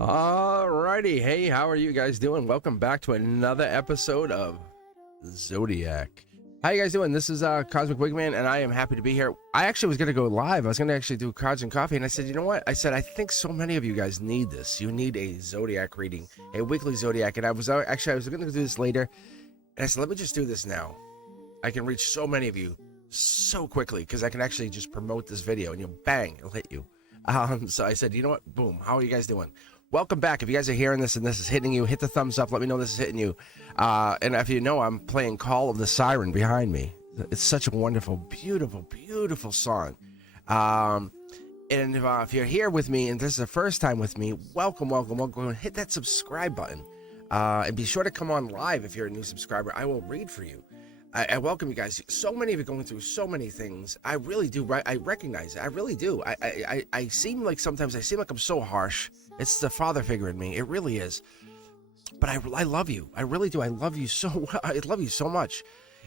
Alrighty, hey, how are you guys doing? Welcome back to another episode of Zodiac. How you guys doing? This is Cosmic Boogeyman, and I am happy to be here. I actually was going to go live. I was going to actually do cards and coffee, and I said, you know what? I said, I think so many of you guys need this. You need a Zodiac reading, a weekly Zodiac, and I was going to do this later, and I said, let me just do this now. I can reach so many of you so quickly because I can actually just promote this video, and bang, it'll hit you. So I said, you know what? Boom. How are you guys doing? Welcome back. If you guys are hearing this and this is hitting you, hit the thumbs up. Let me know this is hitting you. And if you know, I'm playing Call of the Siren behind me. It's such a wonderful, beautiful, beautiful song. And if you're here with me and this is the first time with me, welcome. Hit that subscribe button. And be sure to come on live if you're a new subscriber. I will read for you. I welcome you guys. So many of you going through so many things. I really do. I recognize it. I really do. I seem like sometimes I seem like I'm so harsh. It's the father figure in me. It really is. But I love you. I really do. I love you so. I love you so much.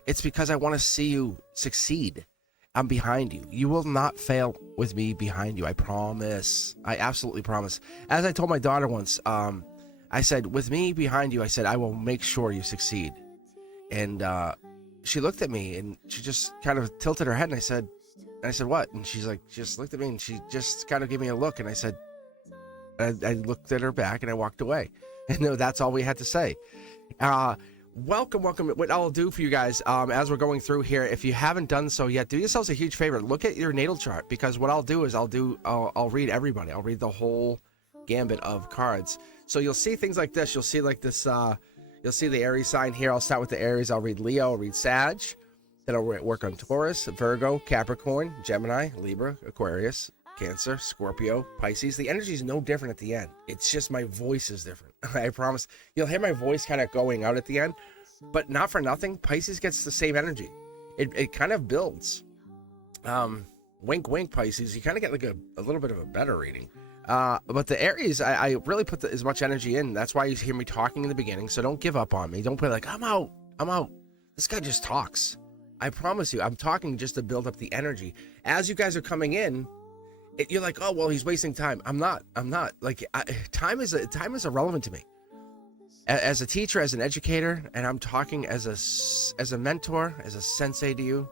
It's because I want to see you succeed. I'm behind you. You will not fail with me behind you. I promise. I absolutely promise. As I told my daughter once, I said, with me behind you, I said, I will make sure you succeed. And she looked at me and she just kind of tilted her head, and I said, what? And she's like, just looked at me and she just kind of gave me a look, and I said, I looked at her back and I walked away. And no, that's all we had to say. Welcome. What I'll do for you guys, as we're going through here, if you haven't done so yet, do yourselves a huge favor. Look at your natal chart, because what I'll do is I'll read everybody. I'll read the whole gambit of cards. So you'll see things like this. You'll see like this, you'll see the Aries sign here. I'll start with the Aries. I'll read Leo. I'll read Sag. Then I'll work on Taurus, Virgo, Capricorn, Gemini, Libra, Aquarius, Cancer, Scorpio, Pisces. The energy is no different at the end. It's just my voice is different. I promise. You'll hear my voice kind of going out at the end, but not for nothing. Pisces gets the same energy. It kind of builds. Wink, wink, Pisces. You kind of get like a little bit of a better reading. But the Aries, I really put as much energy in. That's why you hear me talking in the beginning. So don't give up on me. Don't be like, I'm out. This guy just talks. I promise you, I'm talking just to build up the energy. As you guys are coming in, you're like, oh, well, he's wasting time. I'm not. Like, time is irrelevant to me. As a teacher, as an educator, and I'm talking as a mentor, as a sensei to you,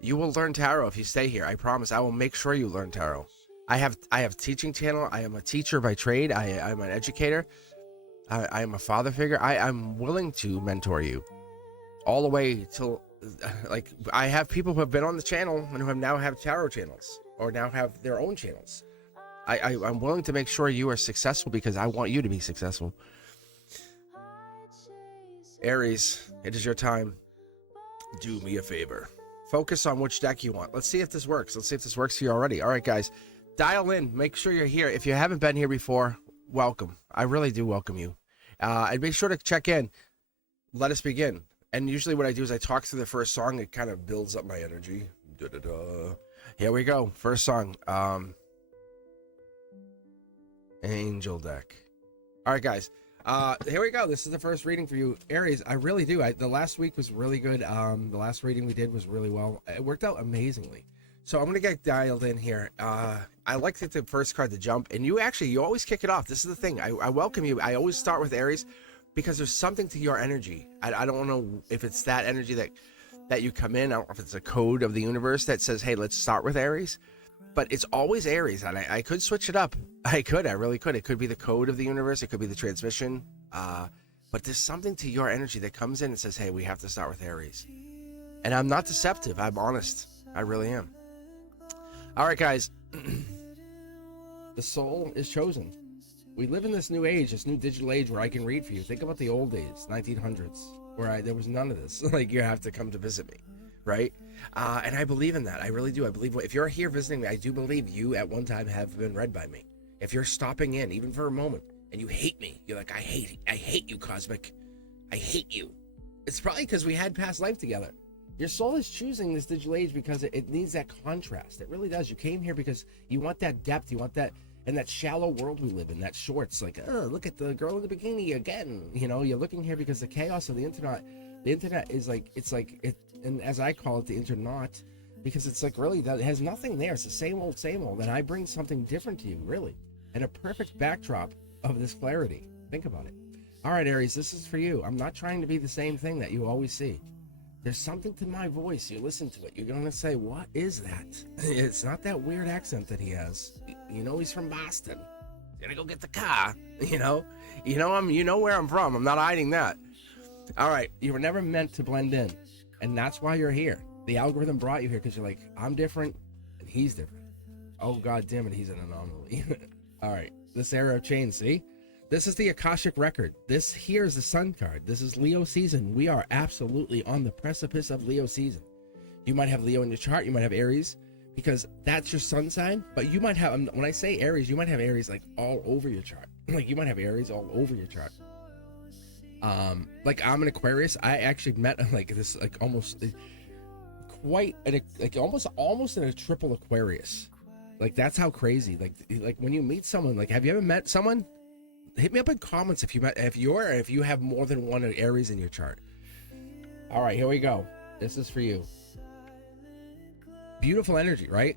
you will learn tarot if you stay here. I promise. I will make sure you learn tarot. I have teaching channel. I am a teacher by trade. I'm an educator. I am a father figure. I'm willing to mentor you all the way till, like, I have people who have been on the channel and who now have tarot channels or now have their own channels. I'm willing to make sure you are successful because I want you to be successful. Aries, it is your time. Do me a favor. Focus on which deck you want. Let's see if this works. Let's see if this works for you already. All right, guys. Dial in. Make sure you're here. If you haven't been here before, welcome. I really do welcome you. And make sure to check in. Let us begin. And usually what I do is I talk through the first song. It kind of builds up my energy. Here we go. First song. Angel deck. All right, guys. Here we go. This is the first reading for you, Aries. I really do. The last week was really good. The last reading we did was really well. It worked out amazingly. So I'm going to get dialed in here. I like to take the first card to jump, and you always kick it off. This is the thing. I welcome you. I always start with Aries because there's something to your energy. I don't know if it's that energy that you come in. I don't know if it's a code of the universe that says, hey, let's start with Aries. But it's always Aries, and I could switch it up. I really could. It could be the code of the universe. It could be the transmission. But there's something to your energy that comes in and says, hey, we have to start with Aries. And I'm not deceptive. I'm honest. I really am. All right, guys. The soul is chosen. We live in this new age, this new digital age where I can read for you. Think about the old days, 1900s, where there was none of this. Like, you have to come to visit me, right? And I believe in that. I really do. I believe if you're here visiting me, I do believe you at one time have been read by me. If you're stopping in, even for a moment, and you hate me, you're like, I hate you, Cosmic. I hate you. It's probably because we had past life together. Your soul is choosing this digital age because it needs that contrast. It really does. You came here because you want that depth. You want that, and that shallow world we live in, that shorts, like, oh, look at the girl in the bikini again. You know, you're looking here because the chaos of the internet is like, and as I call it, the internet, because it's like, really, it has nothing there. It's the same old, and I bring something different to you, really. And a perfect backdrop of this clarity. Think about it. All right, Aries, this is for you. I'm not trying to be the same thing that you always see. There's something to my voice. You listen to it. You're going to say, what is that? It's not that weird accent that he has. You know he's from Boston. Gonna go get the car. You know where I'm from. I'm not hiding that. All right, you were never meant to blend in, and that's why you're here. The algorithm brought you here because you're like, I'm different and he's different. Oh, God damn it, he's an anomaly. All right, this era of change, see? This is the Akashic record. This here is the sun card. This is Leo season. We are absolutely on the precipice of Leo season. You might have Leo in your chart. You might have Aries because that's your sun sign. But you might have, when I say Aries, you might have Aries like all over your chart. Like you might have Aries all over your chart. Like I'm an Aquarius. I actually met like this, like almost quite like almost in a triple Aquarius. Like that's how crazy. Like when you meet someone, like have you ever met someone? Hit me up in comments if you have more than one Aries in your chart. All right, here we go. This is for you. Beautiful energy, right?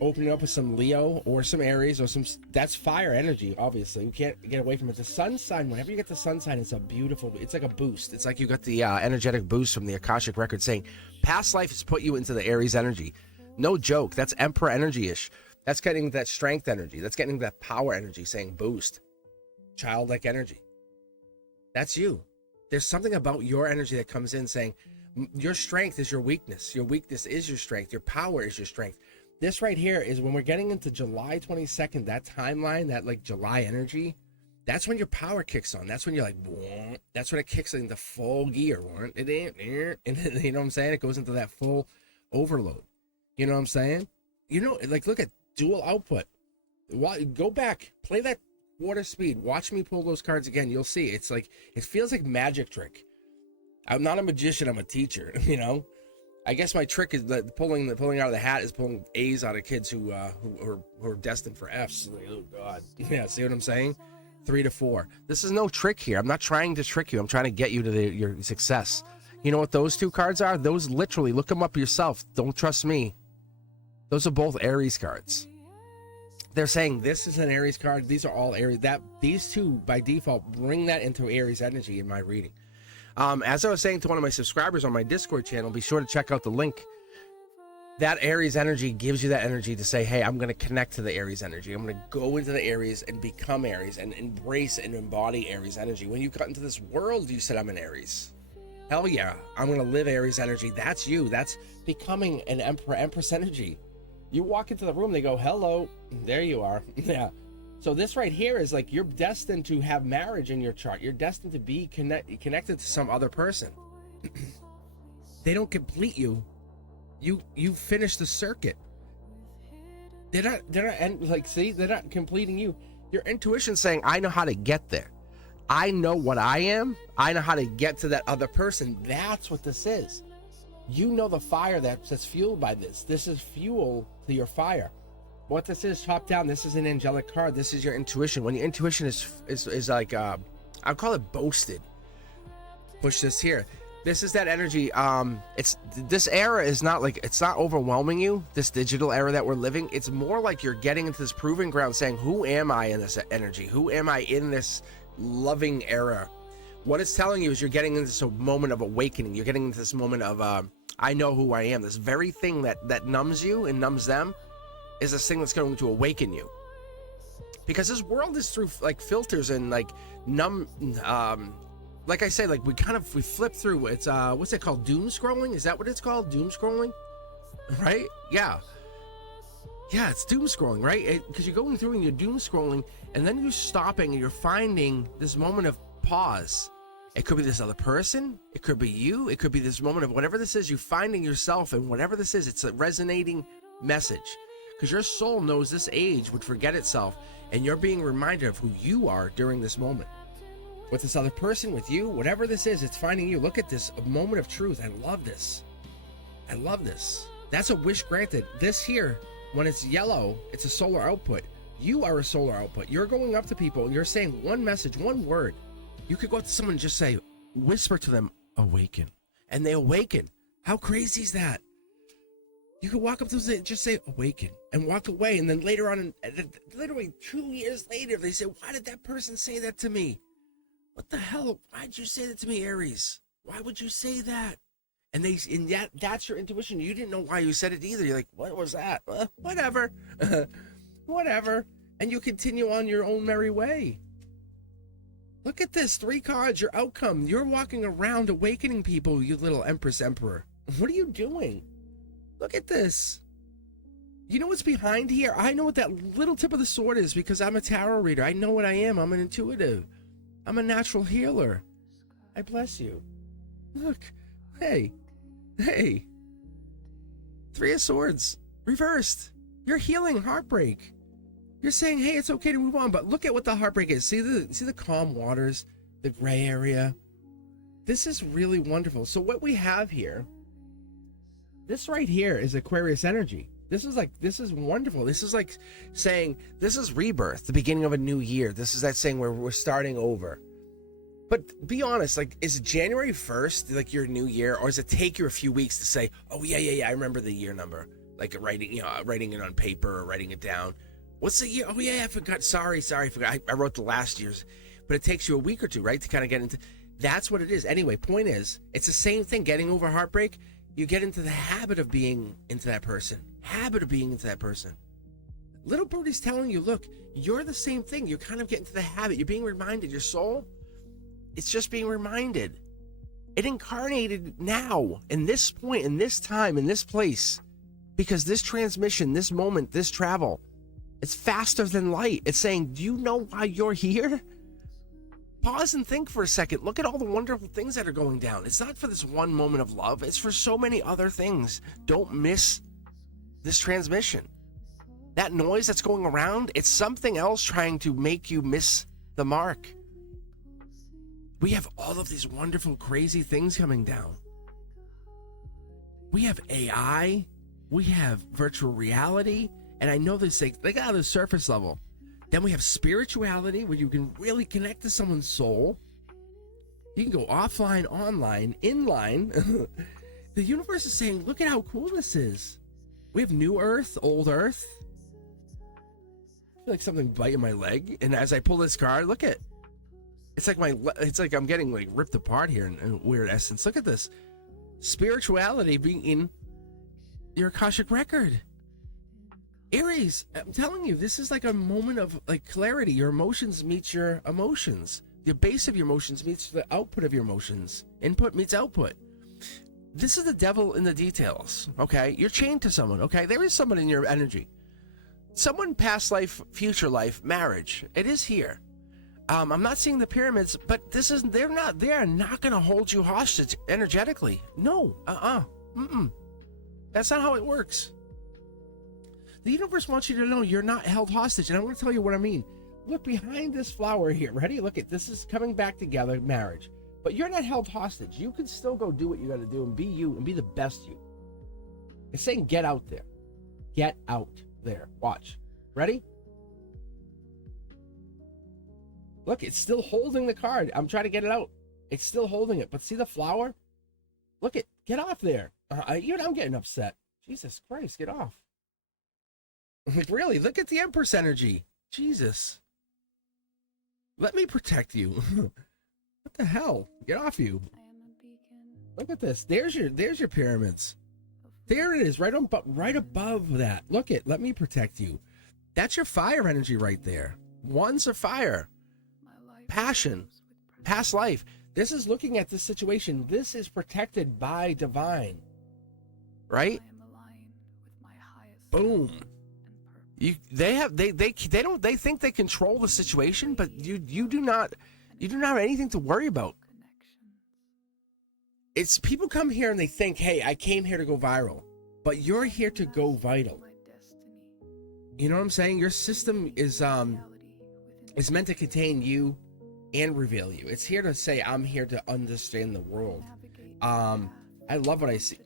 Opening up with some Leo or some Aries or some, that's fire energy, obviously. We can't get away from it. The sun sign, whenever you get the sun sign, it's a beautiful, it's like a boost. It's like you got the energetic boost from the Akashic record saying past life has put you into the Aries energy. No joke. That's Emperor energy-ish. That's getting that strength energy. That's getting that power energy saying boost. Childlike energy. That's you. There's something about your energy that comes in saying your strength is your weakness. Your weakness is your strength. Your power is your strength. This right here is when we're getting into July 22nd, that timeline, that like July energy, that's when your power kicks on. That's when you're like, that's when it kicks into full gear. And you know what I'm saying? It goes into that full overload. You know what I'm saying? You know, like look at dual output. Go back, play that quarter speed. Watch me pull those cards again. You'll see. It's like, it feels like magic trick. I'm not a magician. I'm a teacher. You know, I guess my trick is that pulling out of the hat is pulling A's out of kids who are destined for F's. Like, oh God. Yeah. See what I'm saying? 3 to 4. This is no trick here. I'm not trying to trick you. I'm trying to get you to your success. You know what those two cards are? Those literally, look them up yourself. Don't trust me. Those are both Aries cards. They're saying this is an Aries card. These are all Aries. These two by default bring that into Aries energy in my reading. As I was saying to one of my subscribers on my Discord channel, be sure to check out the link. That Aries energy gives you that energy to say, hey, I'm going to connect to the Aries energy. I'm going to go into the Aries and become Aries and embrace and embody Aries energy. When you got into this world, you said, I'm an Aries. Hell yeah, I'm going to live Aries energy. That's you. That's becoming an Empress energy. You walk into the room, they go, hello, there you are. Yeah. So this right here is like you're destined to have marriage in your chart. You're destined to be connected to some other person. They don't complete you. You finish the circuit. They're not like, see, they're not completing you. Your intuition's saying, I know how to get there. I know what I am. I know how to get to that other person. That's what this is. You know the fire that's fueled by this. This is fuel to your fire. What this is, top down, this is an angelic card. This is your intuition. When your intuition is like, I'll call it boasted. Push this here. This is that energy. This era is not like, it's not overwhelming you, this digital era that we're living. It's more like you're getting into this proving ground saying, who am I in this energy? Who am I in this loving era? What it's telling you is you're getting into this moment of awakening. You're getting into this moment of, I know who I am. This very thing that numbs you and numbs them is this thing that's going to awaken you. Because this world is through like filters and like like I say, like we flip through. It's what's it called? Doom scrolling? Is that what it's called? Doom scrolling? Right? Yeah. Yeah, it's doom scrolling, right? Because you're going through and you're doom scrolling, and then you're stopping and you're finding this moment of pause. It could be this other person. It could be you. It could be this moment of whatever this is. You're finding yourself, and whatever this is, it's a resonating message. Because your soul knows this age would forget itself, and you're being reminded of who you are during this moment. With this other person, with you, whatever this is, it's finding you. Look at this, a moment of truth. I love this. I love this. That's a wish granted. This here, when it's yellow, it's a solar output. You are a solar output. You're going up to people and you're saying one message, one word. You could go up to someone and just say, whisper to them, awaken. And they awaken. How crazy is that? You could walk up to them and just say awaken and walk away, and then later on, literally 2 years later, they say, why did that person say that to me? What the hell? Why'd you say that to me, Aries? Why would you say that? And that's your intuition. You didn't know why you said it either. You're like, what was that? Whatever. Whatever. And you continue on your own merry way. Look at this. 3 cards, your outcome. You're walking around awakening people, you little Empress Emperor. What are you doing? Look at this. You know what's behind here? I know what that little tip of the sword is because I'm a tarot reader. I know what I am. I'm an intuitive. I'm a natural healer. I bless you. Look. Hey. 3 of Swords. Reversed. You're healing heartbreak. You're saying, hey, it's okay to move on, but look at what the heartbreak is. See the calm waters, the gray area. This is really wonderful. So what we have here, this right here is Aquarius energy. This is wonderful. This is like saying, this is rebirth, the beginning of a new year. This is that saying where we're starting over. But be honest, like, is January 1st like your new year, or does it take you a few weeks to say, oh yeah, I remember the year number, like writing it on paper or writing it down? What's the year? Oh yeah, I forgot. Sorry, I forgot. I wrote the last year's, but it takes you a week or two, right, to kind of get into. That's what it is. Anyway, point is, it's the same thing. Getting over heartbreak, you get into the habit of being into that person. Little birdie's telling you, look, you're the same thing. You're kind of getting to the habit. You're being reminded. Your soul, it's just being reminded. It incarnated now, in this point, in this time, in this place, because this transmission, this moment, this travel, it's faster than light. It's saying, do you know why you're here? Pause and think for a second. Look at all the wonderful things that are going down. It's not for this one moment of love. It's for so many other things. Don't miss this transmission. That noise that's going around, it's something else trying to make you miss the mark. We have all of these wonderful, crazy things coming down. We have AI. We have virtual reality. And I know they got on the surface level. Then we have spirituality, where you can really connect to someone's soul. You can go offline, online, inline. The universe is saying, look at how cool this is. We have new Earth, old Earth. I feel like something biting my leg. And as I pull this card, look at, it's like I'm getting like ripped apart here in weird essence. Look at this. Spirituality being in your Akashic record. Aries, I'm telling you, this is like a moment of like clarity. Your emotions meet your emotions. The base of your emotions meets the output of your emotions. Input meets output. This is the devil in the details, okay? You're chained to someone, okay? There is someone in your energy. Someone past life, future life, marriage. It is here. I'm not seeing the pyramids, but they are not going to hold you hostage energetically. No, That's not how it works. The universe wants you to know you're not held hostage. And I want to tell you what I mean. Look behind this flower here. Ready? Look at this. Is coming back together, marriage. But you're not held hostage. You can still go do what you got to do and be you and be the best you. It's saying get out there. Get out there. Watch. Ready? Look, it's still holding the card. I'm trying to get it out. It's still holding it. But see the flower? Look it. Get off there. Even I'm getting upset. Jesus Christ, get off. Like, really, look at the Empress energy. Jesus. Let me protect you. What the hell? Get off you. Look at this. There's your pyramids. There it is, right above that. Look it. Let me protect you. That's your fire energy right there. One's a fire. Passion. Past life. This is looking at this situation. This is protected by divine. Right? Boom. They think they control the situation, but you do not have anything to worry about. It's people come here and they think, hey, I came here to go viral, but you're here to go vital. You know what I'm saying? Your system is meant to contain you and reveal you. It's here to say, I'm here to understand the world. I love what I see.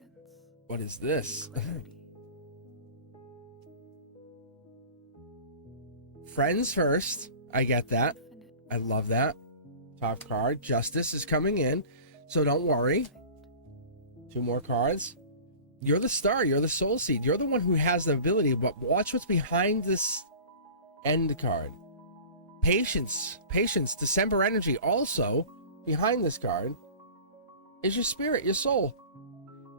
What is this? Friends first. I get that. I love that. Top card. Justice is coming in. So don't worry. 2 more cards. You're the star. You're the soul seed. You're the one who has the ability. But watch what's behind this end card. Patience. Patience. December energy. Also, behind this card is your spirit, your soul.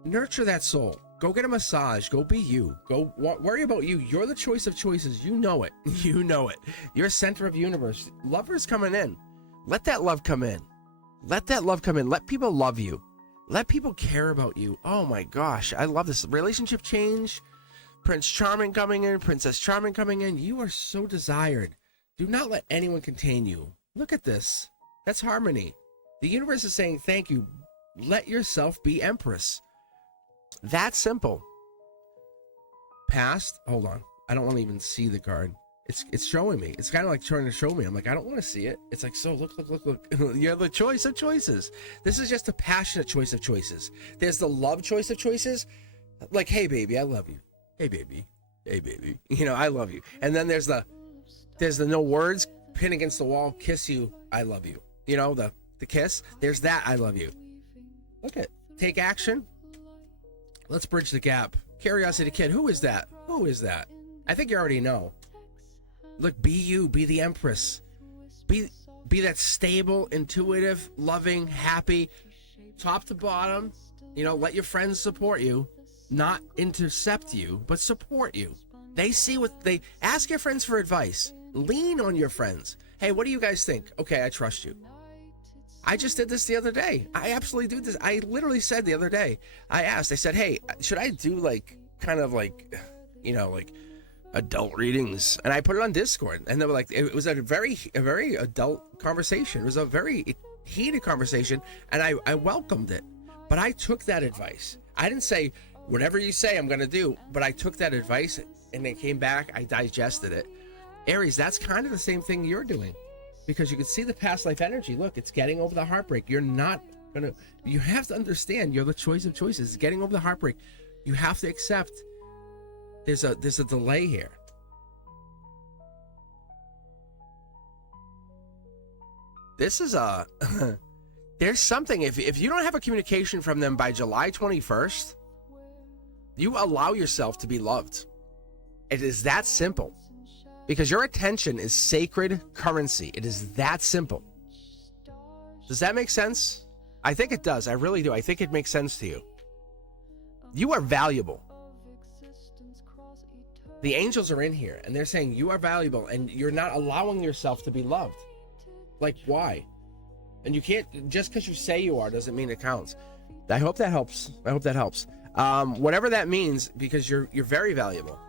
Nurture that soul. Go get a massage. Go be you. Go worry about you. You're the choice of choices. You know it. You know it. You're center of the universe. Lovers coming in. Let that love come in. Let that love come in. Let people love you. Let people care about you. Oh my gosh. I love this. Relationship change. Prince Charming coming in. Princess Charming coming in. You are so desired. Do not let anyone contain you. Look at this. That's harmony. The universe is saying thank you. Let yourself be empress. That's simple. Past. Hold on. I don't want to even see the card. It's showing me. It's kind of like trying to show me. I'm like, I don't want to see it. It's like, so look. You're the choice of choices. This is just a passionate choice of choices. There's the love choice of choices. Like, hey baby, I love you. Hey baby. Hey baby. You know, I love you. And then there's the no words, pin against the wall, kiss you, I love you. You know, the kiss. There's that I love you. Look at. Take action. Let's bridge the gap. Curiosity Kid. Who is that? Who is that? I think you already know. Look, be you. Be the empress. Be that stable, intuitive, loving, happy, top to bottom. You know, let your friends support you. Not intercept you, but support you. They see what they... Ask your friends for advice. Lean on your friends. Hey, what do you guys think? Okay, I trust you. I just did this the other day. I absolutely do this. I literally said the other day, I said, hey, should I do like, kind of like, you know, like adult readings? And I put it on Discord, and they were like, it was a very adult conversation. It was a very heated conversation, and I welcomed it. But I took that advice. I didn't say, whatever you say, I'm going to do. But I took that advice, and it came back. I digested it. Aries, that's kind of the same thing you're doing. Because you can see the past life energy. Look, it's getting over the heartbreak. You're not gonna... You have to understand you're the choice of choices. It's getting over the heartbreak. You have to accept there's a delay here. This is a... There's something... If you don't have a communication from them by July 21st, you allow yourself to be loved. It is that simple. Because your attention is sacred currency. It is that simple. Does that make sense? I think it does. I really do. I think it makes sense to you. You are valuable. The angels are in here, and they're saying you are valuable, and you're not allowing yourself to be loved. Like, why? And you can't... Just because you say you are doesn't mean it counts. I hope that helps. I hope that helps. Whatever that means, because you're very valuable.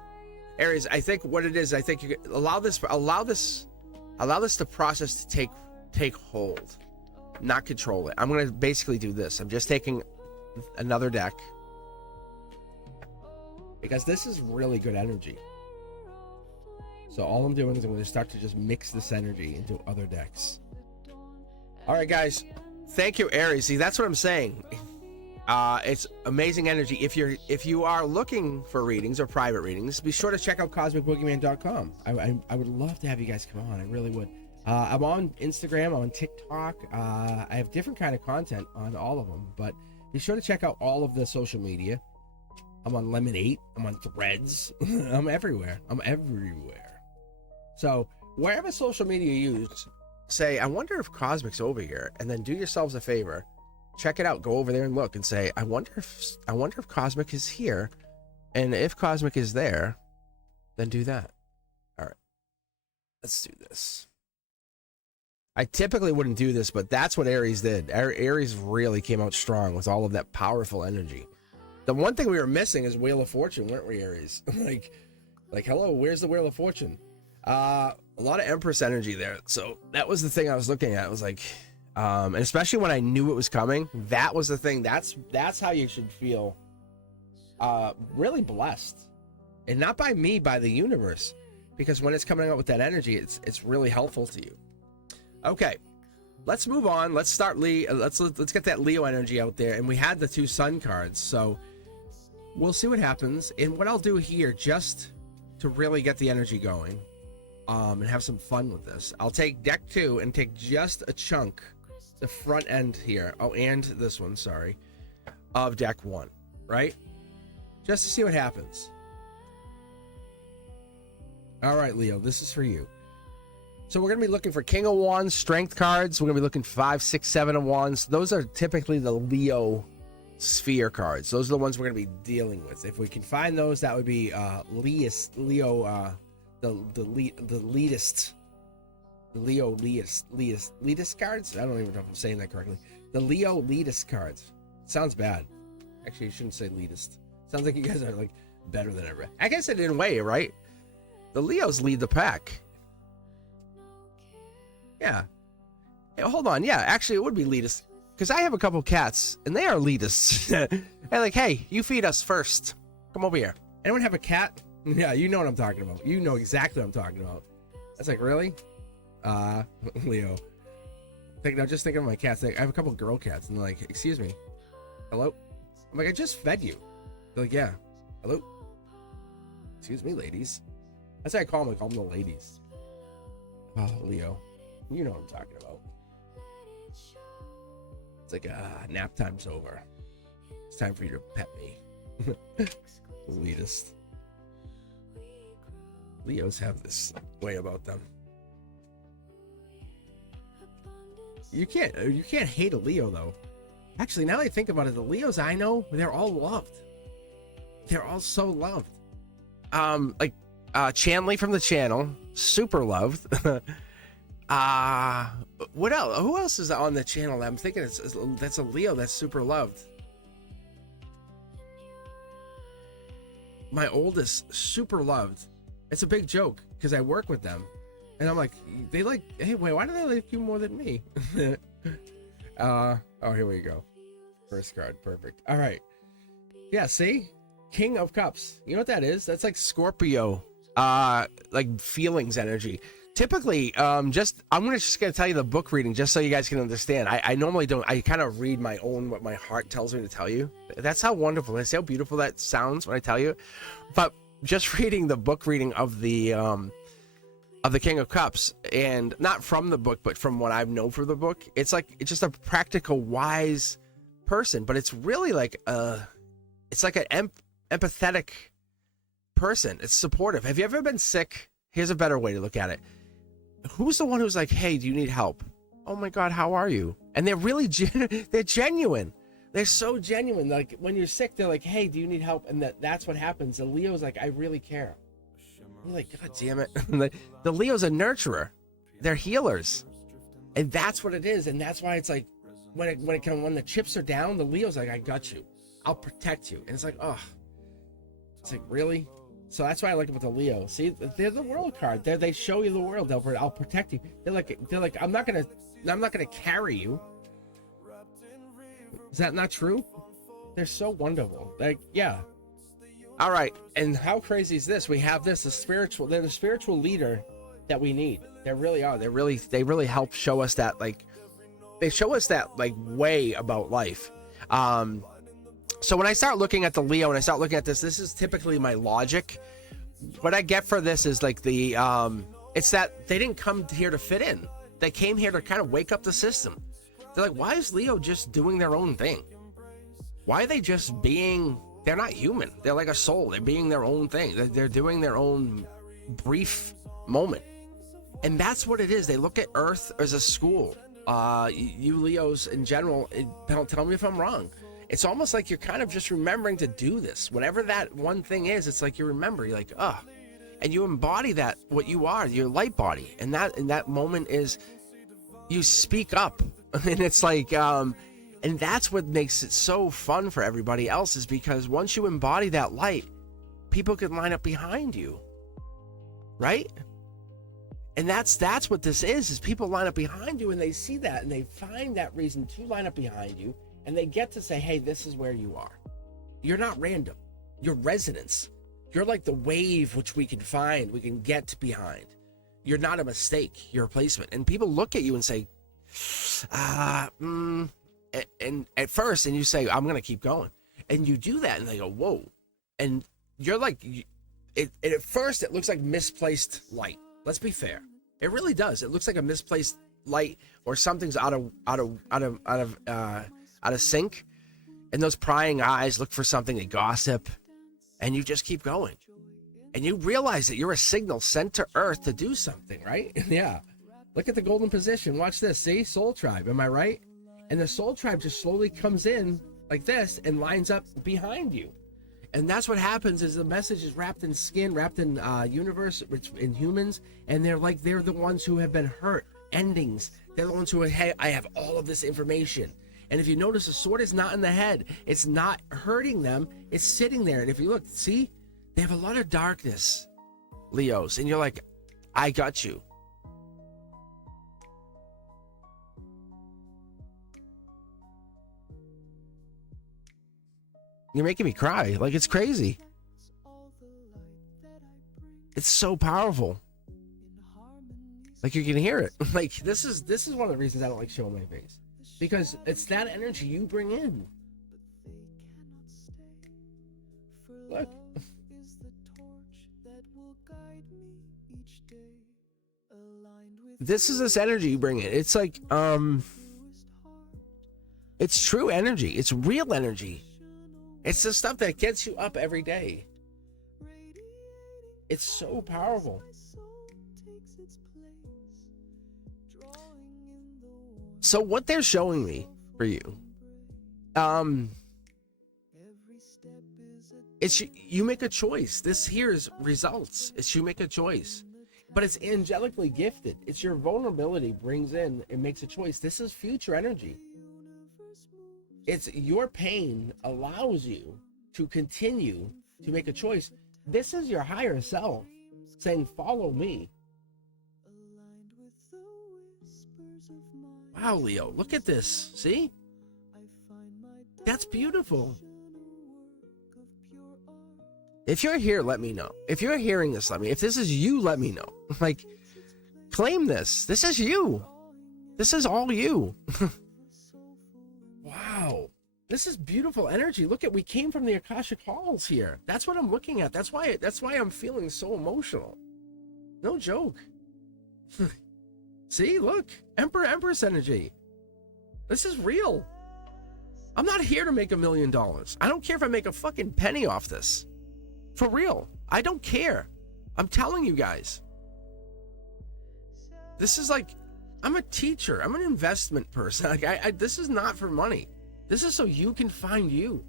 Aries, I think what it is, I think you allow this to process to take hold, not control it. I'm going to basically do this. I'm just taking another deck because this is really good energy. So all I'm doing is I'm going to start to just mix this energy into other decks. All right, guys. Thank you, Aries. See, that's what I'm saying. It's amazing energy. If you are looking for readings or private readings, be sure to check out cosmicboogeyman.com. I would love to have you guys come on. I really would. I'm on Instagram. I'm on TikTok. I have different kind of content on all of them, but be sure to check out all of the social media. I'm on Lemon 8. I'm on Threads. I'm everywhere. So wherever social media you use, say, I wonder if Cosmic's over here, and then do yourselves a favor. Check it out. Go over there and look and say, I wonder if Cosmic is here, and if Cosmic is there, then do that. All right, let's do this. I typically wouldn't do this, but that's what Aries did. Aries really came out strong with all of that powerful energy. The one thing we were missing is Wheel of Fortune, weren't we, Aries? like, hello, where's the Wheel of Fortune? A lot of Empress energy there. So that was the thing I was looking at. It was like, and especially when I knew it was coming, that was the thing. That's how you should feel. Really blessed, and not by me, by the universe, because when it's coming out with that energy, it's really helpful to you. Okay, let's move on. Let's start let's get that Leo energy out there, and we had the 2 Sun cards, so we'll see what happens. And what I'll do here, just to really get the energy going, and have some fun with this, I'll take deck 2 and take just a chunk, the front end here, and this one, sorry, of deck 1, right? just to see what happens. All right, Leo, this is for you. So we're going to be looking for King of Wands, Strength cards. We're going to be looking 5, 6, 7 of Wands. Those are typically the Leo sphere cards. Those are the ones we're going to be dealing with. If we can find those, that would be Leo, the leadest cards. I don't even know if I'm saying that correctly. The Leo leadest cards. Sounds bad. Actually, you shouldn't say leadest. Sounds like you guys are like better than ever. I guess it in a way, right? The Leos lead the pack. Yeah. Hey, hold on. Yeah, actually, it would be leadist. Because I have a couple cats, and they are leadists. And like, hey, you feed us first. Come over here. Anyone have a cat? Yeah, you know what I'm talking about. You know exactly what I'm talking about. That's like, really? Leo. I'm just thinking of my cats. I have a couple girl cats, and they're like, excuse me. Hello? I'm like, I just fed you. They're like, yeah. Hello? Excuse me, ladies. That's how I call them. I call them the ladies. Oh, Leo. You know what I'm talking about. It's like, nap time's over. It's time for you to pet me. Elitist. Leos have this way about them. You can't hate a Leo though. Actually, now that I think about it, the Leos I know, they're all loved. They're all so loved. Like Chanley from the channel, super loved. What else? Who else is on the channel? I'm thinking that's a Leo that's super loved. My oldest, super loved. It's a big joke because I work with them, and I'm like, they like, hey, wait, why do they like you more than me? Oh, here we go. First card, perfect. All right, yeah. See, King of Cups. You know what that is? That's like Scorpio, like feelings energy. Typically, I'm just gonna tell you the book reading just so you guys can understand. I normally don't. I kind of read my own, what my heart tells me to tell you. That's how wonderful. That's how beautiful that sounds when I tell you. But just reading the book reading of the King of Cups, and not from the book, but from what I've known for the book, it's just a practical, wise person. But it's really like it's like an empathetic person. It's supportive. Have you ever been sick? Here's a better way to look at it. Who's the one who's like, hey, do you need help? Oh my God, how are you? And they're really they're genuine. They're so genuine. Like when you're sick, they're like, hey, do you need help? And that's what happens. The Leo's like, I really care. You're like, God damn it. The Leo's a nurturer. They're healers. And that's what it is. And that's why it's like when the chips are down, the Leo's like, I got you. I'll protect you. And it's like, oh, it's like, really? So that's why I like it with the Leo. See, they're the world card. They show you the world. I'll protect you. They're like, I'm not gonna carry you. Is that not true? They're so wonderful. Like, yeah. All right. And how crazy is this? We have this, they're the spiritual leader that we need. They really are. They really help show us that, like, they show us that, like, way about life. So when I start looking at the Leo and I start looking at this is typically my logic. What I get for this is like it's that they didn't come here to fit in. They came here to kind of wake up the system. They're like, why is Leo just doing their own thing? Why are they just they're not human. They're like a soul. They're being their own thing. They're doing their own brief moment. And that's what it is. They look at Earth as a school. You Leos in general, tell me if I'm wrong. It's almost like you're kind of just remembering to do this. Whatever that one thing is, it's like you remember. You're like, and you embody that, what you are, your light body. And that moment is you speak up. And it's like, and that's what makes it so fun for everybody else, is because once you embody that light, people can line up behind you. Right? And that's what this is people line up behind you and they see that and they find that reason to line up behind you. And they get to say, hey, this is where you are. You're not random. You're resonance. You're like the wave which we can get behind. You're not a mistake. You're a replacement. And people look at you and say, and at first, and you say, I'm going to keep going. And you do that, and they go, whoa. And you're like, at first, it looks like misplaced light. Let's be fair. It really does. It looks like a misplaced light, or something's out of sync, and those prying eyes look for something. They gossip, and you just keep going. And you realize that you're a signal sent to Earth to do something, right? Yeah. Look at the golden position. Watch this. See? Soul Tribe. Am I right? And the Soul Tribe just slowly comes in like this and lines up behind you. And that's what happens is the message is wrapped in skin, wrapped in universe, in humans. And they're the ones who have been hurt. Endings. They're the ones who are, hey, I have all of this information. And if you notice, the sword is not in the head. It's not hurting them. It's sitting there. And if you look, see? They have a lot of darkness, Leos, and you're like, I got you. You're making me cry. Like, it's crazy. It's so powerful. Like, you can hear it. Like, this is one of the reasons I don't like showing my face, because it's that energy you bring in. Look. This is this energy you bring in. It's like, it's true energy. It's real energy. It's the stuff that gets you up every day. It's so powerful. So what they're showing me for you, it's you make a choice. This here is results. It's you make a choice. But it's angelically gifted. It's your vulnerability brings in and makes a choice. This is future energy. It's your pain allows you to continue to make a choice. This is your higher self saying, follow me. Wow, Leo, look at this. See? That's beautiful. If you're here, let me know. If you're hearing this, let me. If this is you, let me know. Like, claim this. This is you. This is all you. Wow. This is beautiful energy. Look at, we came from the Akashic Halls here. That's what I'm looking at. That's why I'm feeling so emotional. No joke. See, look. Emperor, Empress energy. This is real. I'm not here to make $1 million. I don't care if I make a fucking penny off this. For real. I don't care. I'm telling you guys. This is like, I'm a teacher. I'm an investment person. Like, this is not for money. This is so you can find you.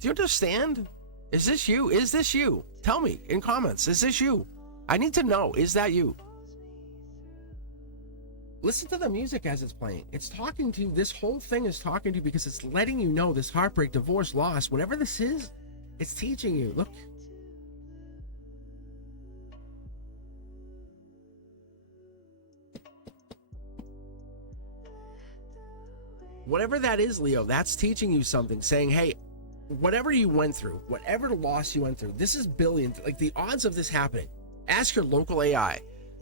Do you understand? Is this you? Is this you? Tell me in comments. Is this you? I need to know. Is that you? Listen to the music as it's playing. It's talking to you. This whole thing is talking to you because it's letting you know this heartbreak, divorce, loss, whatever this is, it's teaching you. Look. Whatever that is, Leo, that's teaching you something, saying, hey, whatever you went through, whatever loss you went through, this is billion, like the odds of this happening. Ask your local AI.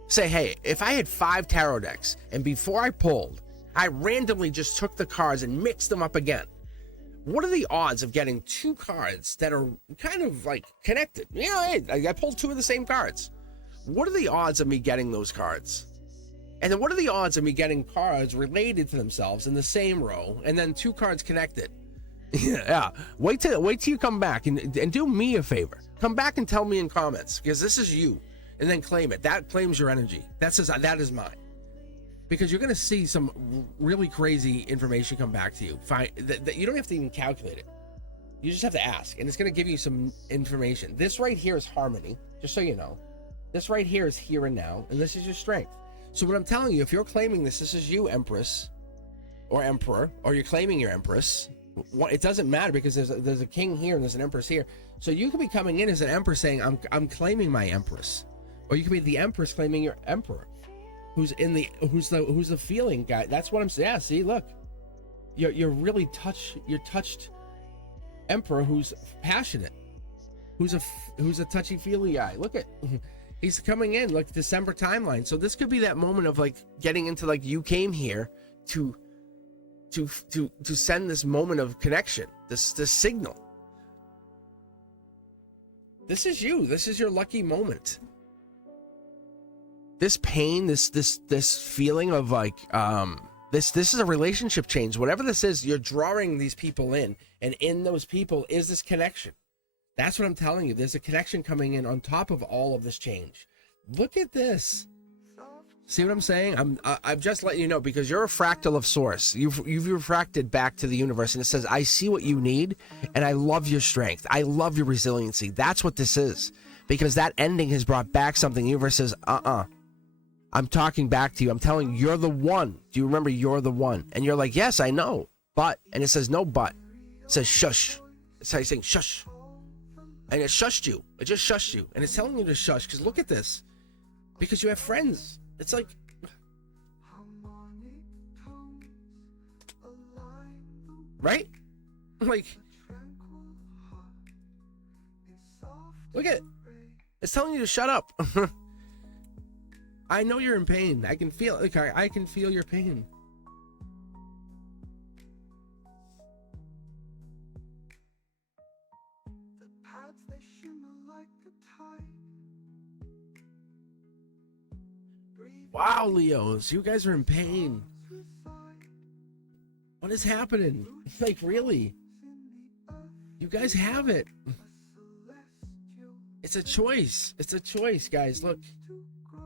Say, hey, if I had 5 tarot decks and before I pulled, I randomly just took the cards and mixed them up again, what are the odds of getting 2 cards that are kind of like connected? You know, hey, I pulled 2 of the same cards. What are the odds of me getting those cards? And then what are the odds of me getting cards related to themselves in the same row and then 2 cards connected? Yeah. Wait till you come back and do me a favor. Come back and tell me in comments, because this is you. And then claim it. That claims your energy. That is mine. Because you're going to see some really crazy information come back to you. Fine. That you don't have to even calculate it. You just have to ask. And it's going to give you some information. This right here is harmony, just so you know. This right here is here and now. And this is your strength. So what I'm telling you, if you're claiming this is you, Empress or Emperor, or you're claiming your Empress, it doesn't matter, because there's a king here and there's an Empress here. So you could be coming in as an Empress saying, I'm claiming my Empress. Or you could be the Empress claiming your Emperor, who's the feeling guy. That's what I'm saying. Yeah, see, look, you're really touched Emperor who's passionate, who's a touchy-feely guy. Look at, he's coming in like December timeline. So this could be that moment of like getting into, like, you came here to send this moment of connection, this signal. This is you. This is your lucky moment. This pain, this feeling of like, this is a relationship change. Whatever this is, you're drawing these people in, and in those people is this connection. That's what I'm telling you. There's a connection coming in on top of all of this change. Look at this. See what I'm saying? I'm just letting you know, because you're a fractal of source. You've refracted back to the universe, and it says, I see what you need, and I love your strength. I love your resiliency. That's what this is. Because that ending has brought back something. The universe says, I'm talking back to you. I'm telling you, you're the one. Do you remember you're the one? And you're like, yes, I know. But, and it says no but. It says shush. It's how you're saying shush. And it shushed you. It just shushed you. And it's telling you to shush, because look at this. Because you have friends. It's like, right? Like, look at it. It's telling you to shut up. I know you're in pain. I can feel it. Like, I can feel your pain. Wow, Leos, you guys are in pain. What is happening? Like, really? You guys have it. It's a choice. It's a choice, guys. Look,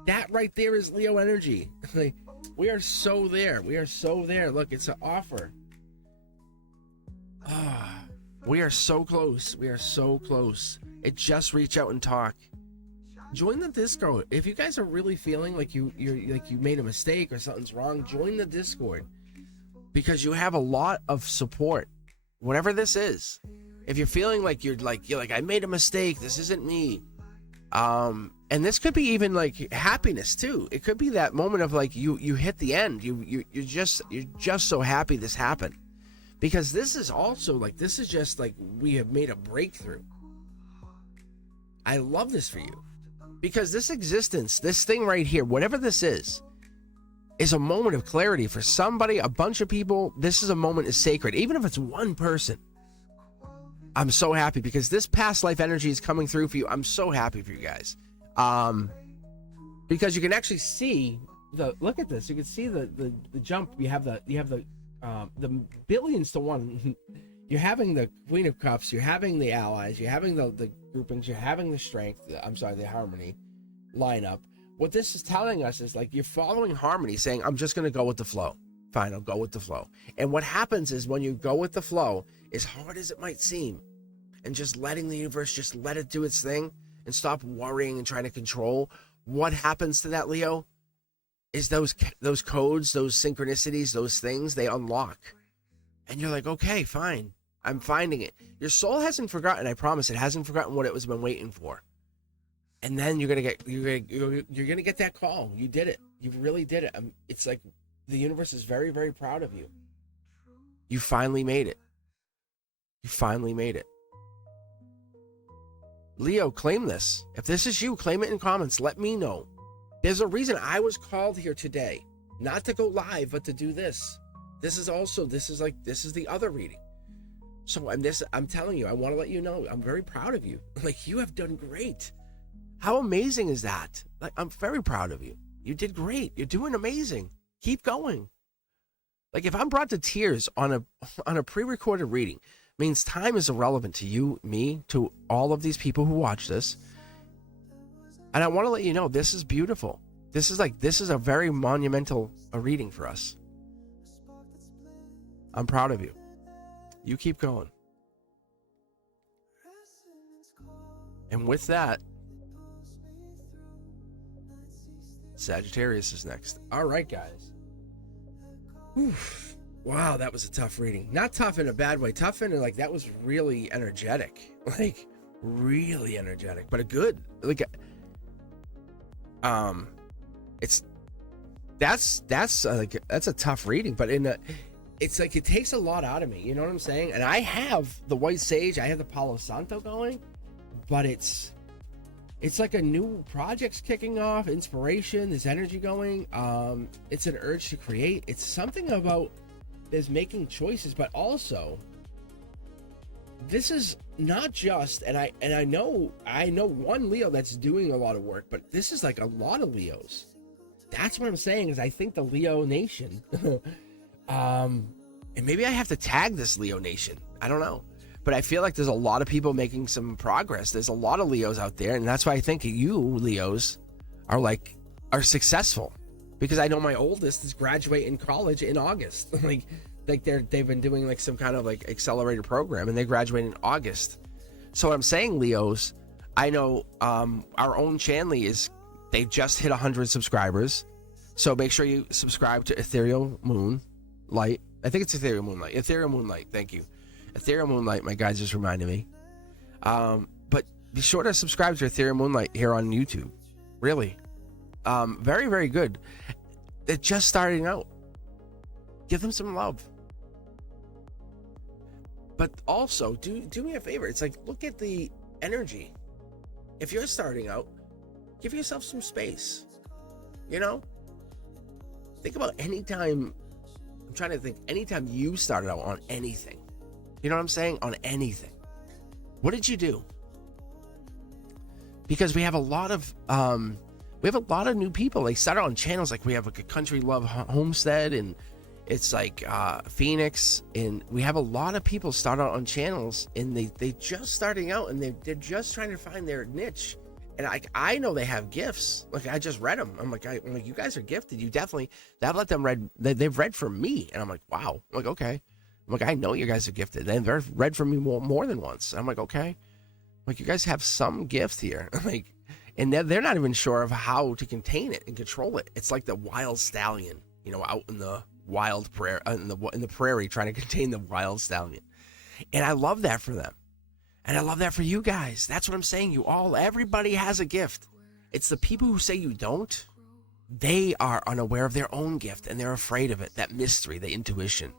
that right there is Leo energy. Like, we are so there. We are so there. Look, it's an offer. We are so close. We are so close. It just reach out and talk. Join the Discord. If you guys are really feeling like you made a mistake or something's wrong, join the Discord, because you have a lot of support. Whatever this is, if you're feeling like you're like I made a mistake, this isn't me. And this could be even like happiness too. It could be that moment of like you hit the end. You're just so happy this happened, because this is also like, this is just like we have made a breakthrough. I love this for you. Because this existence, this thing right here, whatever this is a moment of clarity for somebody, a bunch of people. This is a moment is sacred, even if it's one person. I'm so happy because this past life energy is coming through for you. I'm so happy for you guys. Because you can actually see look at this. You can see the jump. You have the billions to one. You're having the Queen of Cups, you're having the allies, you're having the groupings, you're having the strength, the harmony lineup. What this is telling us is like you're following harmony, saying, I'm just going to go with the flow. Fine, I'll go with the flow. And what happens is when you go with the flow, as hard as it might seem, and just letting the universe just let it do its thing and stop worrying and trying to control, what happens to that, Leo, is those codes, those synchronicities, those things, they unlock. And you're like, okay, fine. I'm finding it. Your soul hasn't forgotten. I promise it hasn't forgotten what it was been waiting for. And then you're gonna get that call. You did it. You really did it. It's like the universe is very, very proud of you. You finally made it. You finally made it. Leo, claim this. If this is you, claim it in comments. Let me know. There's a reason I was called here today, not to go live, but to do this. This is the other reading. So I'm telling you, I want to let you know, I'm very proud of you. Like, you have done great. How amazing is that? Like, I'm very proud of you. You did great. You're doing amazing. Keep going. Like, if I'm brought to tears on a pre-recorded reading, means time is irrelevant to you, me, to all of these people who watch this. And I want to let you know, this is beautiful. This is a very monumental reading for us. I'm proud of you. You keep going. And with that, Sagittarius is next. All right, guys. Whew. Wow, that was a tough reading. Not tough in a bad way. Tough in like, that was really energetic. Like, really energetic. But a good, like, that's a tough reading. But it's like, it takes a lot out of me. You know what I'm saying? And I have the White Sage. I have the Palo Santo going. But it's like a new project's kicking off. Inspiration. There's energy going. It's an urge to create. It's something about there's making choices, but also this is not just, and I know one Leo that's doing a lot of work, but this is like a lot of Leos. That's what I'm saying, is I think the Leo Nation, and maybe I have to tag this Leo Nation. I don't know. but I feel like there's a lot of people making some progress. There's a lot of Leos out there, and that's why I think you Leos are successful, because I know my oldest is graduating college in August. like they've been doing like some kind of like accelerated program, and they graduate in August. So what I'm saying, Leos, I know our own Chanley they just hit 100 subscribers. So make sure you subscribe to Ethereal Moonlight. I think it's Ethereal Moonlight. Ethereal Moonlight, thank you. Ethereal Moonlight, my guys just reminded me. But be sure to subscribe to Ethereal Moonlight here on YouTube. Really. Very, very good. They're just starting out. Give them some love. But also, do me a favor. It's like, look at the energy. If you're starting out, give yourself some space. You know? Think about anytime you started out on anything. You know what I'm saying? On anything. What did you do? Because we have a lot of new people. They started on channels like we have like a Country Love Homestead, and it's like Phoenix, and we have a lot of people start out on channels, and they just starting out, and they're just trying to find their niche. And I know they have gifts. Like, I just read them. I'm like, you guys are gifted. You definitely, they've read from me. And I'm like, wow. I'm like, okay. I'm like, I know you guys are gifted. And they've read from me more than once. I'm like, okay. I'm like, you guys have some gift here. Like, and they're not even sure of how to contain it and control it. It's like the wild stallion, out in the wild prairie, in the prairie, trying to contain the wild stallion. And I love that for them. And I love that for you guys. That's what I'm saying. Everybody has a gift. It's the people who say you don't. They are unaware of their own gift, and they're afraid of it. That mystery, the intuition.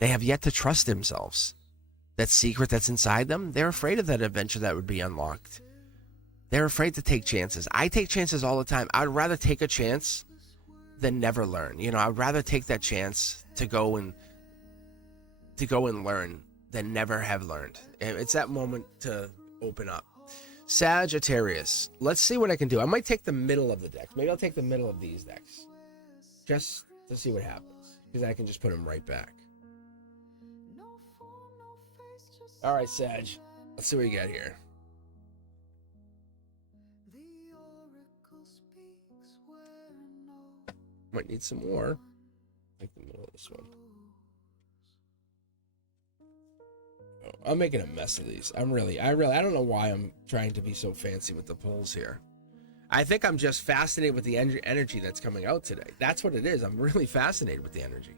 They have yet to trust themselves. That secret that's inside them, they're afraid of that adventure that would be unlocked. They're afraid to take chances. I take chances all the time. I'd rather take a chance than never learn. I'd rather take that chance to go and learn than never have learned. And it's that moment to open up. Sagittarius. Let's see what I can do. I might take the middle of the deck. Maybe I'll take the middle of these decks, just to see what happens, because I can just put them right back. All right, Sag. Let's see what we got here. Might need some more. Like the middle of this one. I'm making a mess of these. I don't know why I'm trying to be so fancy with the pulls here. I think I'm just fascinated with the energy that's coming out today. That's what it is. I'm really fascinated with the energy.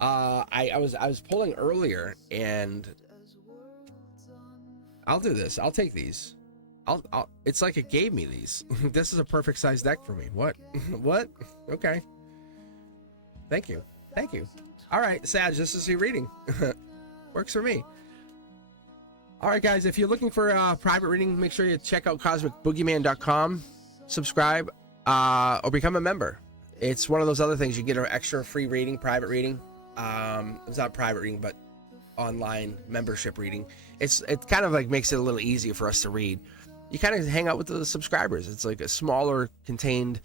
I was pulling earlier, and I'll do this. I'll take these. It's like it gave me these. This is a perfect size deck for me. What? What? Okay. Thank you. All right, Sag, this is your reading. Works for me. All right, guys, if you're looking for a private reading, make sure you check out cosmicboogeyman.com, subscribe, or become a member. It's one of those other things. You get an extra free reading, private reading. It's not private reading, but online membership reading. It kind of like makes it a little easier for us to read. You kind of hang out with the subscribers. It's like a smaller, contained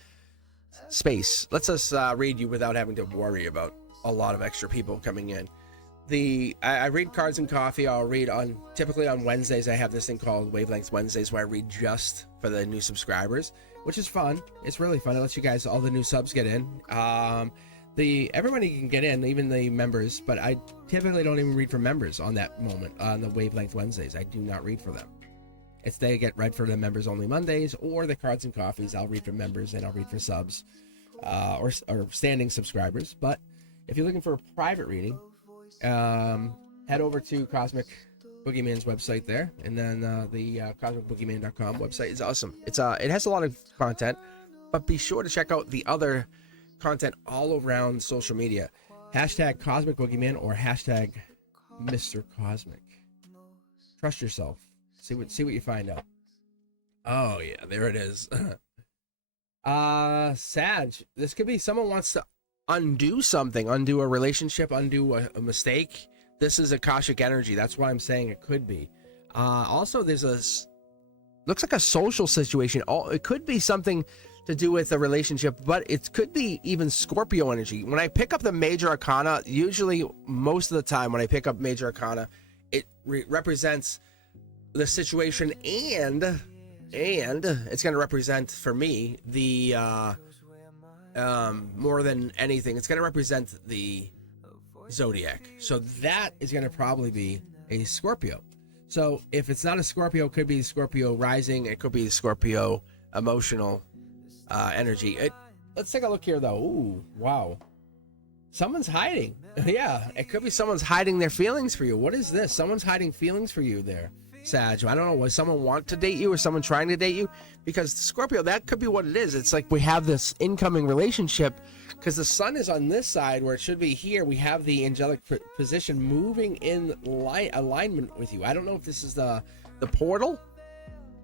space. Lets us read you without having to worry about a lot of extra people coming in. I read cards and coffee. I'll read typically on Wednesdays. I have this thing called Wavelengths Wednesdays, where I read just for the new subscribers, which is fun. It's really fun. It lets you guys, all the new subs, get in. Everybody can get in, even the members, but I typically don't even read for members on that moment on the Wavelength Wednesdays. I do not read for them. They get read for the members only Mondays, or the cards and coffees. I'll read for members and I'll read for subs, or standing subscribers. But if you're looking for a private reading, head over to Cosmic Boogeyman's website there, and then the cosmicboogeyman.com website is awesome. It has a lot of content, but be sure to check out the other content all around social media. Hashtag Cosmic Boogeyman or hashtag Mr. Cosmic. Trust yourself. See what you find out. Oh yeah, there it is. Sag, this could be someone wants to undo something, undo a relationship, undo a mistake. This is Akashic energy. That's why I'm saying it could be. Also, looks like a social situation. It could be something to do with a relationship, but it could be even Scorpio energy. When I pick up the major arcana, usually most of the time when I pick up major arcana, it represents the situation, and it's going to represent, for me, the more than anything, it's going to represent the Zodiac. So that is going to probably be a Scorpio. So if it's not a Scorpio, it could be Scorpio rising, it could be Scorpio emotional energy. Let's take a look here, though. Ooh, wow. Someone's hiding. Yeah, it could be someone's hiding their feelings for you. What is this? Someone's hiding feelings for you there, Sag. I don't know. Was someone want to date you, or someone trying to date you? Because Scorpio, that could be what it is. It's like we have this incoming relationship because the sun is on this side where it should be here. We have the angelic position moving in alignment with you. I don't know if this is the portal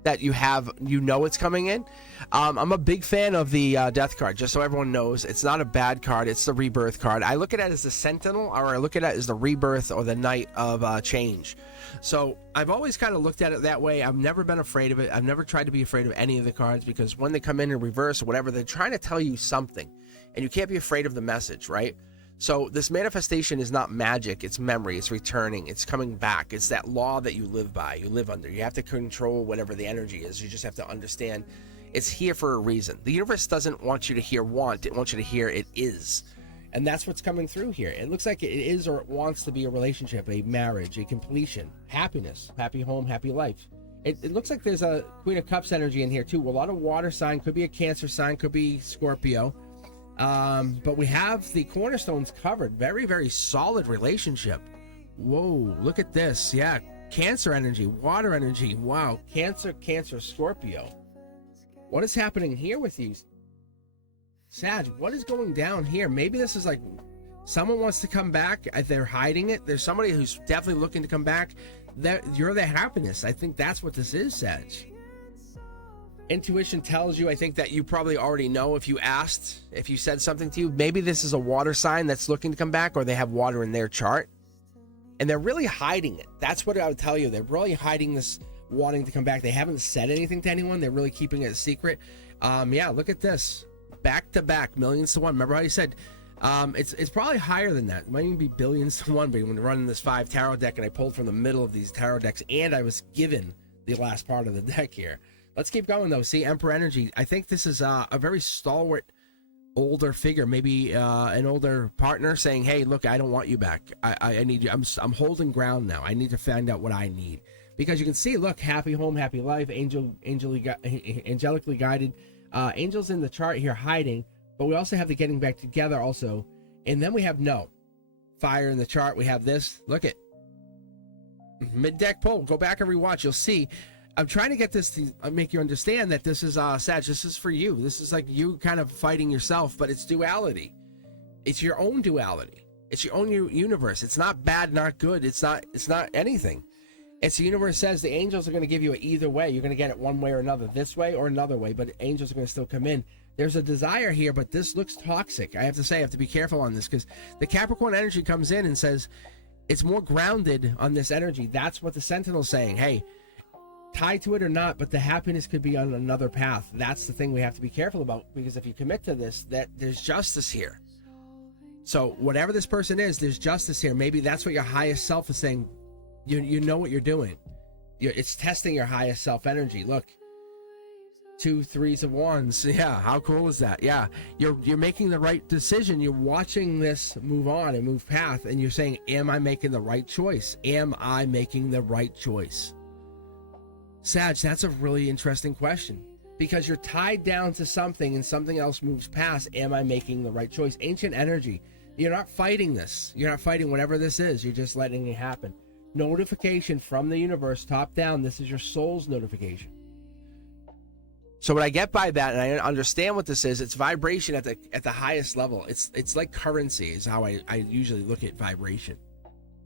that you have, it's coming in. I'm a big fan of the death card, just so everyone knows. It's not a bad card. It's the rebirth card. I look at it as the sentinel, or I look at it as the rebirth or the night of change. So I've always kind of looked at it that way. I've never been afraid of it. I've never tried to be afraid of any of the cards, because when they come in reverse or whatever, they're trying to tell you something, and you can't be afraid of the message, right? So this manifestation is not magic. It's memory. It's returning. It's coming back. It's that law that you live by, you live under. You have to control whatever the energy is. You just have to understand it's here for a reason. The universe doesn't want you to hear want. It wants you to hear it is. And that's what's coming through here. It looks like it is, or it wants to be, a relationship, a marriage, a completion, happiness, happy home, happy life. It looks like there's a Queen of Cups energy in here too. A lot of water sign, could be a Cancer sign, could be Scorpio. But we have the cornerstones covered. Very, very solid relationship. Whoa, look at this. Yeah, Cancer energy, water energy. Wow, Cancer, Scorpio. What is happening here with you, Sag? What is going down here? Maybe this is like someone wants to come back. They're hiding it. There's somebody who's definitely looking to come back. You're the happiness. I think that's what this is, Sag. Intuition tells you, I think, that you probably already know if you asked, if you said something to you. Maybe this is a water sign that's looking to come back, or they have water in their chart and they're really hiding it. That's what I would tell you. They're really hiding this, wanting to come back. They haven't said anything to anyone. They're really keeping it a secret. Yeah, look at this. Back to back, millions to one. Remember how you said it's probably higher than that. It might even be billions to one. But when you're running this 5 tarot deck, and I pulled from the middle of these tarot decks, and I was given the last part of the deck here. Let's keep going, though. See, Emperor energy. I think this is a very stalwart, older figure, maybe an older partner saying, hey, look, I don't want you back. I need you. I'm holding ground now. I need to find out what I need. Because you can see, look, happy home, happy life, angelically guided. Angels in the chart here hiding, but we also have the getting back together also. And then we have no. Fire in the chart. We have this. Look at mid-deck pull. Go back and rewatch. You'll see. I'm trying to get this to make you understand that this is Sag. This is for you. This is like you kind of fighting yourself, but it's duality. It's your own duality. It's your own universe. It's not bad, not good. It's not anything. It's the universe says the angels are going to give you it either way. You're going to get it one way or another, this way or another way, but angels are going to still come in. There's a desire here, but this looks toxic. I have to say, I have to be careful on this, because the Capricorn energy comes in and says it's more grounded on this energy. That's what the Sentinel's saying. Hey, tied to it or not, but the happiness could be on another path. That's the thing we have to be careful about, because if you commit to this, that there's justice here. So whatever this person is, there's justice here. Maybe that's what your highest self is saying. You know what you're doing. It's testing your highest self energy. Look, 2 3s of wands. Yeah, how cool is that? Yeah, you're making the right decision. You're watching this move on and move path, and you're saying, am I making the right choice? Am I making the right choice? Sag, that's a really interesting question, because you're tied down to something and something else moves past. Am I making the right choice? Ancient energy. You're not fighting this. You're not fighting whatever this is. You're just letting it happen. Notification from the universe, top down. This is your soul's notification. So what I get by that, and I understand what this is, it's vibration at the highest level. It's like currency is how I usually look at vibration.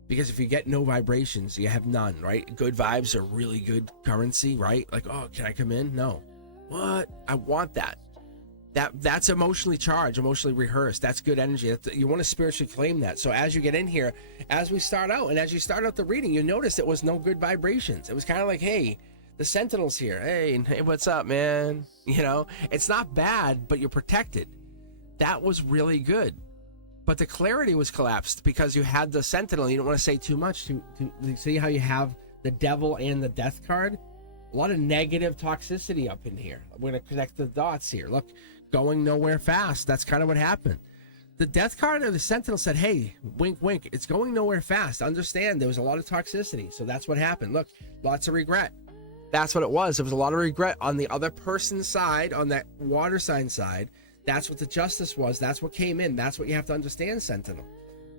Because if you get no vibrations, you have none, right? Good vibes are really good currency, right? Like, oh, can I come in? No. What? I want that. That's emotionally charged, emotionally rehearsed. That's good energy. You want to spiritually claim that. So as you get in here, as we start out, and as you start out the reading, you notice it was no good vibrations. It was kind of like, hey, the Sentinel's here. Hey, what's up, man? You know, it's not bad, but you're protected. That was really good. but the clarity was collapsed because you had the Sentinel. You don't want to say too much to see how you have the Devil and the Death card. A lot of negative toxicity up in here. We're going to connect the dots here. Look, going nowhere fast. That's kind of what happened. The Death card of the Sentinel said, hey, wink, wink, it's going nowhere fast. Understand, there was a lot of toxicity. So that's what happened. Look, lots of regret. That's what it was. There was a lot of regret on the other person's side, on that water sign side. That's what the justice was. That's what came in. That's what you have to understand, Sentinel.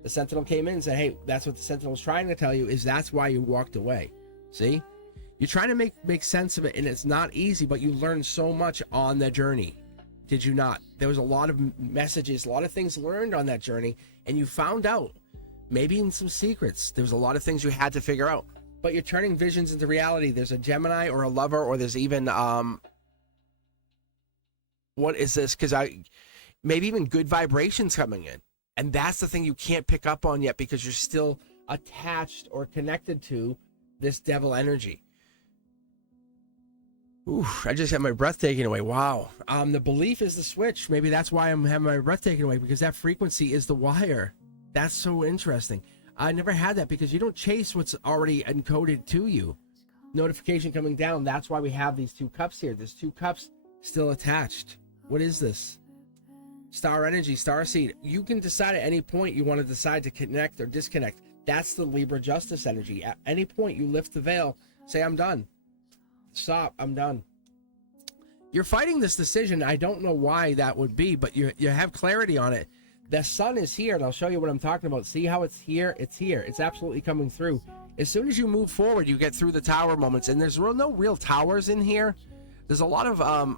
The Sentinel came in and said, hey, that's what the Sentinel was trying to tell you, is that's why you walked away. See? You're trying to make sense of it, and it's not easy, but you learned so much on the journey. Did you not? There was a lot of messages, a lot of things learned on that journey, and you found out, maybe in some secrets, there was a lot of things you had to figure out. But you're turning visions into reality. There's a Gemini or a lover, or there's even what is this? Because maybe even good vibrations coming in. And that's the thing you can't pick up on yet because you're still attached or connected to this devil energy. Ooh, I just had my breath taken away. Wow. The belief is the switch. Maybe that's why I'm having my breath taken away, because that frequency is the wire. That's so interesting. I never had that because you don't chase what's already encoded to you. Notification coming down. That's why we have these two cups here. There's two cups still attached. What is this? Star energy, star seed. You can decide at any point you want to decide to connect or disconnect. That's the Libra justice energy. At any point you lift the veil, say, I'm done. Stop, I'm done. You're fighting this decision. I don't know why that would be, but you have clarity on it. The sun is here, and I'll show you what I'm talking about. See how it's here? It's here. It's absolutely coming through. As soon as you move forward, you get through the tower moments, and there's no real towers in here. There's a lot of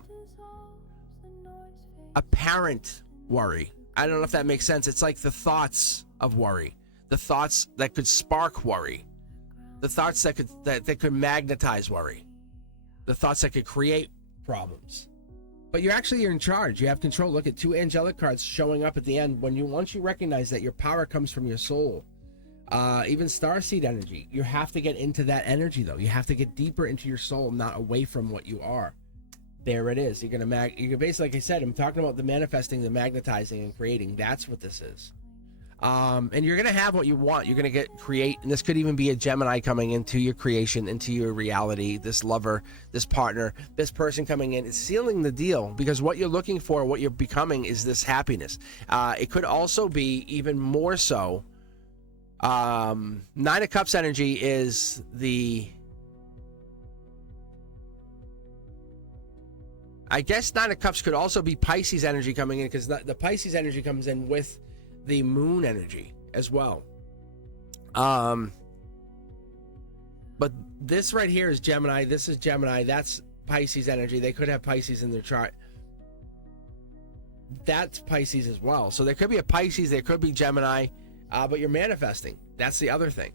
apparent worry. I don't know if that makes sense. It's like the thoughts of worry, the thoughts that could spark worry, the thoughts that could magnetize worry, the thoughts that could create problems. But you're in charge. You have control. Look at two angelic cards showing up at the end. Once you recognize that your power comes from your soul, even starseed energy, you have to get into that energy though. You have to get deeper into your soul, not away from what you are. There it is. You're basically, like I said, I'm talking about the manifesting, the magnetizing, and creating. That's what this is. And you're gonna have what you want. You're gonna create, and this could even be a Gemini coming into your creation, into your reality. This lover, this partner, this person coming in, it's sealing the deal, because what you're looking for, what you're becoming, is this happiness. It could also be even more so. Nine of Cups energy is I guess Nine of Cups could also be Pisces energy coming in, because the Pisces energy comes in with the moon energy as well. But this right here is Gemini. This is Gemini. That's Pisces energy. They could have Pisces in their chart. That's Pisces as well. So there could be a Pisces, there could be Gemini, but you're manifesting. That's the other thing.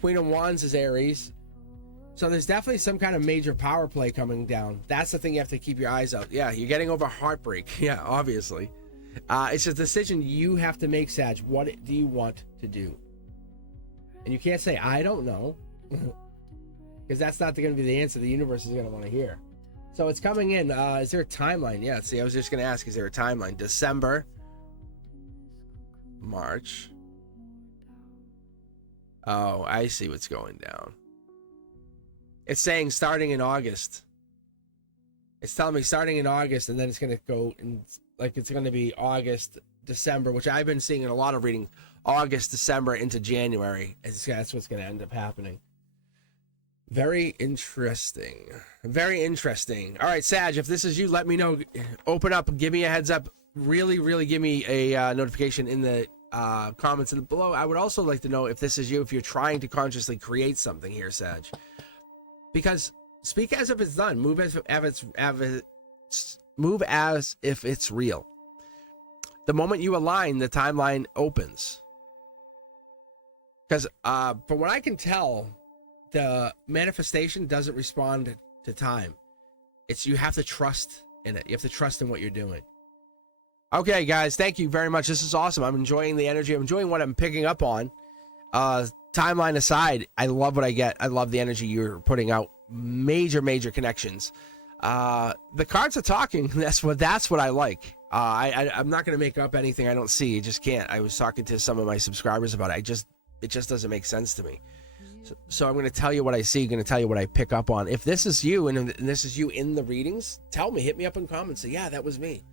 Queen of Wands is Aries. So there's definitely some kind of major power play coming down. That's the thing you have to keep your eyes out. Yeah, you're getting over heartbreak. Yeah, obviously. It's a decision you have to make, Sag. What do you want to do? And you can't say, I don't know. Because that's not going to be the answer the universe is going to want to hear. So it's coming in. Is there a timeline? Yeah, see, I was just going to ask, is there a timeline? December, March. Oh, I see what's going down. It's saying starting in August. It's telling me starting in August, and then it's going to go in, like it's going to be August, December, which I've been seeing in a lot of reading. August, December into January. That's what's going to end up happening. Very interesting. Very interesting. All right, Sag, if this is you, let me know. Open up, give me a heads up. Really give me a notification in the comments below. I would also like to know if this is you, if you're trying to consciously create something here, Sag. Because speak as if it's done. Move as if it's real. The moment you align, the timeline opens. Because from what I can tell, the manifestation doesn't respond to time. You have to trust in it. You have to trust in what you're doing. Okay, guys, thank you very much. This is awesome. I'm enjoying the energy. I'm enjoying what I'm picking up on. Timeline aside, I love what I get. I love the energy you're putting out. Major connections. The cards are talking. That's what I like. I'm not going to make up anything I don't see. You just can't. I was talking to some of my subscribers about it. It just doesn't make sense to me. So I'm going to tell you what I see. I'm going to tell you what I pick up on. If this is you and this is you in the readings, tell me. Hit me up in comments. Say, yeah, that was me.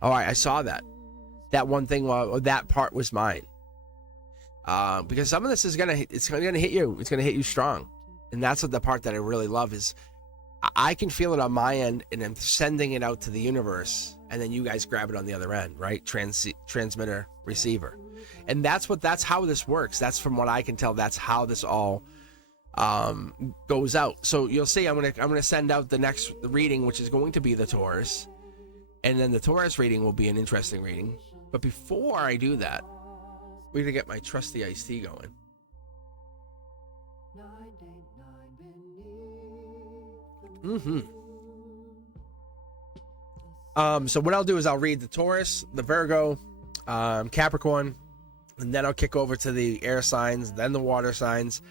All right, I saw that. That one thing, that part was mine. Because some of this is gonna hit you. It's gonna hit you strong, and that's what the part that I really love is. I can feel it on my end, and I'm sending it out to the universe, and then you guys grab it on the other end, right? Transmitter, receiver, and that's how this works. That's from what I can tell. That's how this all goes out. So you'll see. I'm gonna send out the next reading, which is going to be the Taurus, and then the Taurus reading will be an interesting reading. But before I do that, we're gonna get my trusty iced tea going. So what I'll do is I'll read the Taurus, the Virgo, Capricorn, and then I'll kick over to the air signs, then the water signs.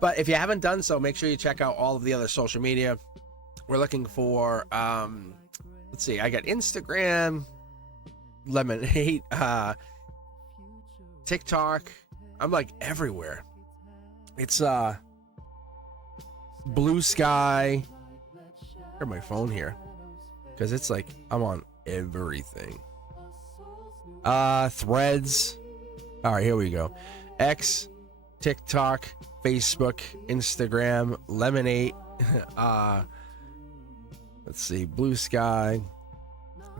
But if you haven't done so, make sure you check out all of the other social media. We're looking for, let's see, I got Instagram, Lemonade, TikTok. I'm like everywhere. It's Blue Sky. Grab my phone here because it's like I'm on everything. Threads. All right, here we go. X, TikTok, Facebook, Instagram, Lemonade. Let's see, Blue Sky.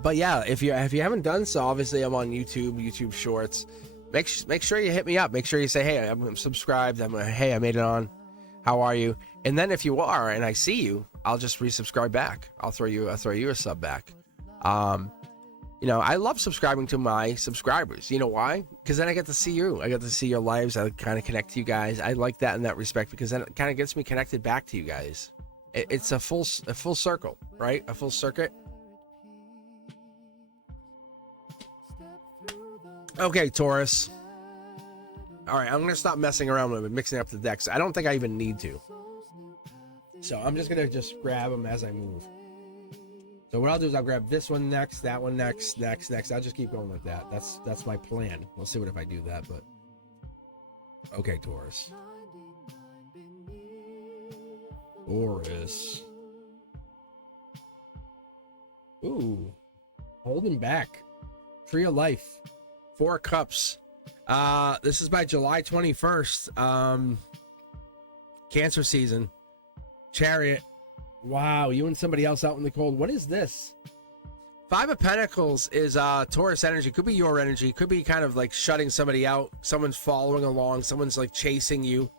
But yeah, if you haven't done so, obviously I'm on YouTube Shorts. Make sure you hit me up. Make sure you say, hey, I'm subscribed. Hey, I made it on. How are you? And then if you are and I see you, I'll just resubscribe back. I'll throw you a sub back. I love subscribing to my subscribers. You know why? Because then I get to see you. I get to see your lives. I kind of connect to you guys. I like that in that respect because then it kind of gets me connected back to you guys. It's a full circle, right? A full circuit. Okay, Taurus. All right, I'm going to stop messing around with it, mixing up the decks. I don't think I even need to. So I'm just going to grab them as I move. So what I'll do is I'll grab this one next, that one next. I'll just keep going like that. That's my plan. We'll see if I do that, but... Okay, Taurus. Taurus. Ooh. Holding back. Tree of Life. 4 Cups. This is by July 21st. Cancer season. Chariot. Wow, you and somebody else out in the cold. What is this? 5 of Pentacles is Taurus energy. Could be your energy. Could be kind of like shutting somebody out. Someone's following along. Someone's like chasing you.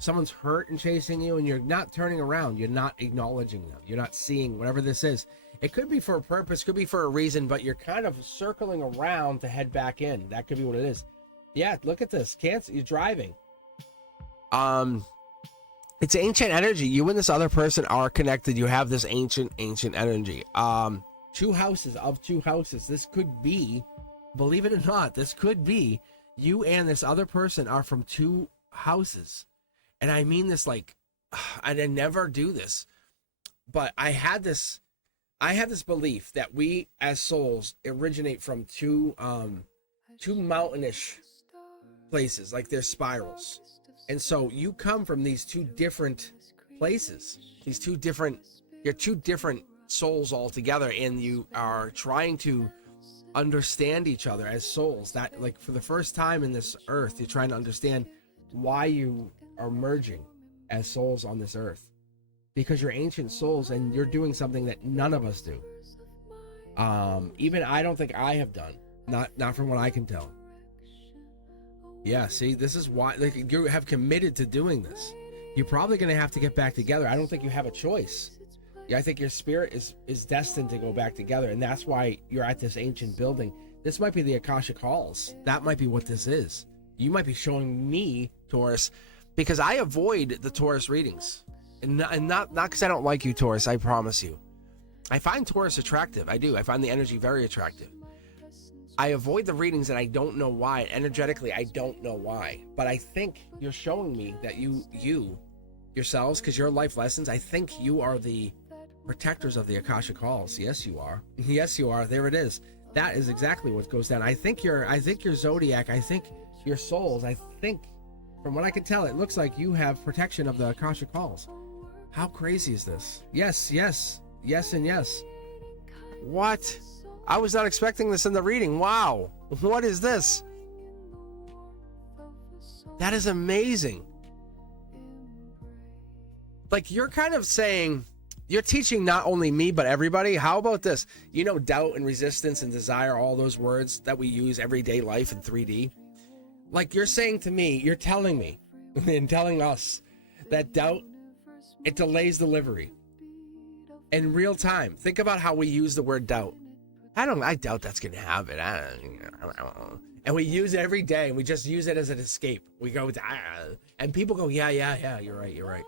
Someone's hurt and chasing you, and you're not turning around. You're not acknowledging them. You're not seeing whatever this is. It could be for a purpose, could be for a reason, but you're kind of circling around to head back in. That could be what it is. Yeah, look at this. Cancer, you're driving. It's ancient energy. You and this other person are connected. You have this ancient energy. 2 houses. This could be, believe it or not, this could be you and this other person are from 2 houses. And I mean this like, I never do this, but I had this belief that we as souls originate from two mountainish places, like they're spirals. And so you come from these 2 different places, you're 2 different souls all together, and you are trying to understand each other as souls. That, like, for the first time in this earth, you're trying to understand why you are merging as souls on this earth, because you're ancient souls and you're doing something that none of us do. Even I don't think I have done, not from what I can tell. Yeah, see, this is why, like, you have committed to doing this. You're probably going to have to get back together. I don't think you have a choice. Yeah, I think your spirit is destined to go back together, and that's why you're at this ancient building. This might be the Akashic Halls. That might be what this is. You might be showing me, Taurus, because I avoid the Taurus readings. And not because I don't like you, Taurus, I promise you. I find Taurus attractive. I do. I find the energy very attractive. I avoid the readings, and I don't know why. Energetically, I don't know why. But I think you're showing me that you yourselves, because your life lessons, I think you are the protectors of the Akashic Halls. Yes, you are. Yes, you are. There it is. That is exactly what goes down. I think your Zodiac, I think your souls, I think, from what I can tell, it looks like you have protection of the Akashic Halls. How crazy is this? Yes, yes, yes, and yes. What? I was not expecting this in the reading. Wow. What is this? That is amazing. Like, you're kind of saying, you're teaching not only me, but everybody. How about this? You know, doubt and resistance and desire, all those words that we use everyday life in 3D. Like, you're saying to me, you're telling me and telling us that doubt, it delays delivery in real time. Think about how we use the word doubt. I doubt that's going to happen. I don't know. And we use it every day, and we just use it as an escape. We go, and people go, yeah, you're right.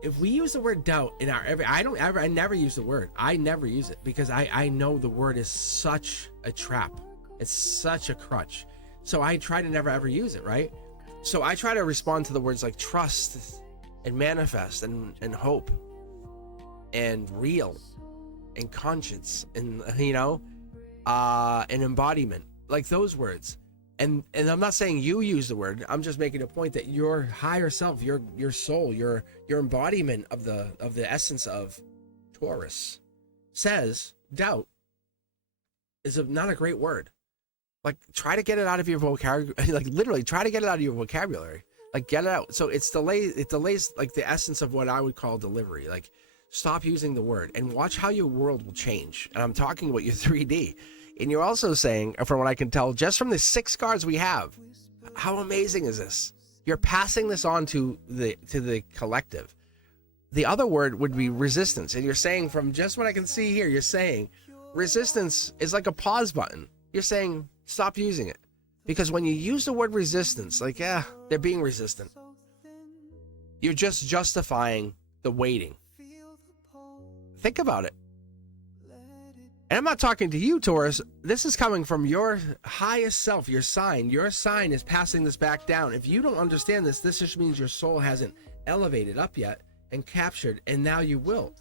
If we use the word doubt in our I never use the word. I never use it because I know the word is such a trap. It's such a crutch. So I try to never ever use it, right? So I try to respond to the words like trust and manifest and hope and real and conscience and, you know, and embodiment, like those words. And I'm not saying you use the word. I'm just making a point that your higher self, your soul, your embodiment of the essence of Taurus says doubt is not a great word. Like, try to get it out of your vocabulary. Like, literally, try to get it out of your vocabulary. Like, get it out. So it delays like the essence of what I would call delivery. Like, stop using the word and watch how your world will change. And I'm talking about your 3D. And you're also saying, from what I can tell, just from the 6 cards we have, how amazing is this? You're passing this on to the collective. The other word would be resistance. And you're saying, from just what I can see here, you're saying resistance is like a pause button. You're saying, stop using it. Because when you use the word resistance, like, they're being resistant. You're just justifying the waiting. Think about it. And I'm not talking to you, Taurus. This is coming from your highest self, your sign. Your sign is passing this back down. If you don't understand this, this just means your soul hasn't elevated up yet and captured, and now you will.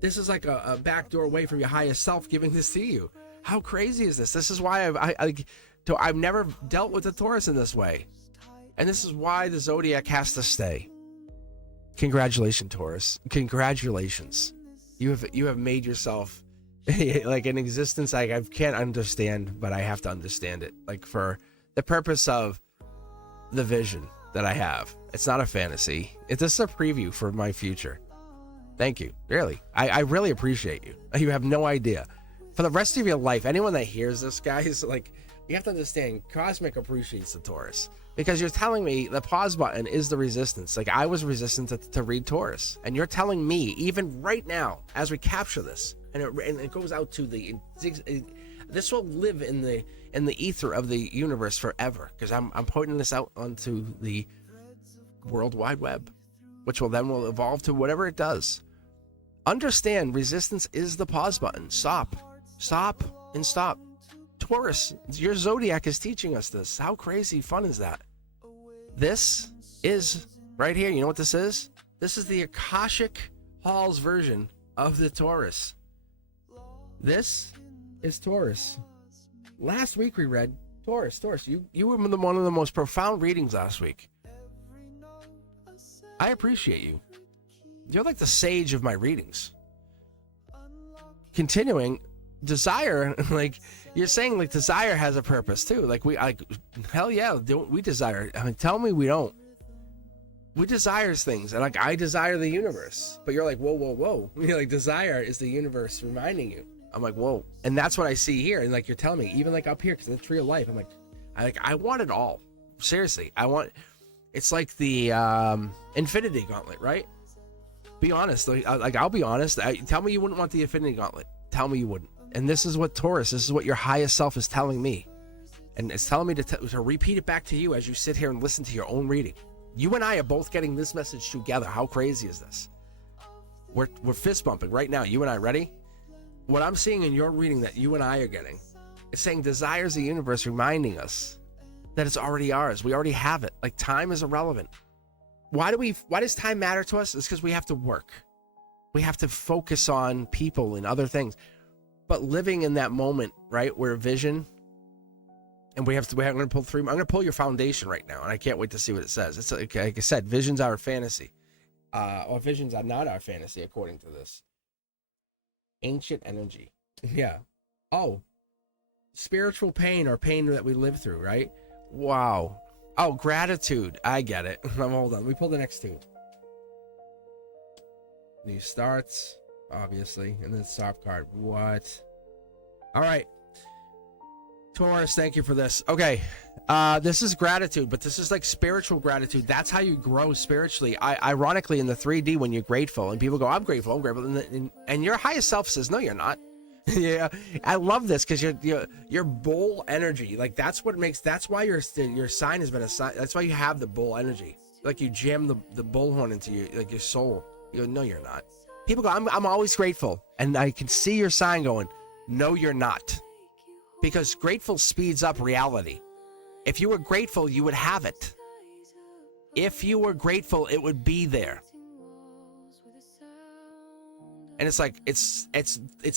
This is like a backdoor way from your highest self giving this to you. How crazy is this? This is why I've never dealt with the Taurus in this way. And this is why the Zodiac has to stay. Congratulations, Taurus. Congratulations. You have made yourself like an existence I can't understand, but I have to understand it. Like, for the purpose of the vision that I have. It's not a fantasy. It's just a preview for my future. Thank you. Really. I really appreciate you. You have no idea. For the rest of your life, anyone that hears this, guys, like, you have to understand, Cosmic appreciates the Taurus. Because you're telling me the pause button is the resistance. Like, I was resistant to read Taurus. And you're telling me, even right now, as we capture this, and it goes out to this will live in the ether of the universe forever. Because I'm putting this out onto the World Wide Web, which will evolve to whatever it does. Understand, resistance is the pause button. Stop, and stop. Taurus, your Zodiac is teaching us this. How crazy fun is that? This is right here. You know what this is? This is the Akashic Halls version of the Taurus. This is Taurus. Last week we read Taurus. You were one of the most profound readings last week. I appreciate you. You're like the sage of my readings. Continuing, desire, like, you're saying, like, desire has a purpose too. Like, hell yeah, we desire. I mean, tell me we don't. We desire things, and like, I desire the universe. But you're like, whoa. You're like, desire is the universe reminding you. I'm like, whoa. And that's what I see here. And like, you're telling me, even like up here, because the tree of life, I'm like, I want it all. Seriously, it's like the Infinity Gauntlet, right? Be honest. Like, I'll be honest. Tell me you wouldn't want the Infinity Gauntlet. Tell me you wouldn't. And this is what Taurus, this is what your highest self is telling me. And it's telling me to repeat it back to you as you sit here and listen to your own reading. You and I are both getting this message together. How crazy is this? We're fist bumping right now. You and I, ready? What I'm seeing in your reading that you and I are getting, it's saying desire is the universe reminding us that it's already ours. We already have it. Like, time is irrelevant. Why does time matter to us? It's because we have to work. We have to focus on people and other things. But living in that moment, right, where vision, and I'm going to pull three. I'm going to pull your foundation right now, and I can't wait to see what it says. It's like I said, visions are a fantasy, or visions are not our fantasy, according to this. Ancient energy, yeah. Oh, spiritual pain or pain that we live through, right? Wow. Oh, gratitude. I get it. Hold on. Let me pull the next two. New starts, obviously, and then soft card. What? All right. Taurus, thank you for this. Okay. This is gratitude, but this is like spiritual gratitude. That's how you grow spiritually. Ironically, in the 3D, when you're grateful and people go, I'm grateful. And your highest self says, no, you're not. Yeah, I love this because your bull energy, like that's why your sign has been a sign. That's why you have the bull energy. Like you jam the bullhorn into your soul. You go, no, you're not. People go, I'm always grateful, and I can see your sign going, no, you're not, because grateful speeds up reality. If you were grateful, you would have it. If you were grateful, it would be there. And it's like it's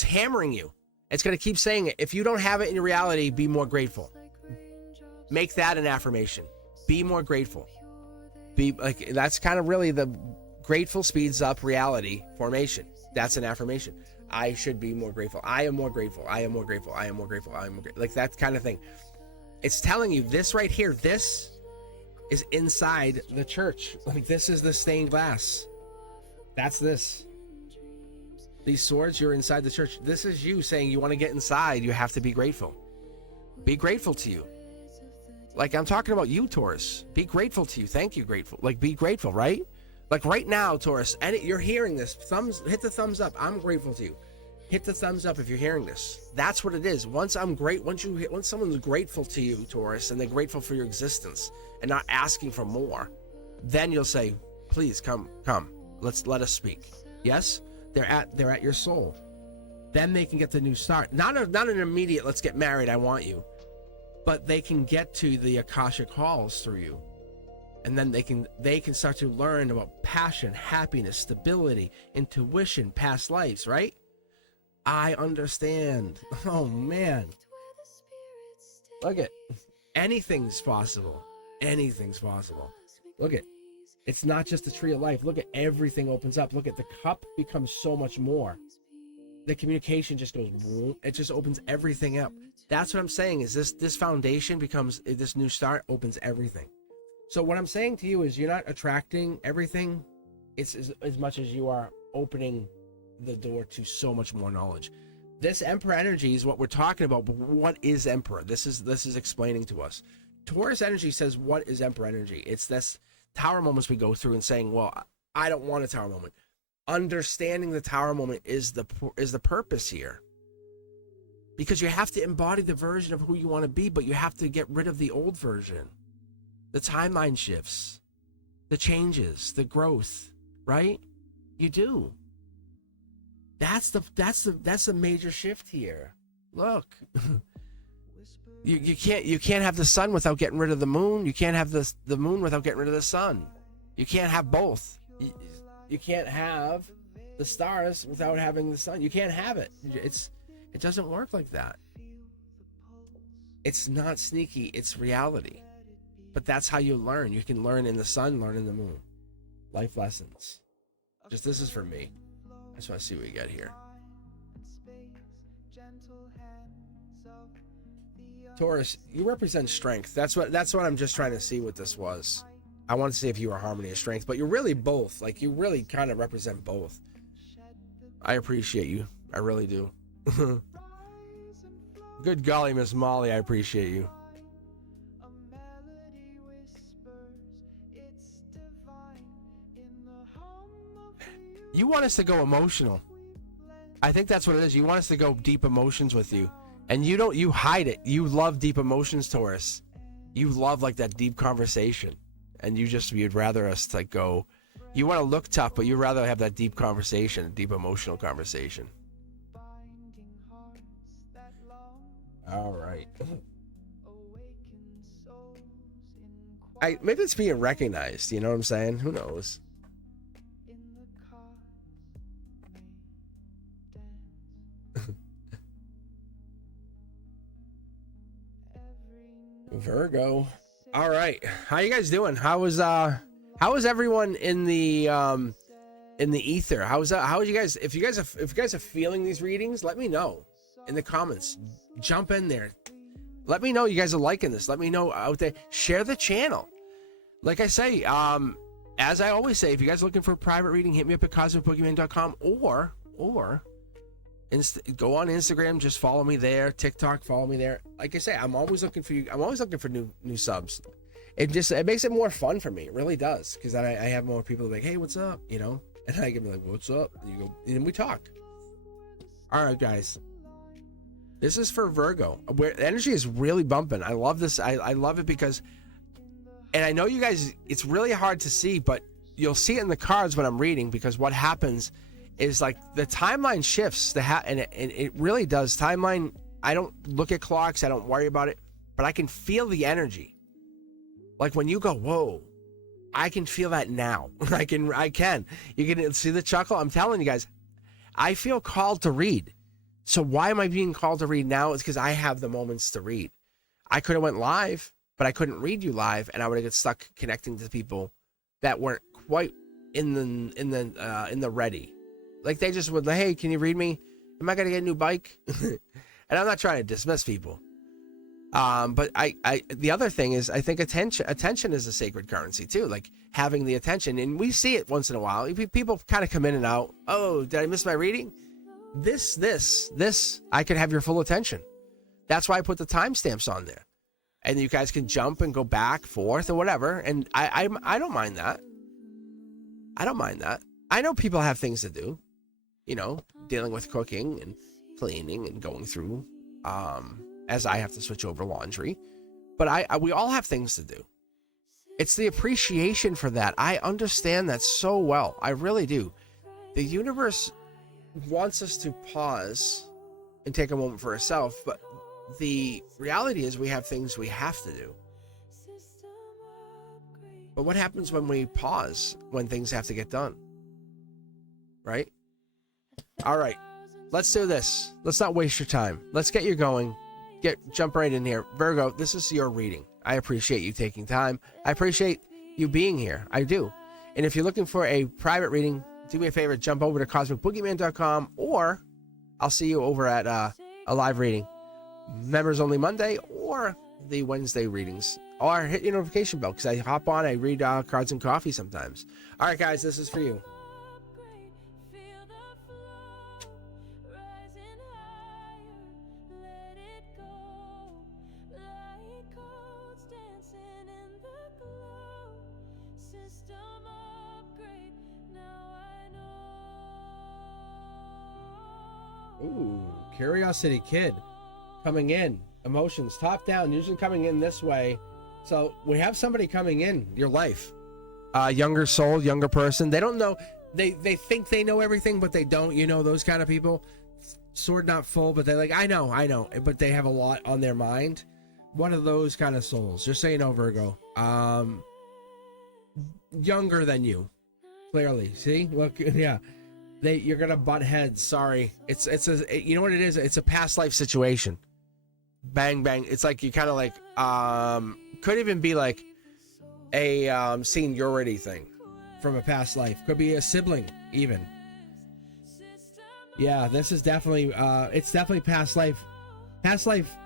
hammering you. It's going to keep saying it. If you don't have it in your reality, be more grateful. Make that an affirmation. Be more grateful. Be like, that's kind of really the grateful speeds up reality formation. That's an affirmation. I should be more grateful. I am more grateful. I am more grateful. I am more grateful. I am more grateful. Like that kind of thing. It's telling you this right here. This is inside the church. Like this is the stained glass. That's this. These swords, you're inside the church. This is you saying you want to get inside. You have to be grateful. Be grateful to you. Like I'm talking about you, Taurus. Be grateful to you. Thank you, grateful. Like be grateful, right? Like right now, Taurus, and you're hearing this. Hit the thumbs up. I'm grateful to you. Hit the thumbs up if you're hearing this. That's what it is. Once someone's grateful to you, Taurus, and they're grateful for your existence and not asking for more, then you'll say, please come. Let us speak. Yes? They're at your soul. Then they can get the new start. Not an immediate, let's get married, I want you. But they can get to the Akashic halls through you. And then they can start to learn about passion, happiness, stability, intuition, past lives, right? I understand. Oh man. Look at anything's possible. Anything's possible. Look at it's not just the tree of life. Look at everything opens up. Look at the cup becomes so much more. The communication just goes, it just opens everything up. That's what I'm saying is this foundation becomes, this new start opens everything. So what I'm saying to you is you're not attracting everything. It's as much as you are opening the door to so much more knowledge. This Emperor energy is what we're talking about, but what is Emperor? This is explaining to us. Taurus energy says, what is Emperor energy? It's this tower moments we go through and saying, well, I don't want a tower moment. Understanding the tower moment is the purpose here, because you have to embody the version of who you want to be, but you have to get rid of the old version, the timeline shifts, the changes, the growth, right? You do. That's the major shift here. Look. You can't have the sun without getting rid of the moon. You can't have the moon without getting rid of the sun. You can't have both. You can't have the stars without having the sun. You can't have it. It doesn't work like that. It's not sneaky. It's reality. But that's how you learn. You can learn in the sun, learn in the moon. Life lessons. Just this is for me. I just want to see what we got here. Taurus, you represent strength. That's what I'm just trying to see what this was. I want to see if you are harmony or strength, but you're really both. Like you really kind of represent both. I appreciate you. I really do. Good golly, Miss Molly, I appreciate you. You want us to go emotional. I think that's what it is. You want us to go deep emotions with you. And you hide it. You love deep emotions, Taurus. You love like that deep conversation. And you'd rather us like go, you want to look tough, but you'd rather have that deep conversation, a deep emotional conversation. All right. Maybe it's being recognized, you know what I'm saying? Who knows? Virgo. All right. How you guys doing? How is everyone in the ether? How is you guys? If you guys are feeling these readings, let me know in the comments. Jump in there. Let me know you guys are liking this. Let me know out there. Share the channel. Like I say, as I always say, if you guys are looking for a private reading, hit me up at cosmicboogeyman.com or go on Instagram, just follow me there. TikTok, follow me there. Like I say, I'm always looking for you. I'm always looking for new subs. It makes it more fun for me. It really does, because then I have more people like, hey, what's up? You know, and I can be like, what's up? And you go, and we talk. All right, guys. This is for Virgo. Where the energy is really bumping. I love this. I love it because, and I know you guys, it's really hard to see, but you'll see it in the cards when I'm reading, because what happens is like the timeline shifts. And it really does. Timeline, I don't look at clocks. I don't worry about it, but I can feel the energy. Like when you go, whoa, I can feel that now. I can. You can see the chuckle. I'm telling you guys, I feel called to read. So why am I being called to read now? It's because I have the moments to read. I could have went live, but I couldn't read you live, and I would have got stuck connecting to people that weren't quite in the ready. Like they just would, like, hey, can you read me? Am I gonna get a new bike? And I'm not trying to dismiss people. But the other thing is, I think attention is a sacred currency too. Like having the attention, and we see it once in a while. People kind of come in and out. Oh, did I miss my reading? This, I could have your full attention. That's why I put the timestamps on there, and you guys can jump and go back, forth, or whatever. And I don't mind that. I don't mind that. I know people have things to do, you know, dealing with cooking and cleaning and going through, as I have to switch over laundry, but we all have things to do. It's the appreciation for that. I understand that so well. I really do. The universe wants us to pause and take a moment for ourselves, but the reality is we have things we have to do. But what happens when we pause, when things have to get done? Right? All right. Let's do this. Let's not waste your time. Let's get you going. Jump right in here. Virgo, this is your reading. I appreciate you taking time. I appreciate you being here. I do. And if you're looking for a private reading, do me a favor, jump over to cosmicboogeyman.com, or I'll see you over at a live reading. Members only Monday or the Wednesday readings. Or hit your notification bell, because I hop on, I read cards and coffee sometimes. All right, guys, this is for you. Ooh, Curiosity Kid coming in. Emotions top down, usually coming in this way. So we have somebody coming in your life. Younger soul, younger person. They don't know. They think they know everything, but they don't. You know, those kind of people. Sword not full, but they're like, I know. But they have a lot on their mind. One of those kind of souls. Just so you know, Virgo. Younger than you. Clearly. See? Look, yeah. You're gonna butt heads. Sorry, you know what it is. It's a past life situation. Bang bang. It's like you kind of like could even be like a seniority thing from a past life. Could be a sibling even. Yeah, this is definitely it's definitely past life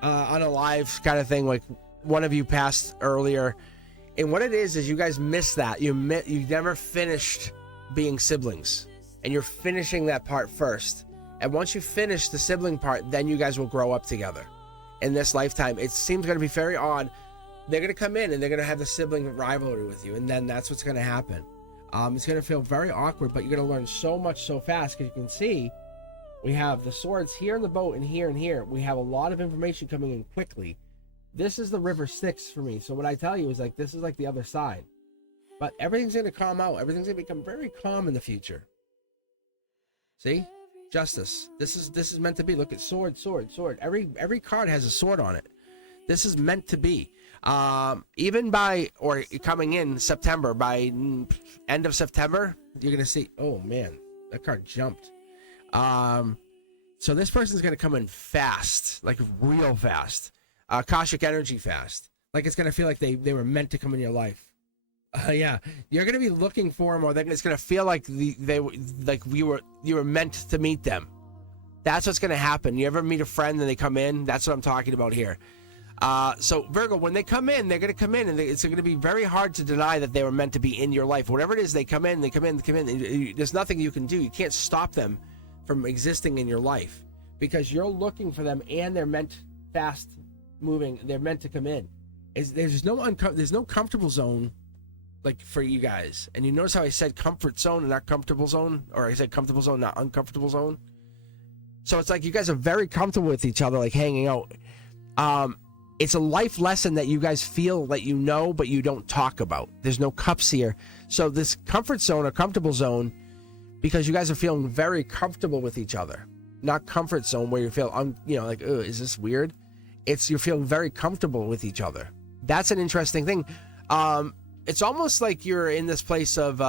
on a live kind of thing. Like one of you passed earlier, and what it is you guys missed that. You never finished being siblings. And you're finishing that part first. And once you finish the sibling part, then you guys will grow up together. In this lifetime, it seems going to be very odd. They're going to come in and they're going to have the sibling rivalry with you. And then that's what's going to happen. It's going to feel very awkward, but you're going to learn so much so fast. Because you can see, we have the swords here in the boat and here and here. We have a lot of information coming in quickly. This is the river Styx for me. So what I tell you is like, this is like the other side. But everything's going to calm out. Everything's going to become very calm in the future. See? Justice. This is meant to be. Look at sword. Every card has a sword on it. This is meant to be. Even coming in September, by end of September, you're gonna see. Oh man, that card jumped. So this person's gonna come in fast, like real fast. Akashic energy fast. Like it's gonna feel like they were meant to come in your life. Yeah, you're gonna be looking for them, or it's gonna feel like you were meant to meet them. That's what's gonna happen. You ever meet a friend and they come in? That's what I'm talking about here. So Virgo, when they come in, they're gonna come in, and it's gonna be very hard to deny that they were meant to be in your life. Whatever it is, they come in. There's nothing you can do. You can't stop them from existing in your life because you're looking for them, and they're meant fast moving. They're meant to come in. There's no comfortable zone. Like for you guys, and you notice how I said comfort zone and not comfortable zone, or I said comfortable zone, not uncomfortable zone. So it's like you guys are very comfortable with each other, like hanging out. It's a life lesson that you guys feel that you know, but you don't talk about. There's no cups here. So this comfort zone or comfortable zone, because you guys are feeling very comfortable with each other, not comfort zone where you feel, like, oh, is this weird? You're feeling very comfortable with each other. That's an interesting thing. It's almost like you're in this place of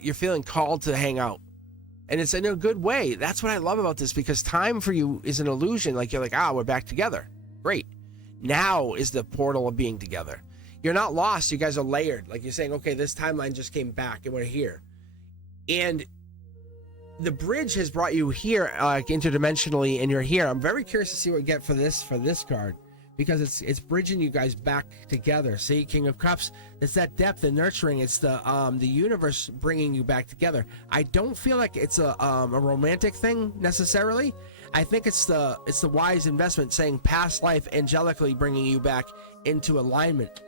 you're feeling called to hang out, and it's in a good way. That's what I love about this, because time for you is an illusion. Like you're like, we're back together. Great. Now is the portal of being together. You're not lost. You guys are layered. Like you're saying, okay, this timeline just came back and we're here. And the bridge has brought you here, interdimensionally, and you're here. I'm very curious to see what we get for this card. Because it's bridging you guys back together. See, King of Cups, it's that depth and nurturing. It's the universe bringing you back together. I don't feel like it's a romantic thing necessarily. I think it's the wise investment, saying past life angelically bringing you back into alignment.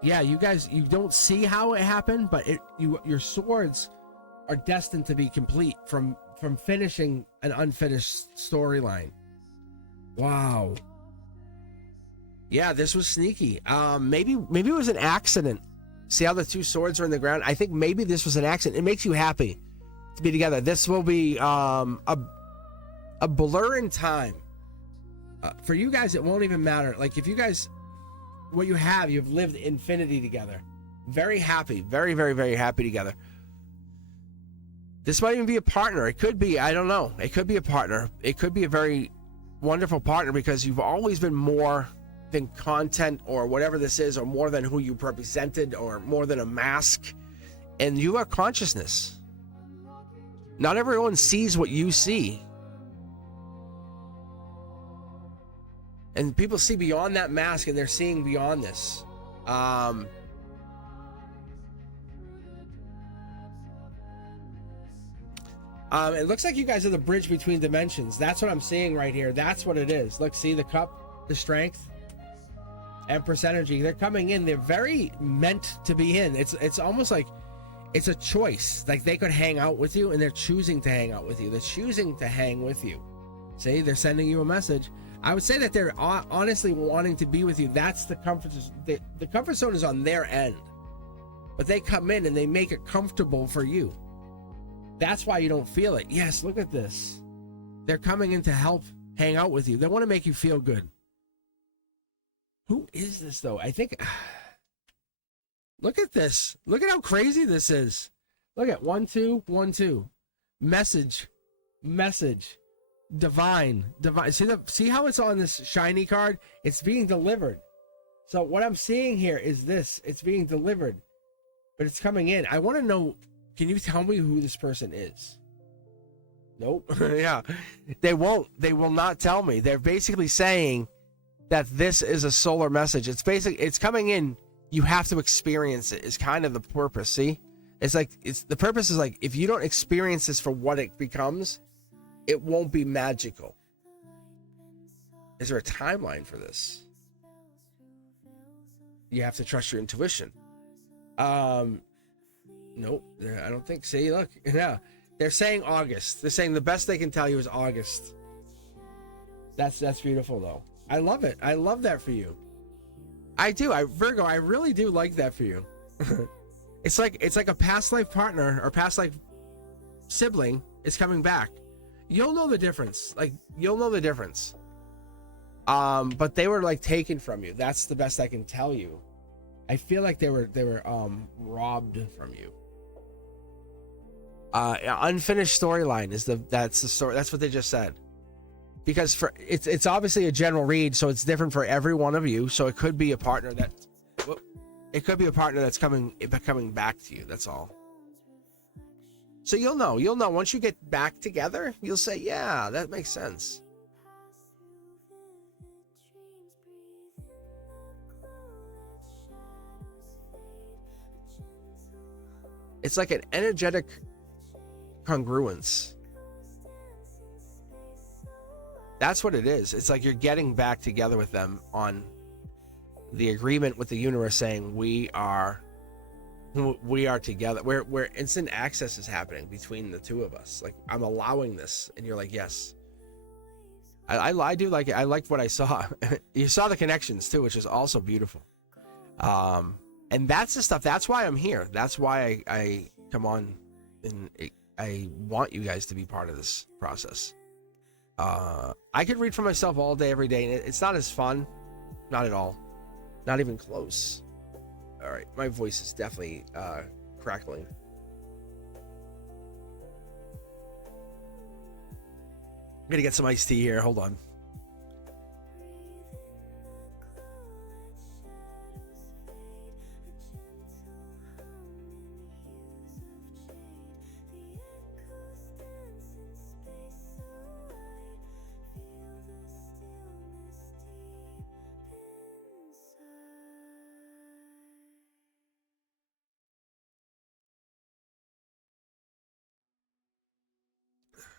Yeah, you guys, you don't see how it happened, but your swords are destined to be complete from finishing an unfinished storyline. Wow. Yeah, this was sneaky. Maybe it was an accident. See how the two swords are in the ground? I think maybe this was an accident. It makes you happy to be together. This will be a blur in time. For you guys, it won't even matter. Like if you guys, what you've lived infinity together. Very happy. Very, very, very happy together. This might even be a partner. It could be. I don't know. It could be a partner. It could be a very wonderful partner, because you've always been more than content or whatever this is, or more than who you represented, or more than a mask, and you are consciousness. Not everyone sees what you see, and people see beyond that mask, and they're seeing beyond this. It looks like you guys are the bridge between dimensions. That's what I'm seeing right here. That's what it is. Look, see the cup, the strength, Empress energy. They're coming in. They're very meant to be in. It's almost like it's a choice. Like they could hang out with you, and they're choosing to hang out with you. They're choosing to hang with you. See, they're sending you a message. I would say that they're honestly wanting to be with you. That's the comfort. The comfort zone is on their end, but they come in and they make it comfortable for you. That's why you don't feel it. Yes, look at this. They're coming in to help hang out with you. They want to make you feel good. Who is this though? I think, look at this. Look at how crazy this is. Look at 1 2 1 2. Message. Divine. See how it's on this shiny card? It's being delivered. So what I'm seeing here is this. It's being delivered, but it's coming in. I want to know, can you tell me who this person is? Nope. Yeah. They won't. They will not tell me. They're basically saying that this is a solar message. It's coming in. You have to experience it. Is kind of the purpose. See? The purpose is like, if you don't experience this for what it becomes, it won't be magical. Is there a timeline for this? You have to trust your intuition. Nope, I don't think. See, look, yeah, they're saying August. They're saying the best they can tell you is August. That's beautiful though. I love it. I love that for you. I do. Virgo, I really do like that for you. It's like a past life partner or past life sibling is coming back. You'll know the difference. You'll know the difference. But they were taken from you. That's the best I can tell you. I feel like they were robbed from you. Unfinished storyline that's the story. That's what they just said. Because it's obviously a general read, so it's different for every one of you. So it could be a partner that it could be a partner that's coming back to you. That's all. So you'll know once you get back together, you'll say, yeah, that makes sense. It's like an energetic congruence. That's what it is. It's like you're getting back together with them on the agreement with the universe saying we are together. Where instant access is happening between the two of us. Like, I'm allowing this, and you're like, yes. I do like it. I liked what I saw. You saw the connections too, which is also beautiful. And that's the stuff. That's why I'm here. That's why I come on, and I want you guys to be part of this process. I could read for myself all day, every day, and it's not as fun. Not at all. Not even close. All right, my voice is definitely crackling. I'm gonna get some iced tea here. Hold on.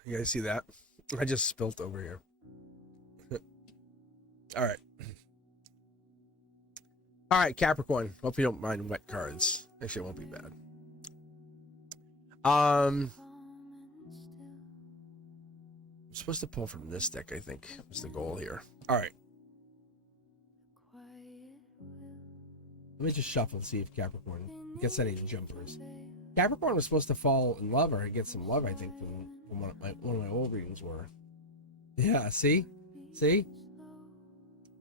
You guys see that? I just spilt over here. All right. All right, Capricorn. Hope you don't mind wet cards. Actually, it won't be bad. I'm supposed to pull from this deck, I think, was the goal here. All right. Let me just shuffle and see if Capricorn gets any jumpers. Capricorn was supposed to fall in love or get some love, I think, from one of my old readings were. Yeah, see?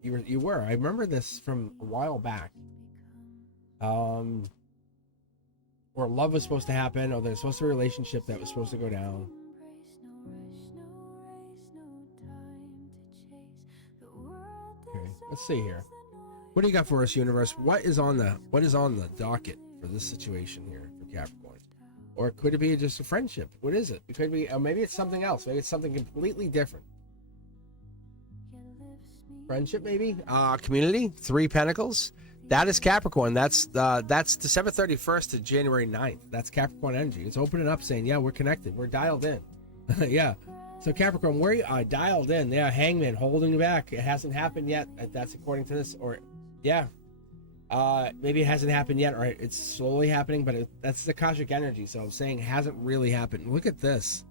You were. I remember this from a while back. Or love was supposed to happen, or there's supposed to be a relationship that was supposed to go down. Okay, let's see here. What do you got for us, universe? What is on the docket for this situation here for Capricorn? Or could it be just a friendship? What is it? It could be, or maybe it's something else. Maybe it's something completely different. Friendship, maybe? Community, 3 Pentacles. That is Capricorn. That's December 31st to January 9th. That's Capricorn energy. It's opening up, saying, yeah, we're connected. We're dialed in. Yeah. So Capricorn, where are dialed in? Yeah, Hangman holding back. It hasn't happened yet. That's according to this. Or, yeah. Maybe it hasn't happened yet, or it's slowly happening, but that's the Akashic energy. So I'm saying it hasn't really happened. Look at this.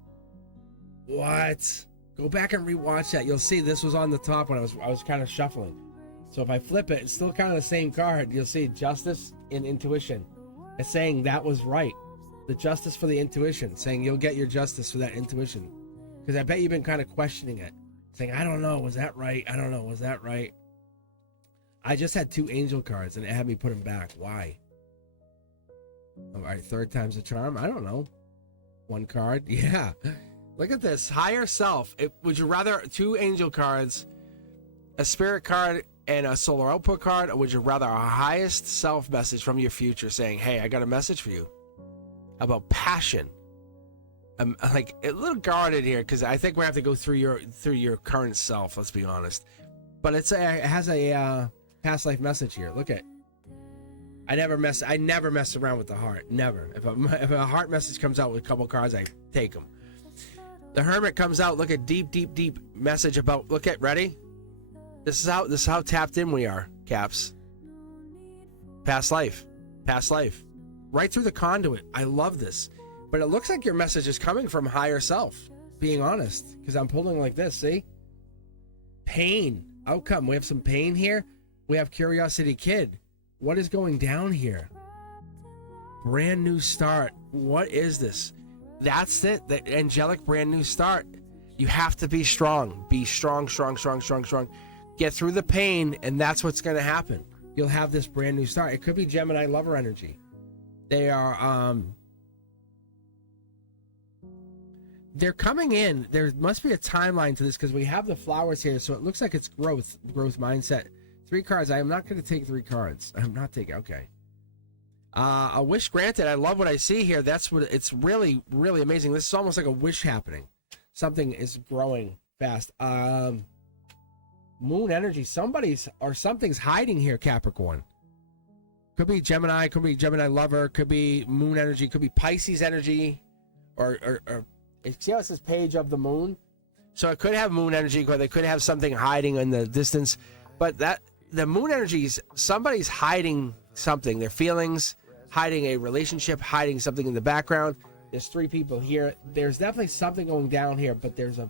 What? Go back and rewatch that. You'll see this was on the top when I was kind of shuffling. So if I flip it, it's still kind of the same card. You'll see justice and intuition. It's saying that was right. The justice for the intuition, saying you'll get your justice for that intuition. Because I bet you've been kind of questioning it, saying, I don't know, was that right? I don't know, was that right? I just had 2 angel cards and it had me put them back. Why? All right, 3rd time's a charm. I don't know. 1 card. Yeah. Look at this. Higher self. Would you rather 2 angel cards, a spirit card, and a solar output card, or would you rather a highest self message from your future saying, hey, I got a message for you about passion? I'm like a little guarded here because I think we have to go through your current self. Let's be honest. But it has a past life message here. Look at. I never mess around with the heart. Never. If a heart message comes out with a couple cards, I take them. The Hermit comes out. Look at deep message about. Look at ready. This is how tapped in we are, Caps. Past life. Right through the conduit. I love this. But it looks like your message is coming from higher self, being honest. Because I'm pulling like this, see? Pain. Outcome. We have some pain here. We have Curiosity Kid. What is going down here? Brand new start. What is this? That's it. The angelic brand new start. You have to be strong. Be strong. Get through the pain, and that's what's going to happen. You'll have this brand new start. It could be Gemini lover energy. They are they're coming in. There must be a timeline to this because we have the flowers here, so it looks like it's growth mindset. 3 cards. I am not going to take 3 cards. I'm not taking. Okay. A wish granted. I love what I see here. That's what it's really, really amazing. This is almost like a wish happening. Something is growing fast. Moon energy. Somebody's or something's hiding here, Capricorn. Could be Gemini. Could be Gemini lover. Could be moon energy. Could be Pisces energy. Or see how it says page of the moon? So it could have moon energy, or they could have something hiding in the distance. But that the moon energy is somebody's hiding something. Their feelings, hiding a relationship, hiding something in the background. There's 3 people here. There's definitely something going down here, but there's a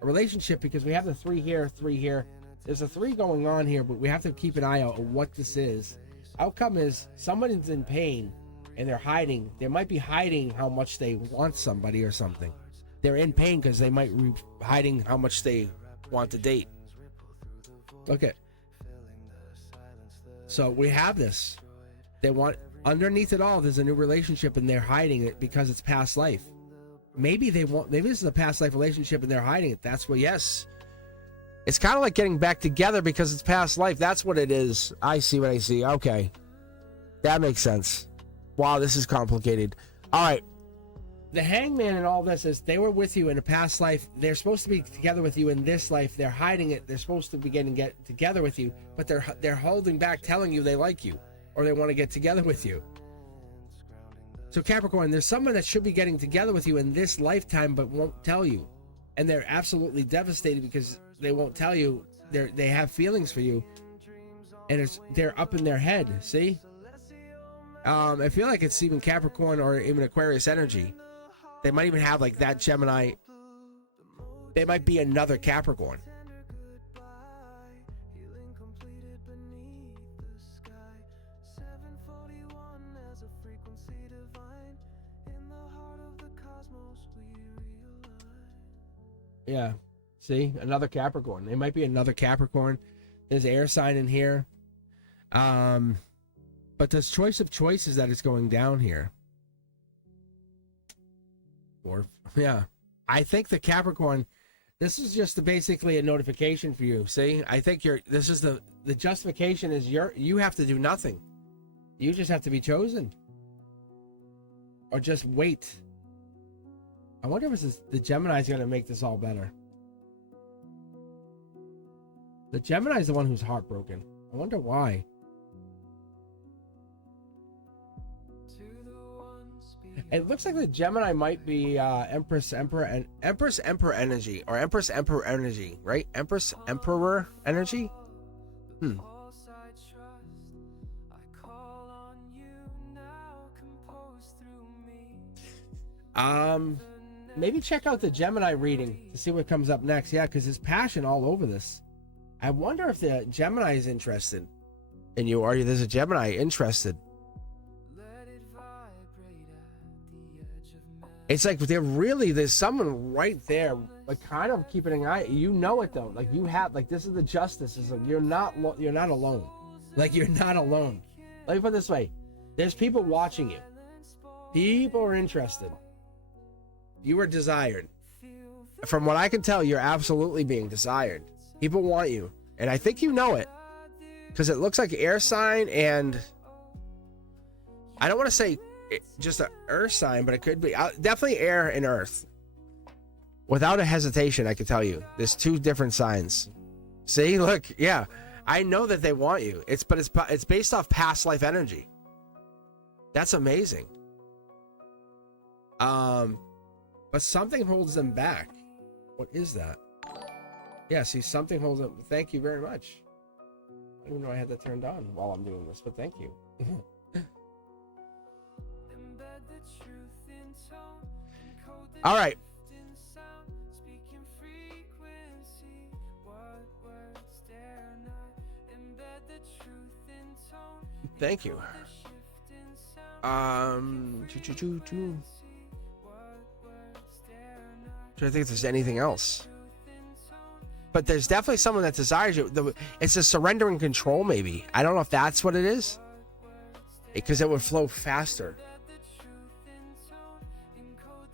relationship because we have the 3 here, 3 here. There's a 3 going on here, but we have to keep an eye out on what this is. Outcome is someone's in pain and they're hiding. They might be hiding how much they want somebody or something. They're in pain because they might be hiding how much they want to date. Look at. So we have this. They want, underneath it all, there's a new relationship and they're hiding it because it's past life. Maybe they want, maybe this is a past life relationship and they're hiding it. That's what, yes. It's kind of like getting back together because it's past life. That's what it is. I see what I see. Okay. That makes sense. Wow, this is complicated. All right. The hangman and all this is they were with you in a past life. They're supposed to be together with you in this life. They're hiding it. They're supposed to be get together with you, but they're holding back, telling you they like you or they want to get together with you. So Capricorn, there's someone that should be getting together with you in this lifetime but won't tell you. And they're absolutely devastated because they won't tell you. They have feelings for you. And they're up in their head, see? I feel like it's even Capricorn or even Aquarius energy. They might even have like that Gemini. They might be another Capricorn. Yeah. See? Another Capricorn. They might be another Capricorn. There's air sign in here. But there's choice of choices that is going down here. Or, yeah. I think the Capricorn, this is just basically a notification for you. See? I think this is the justification is you have to do nothing. You just have to be chosen. Or just wait. I wonder if the Gemini's going to make this all better. The Gemini's the one who's heartbroken. I wonder why. It looks like the Gemini might be Empress Emperor energy or Empress Emperor energy, right? Empress Emperor energy. Maybe check out the Gemini reading to see what comes up next. Yeah, because there's passion all over this. I wonder if the Gemini is interested in you, or there's a Gemini interested. It's like there's someone right there, like kind of keeping an eye. You know it though, like you have, like this is the justice. It's like you're not alone. Like you're not alone. Let me put it this way: there's people watching you. People are interested. You are desired. From what I can tell, you're absolutely being desired. People want you, and I think you know it, because it looks like air sign, and I don't want to say just an earth sign, but it could be definitely air and earth. Without a hesitation, I can tell you, there's 2 different signs. See, look, yeah, I know that they want you. It's based off past life energy. That's amazing. But something holds them back. What is that? Yeah, see, something holds them. Thank you very much. I didn't know I had that turned on while I'm doing this, but thank you. All right. Thank you. I think if there's anything else, but there's definitely someone that desires you. It's a surrender and control, maybe. I don't know if that's what it is, because it would flow faster.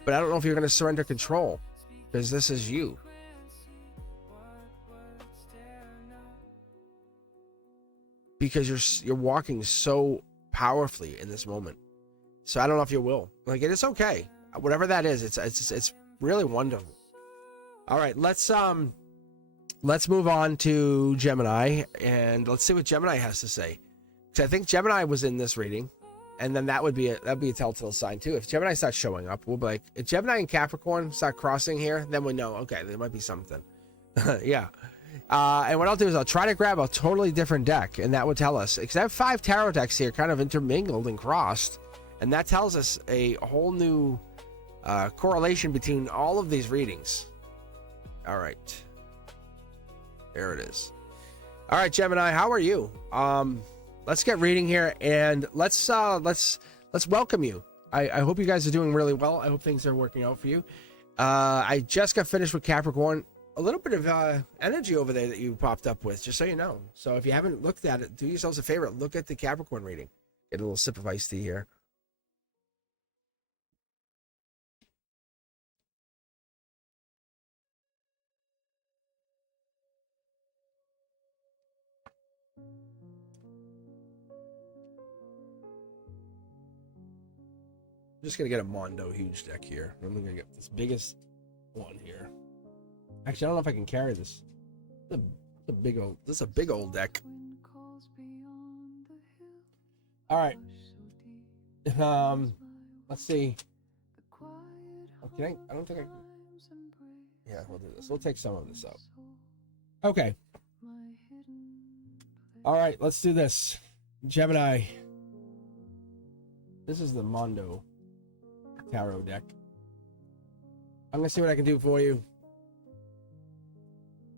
But I don't know if you're going to surrender control, because this is you. This because you're walking so powerfully in this moment. So I don't know if you will. Like, it's okay. Whatever that is, it's really wonderful. All right, let's move on to Gemini, and let's see what Gemini has to say. Because I think Gemini was in this reading, and then that'd be a telltale sign too. If Gemini starts showing up, we'll be like, if Gemini and Capricorn start crossing here, then we know, okay, there might be something. Yeah. And what I'll do is I'll try to grab a totally different deck, and that would tell us, because I have 5 tarot decks here kind of intermingled and crossed, and that tells us a whole new correlation between all of these readings. All right, there it is. All right, Gemini, how are you? Let's get reading here, and let's welcome you. I hope you guys are doing really well. I hope things are working out for you. I just got finished with Capricorn. A little bit of energy over there that you popped up with, just so you know. So if you haven't looked at it, do yourselves a favor, look at the Capricorn reading. Get a little sip of iced tea here. I'm just gonna get a Mondo huge deck here. I'm gonna get this biggest one here. Actually, I don't know if I can carry this. This is a big old deck. All right. Let's see. Okay, I don't think I can. Yeah, we'll do this. We'll take some of this out. Okay. All right, let's do this. Gemini. This is the Mondo tarot deck. I'm gonna see what I can do for you.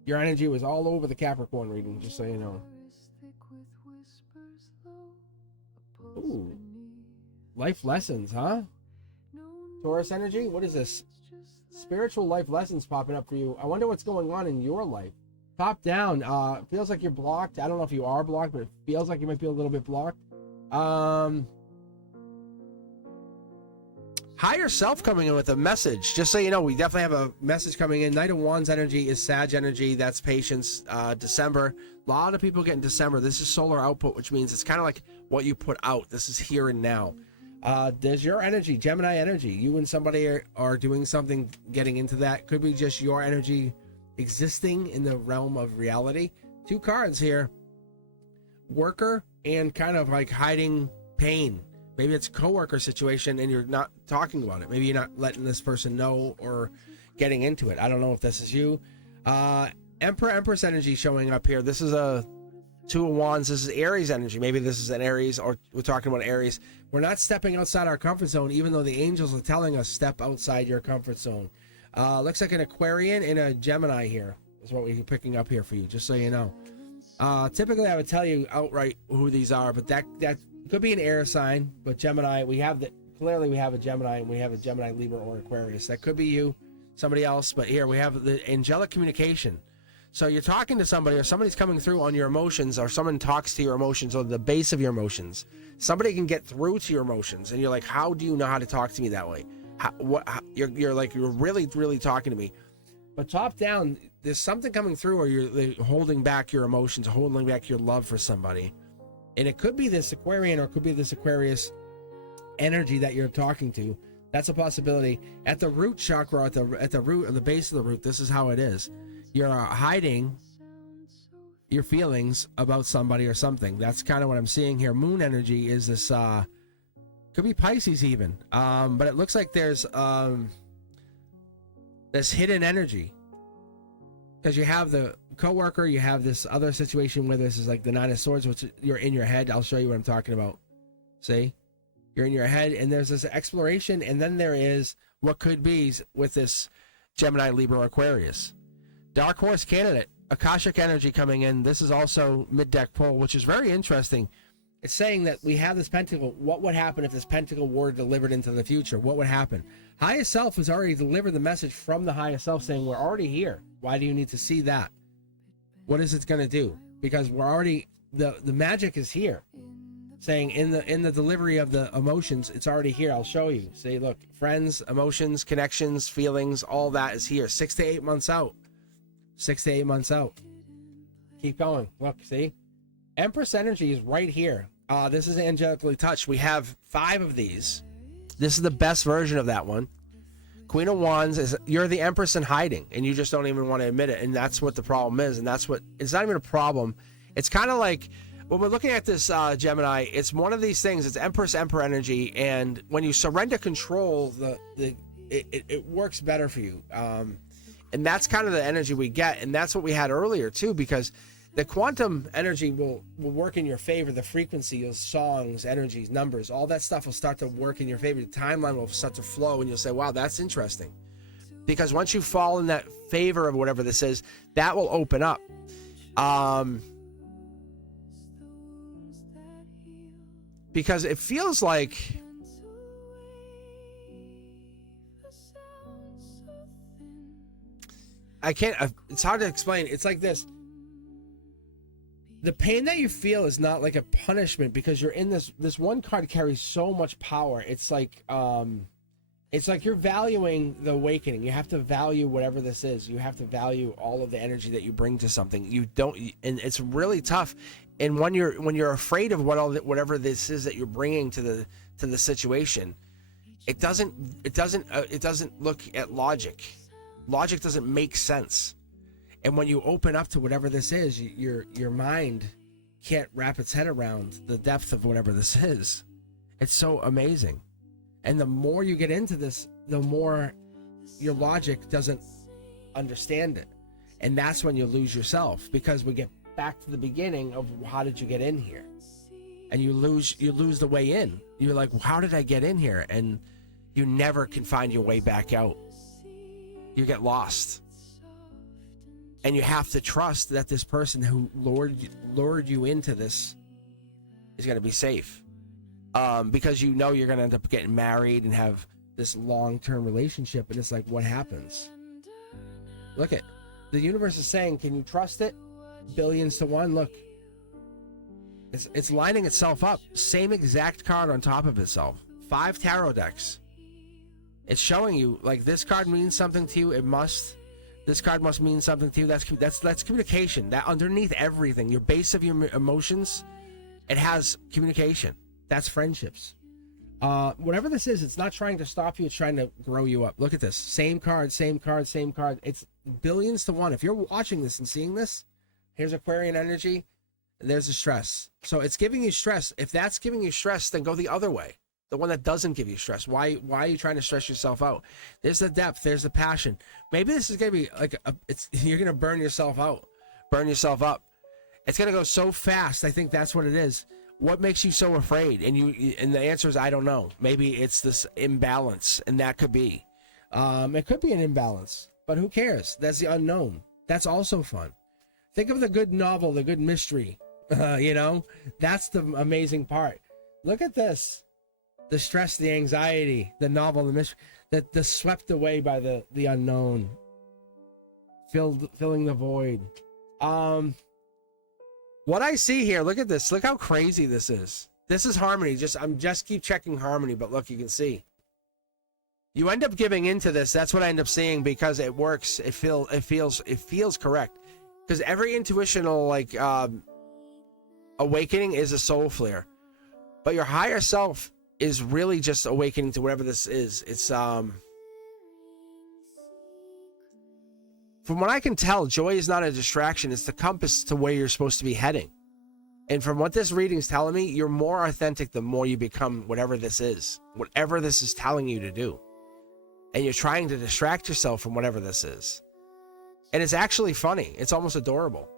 Your energy was all over the Capricorn reading, just so you know. Ooh. Life lessons, huh? Taurus energy? What is this? Spiritual life lessons popping up for you. I wonder what's going on in your life. Top down. Feels like you're blocked. I don't know if you are blocked, but it feels like you might be a little bit blocked. Higher self coming in with a message. Just so you know, we definitely have a message coming in. Knight of Wands energy is Sag energy. That's patience. December. A lot of people get in December. This is solar output, which means it's kind of like what you put out. This is here and now. There's your energy, Gemini energy. You and somebody are doing something, getting into that. Could be just your energy existing in the realm of reality. 2 cards here. Worker and kind of like hiding pain. Maybe it's a coworker situation and you're not talking about it. Maybe you're not letting this person know or getting into it. I don't know if this is you. Emperor, Empress energy showing up here. This is a 2 of Wands. This is Aries energy. Maybe this is an Aries, or we're talking about Aries. We're not stepping outside our comfort zone, even though the angels are telling us step outside your comfort zone. Looks like an Aquarian and a Gemini here is what we're picking up here for you, just so you know. Typically, I would tell you outright who these are, but that could be an air sign. But Gemini, clearly we have a Gemini, and we have a Gemini, Libra, or Aquarius. That could be you, somebody else. But here we have the angelic communication. So you're talking to somebody, or somebody's coming through on your emotions, or someone talks to your emotions, or the base of your emotions. Somebody can get through to your emotions, and you're like, how do you know how to talk to me that way? You're really, really talking to me. But top down, there's something coming through, or you're holding back your emotions, holding back your love for somebody. And it could be this Aquarian, or it could be this Aquarius energy that you're talking to. That's a possibility. At the root chakra, at the root, or the base of the root, this is how it is. You're hiding your feelings about somebody or something. That's kind of what I'm seeing here. Moon energy is this, could be Pisces even. But it looks like there's this hidden energy. Because you have the coworker, you have this other situation where this is like the 9 of Swords, which you're in your head. I'll show you what I'm talking about. See? You're in your head, and there's this exploration, and then there is what could be with this Gemini, Libra, Aquarius. Dark Horse candidate, Akashic energy coming in. This is also mid-deck pull, which is very interesting. It's saying that we have this pentacle. What would happen if this pentacle were delivered into the future? What would happen? Highest self has already delivered the message from the highest self saying, we're already here. Why do you need to see that? What is it going to do? Because we're already, the magic is here. Saying in the delivery of the emotions, it's already here. I'll show you. Say, look, friends, emotions, connections, feelings, all that is here. 6 to 8 months out. 6 to 8 months out. Keep going. Look, see? Empress energy is right here. This is angelically touched. We have 5 of these. This is the best version of that one. Queen of Wands is, you're the Empress in hiding, and you just don't even want to admit it. And that's what the problem is. And that's what, it's not even a problem. It's kind of like, when we're looking at this, Gemini, it's one of these things. It's Empress, Emperor energy. And when you surrender control, it works better for you. And that's kind of the energy we get. And that's what we had earlier, too, because the quantum energy will work in your favor. The frequency, your songs, energies, numbers, all that stuff will start to work in your favor. The timeline will start to flow, and you'll say, wow, that's interesting. Because once you fall in that favor of whatever this is, that will open up. Because it feels like it's hard to explain. It's like this. The pain that you feel is not like a punishment, because you're in this one card carries so much power. It's like you're valuing the awakening. You have to value whatever this is. You have to value all of the energy that you bring to something. You don't, and it's really tough. And when you're afraid of whatever this is that you're bringing to the situation, it doesn't look at logic. Logic doesn't make sense. And when you open up to whatever this is, your mind can't wrap its head around the depth of whatever this is. It's so amazing. And the more you get into this, the more your logic doesn't understand it. And that's when you lose yourself, because we get back to the beginning of how did you get in here? And you lose the way in. You're like, how did I get in here? And you never can find your way back out. You get lost. And you have to trust that this person who lured you into this is going to be safe. Because you know you're going to end up getting married and have this long-term relationship. And it's like, what happens? Look at, the universe is saying, can you trust it? Billions to one. Look, it's lining itself up. Same exact card on top of itself. 5 tarot decks. It's showing you, like, this card means something to you. It must. This card must mean something to you. That's communication. That underneath everything, your base of your emotions, it has communication. That's friendships. Whatever this is, it's not trying to stop you. It's trying to grow you up. Look at this. Same card, same card, same card. It's billions to one. If you're watching this and seeing this, here's Aquarian energy. There's the stress. So it's giving you stress. If that's giving you stress, then go the other way. The one that doesn't give you stress. Why are you trying to stress yourself out? There's the depth. There's the passion. Maybe this is going to be like, you're going to burn yourself out. Burn yourself up. It's going to go so fast. I think that's what it is. What makes you so afraid? And the answer is, I don't know. Maybe it's this imbalance, and that could be. It could be an imbalance, but who cares? That's the unknown. That's also fun. Think of the good novel, the good mystery. That's the amazing part. Look at this. The stress, the anxiety, the novel, the mystery, the swept away by the unknown, filling the void. What I see here, look at this. Look how crazy this is. This is harmony. I'm just keep checking harmony, but look, you can see. You end up giving into this. That's what I end up seeing, because it works. It feels correct. Because every intuitional awakening is a soul flare, but your higher self is really just awakening to whatever this is. It's from what I can tell, joy is not a distraction. It's the compass to where you're supposed to be heading. And from what this reading is telling me, you're more authentic the more you become whatever this is telling you to do. And you're trying to distract yourself from whatever this is. And it's actually funny. It's almost adorable.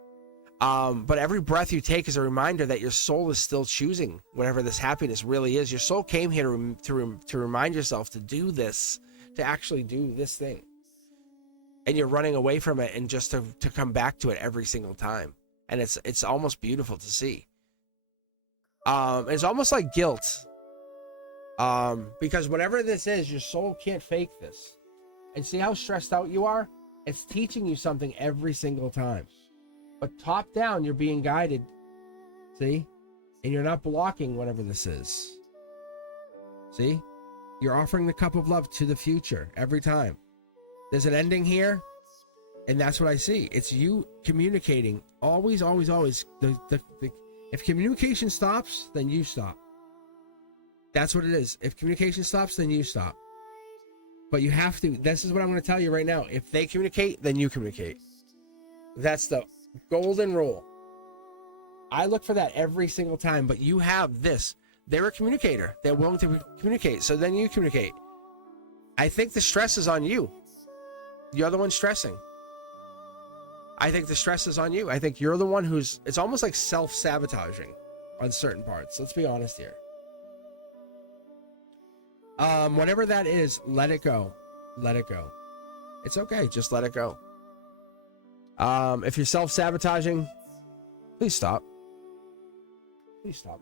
But every breath you take is a reminder that your soul is still choosing whatever this happiness really is. Your soul came here to remind yourself to do this, to actually do this thing. And you're running away from it, and just to come back to it every single time. And it's almost beautiful to see. It's almost like guilt. Because whatever this is, your soul can't fake this. And see how stressed out you are? It's teaching you something every single time. But top down, you're being guided. See? And you're not blocking whatever this is. See? You're offering the cup of love to the future every time. There's an ending here, and that's what I see. It's you communicating always, always, always. If communication stops, then you stop. That's what it is. If communication stops, then you stop. But you have to, this is what I'm going to tell you right now. If they communicate, then you communicate. That's the golden rule. I look for that every single time, but you have this. They're a communicator. They're willing to communicate. So then you communicate. I think the stress is on you. You're the one stressing. I think the stress is on you. I think you're the one who's, it's almost like self-sabotaging on certain parts. Let's be honest here. Whatever that is, let it go. Let it go. It's okay. Just let it go. If you're self-sabotaging, please stop. Please stop.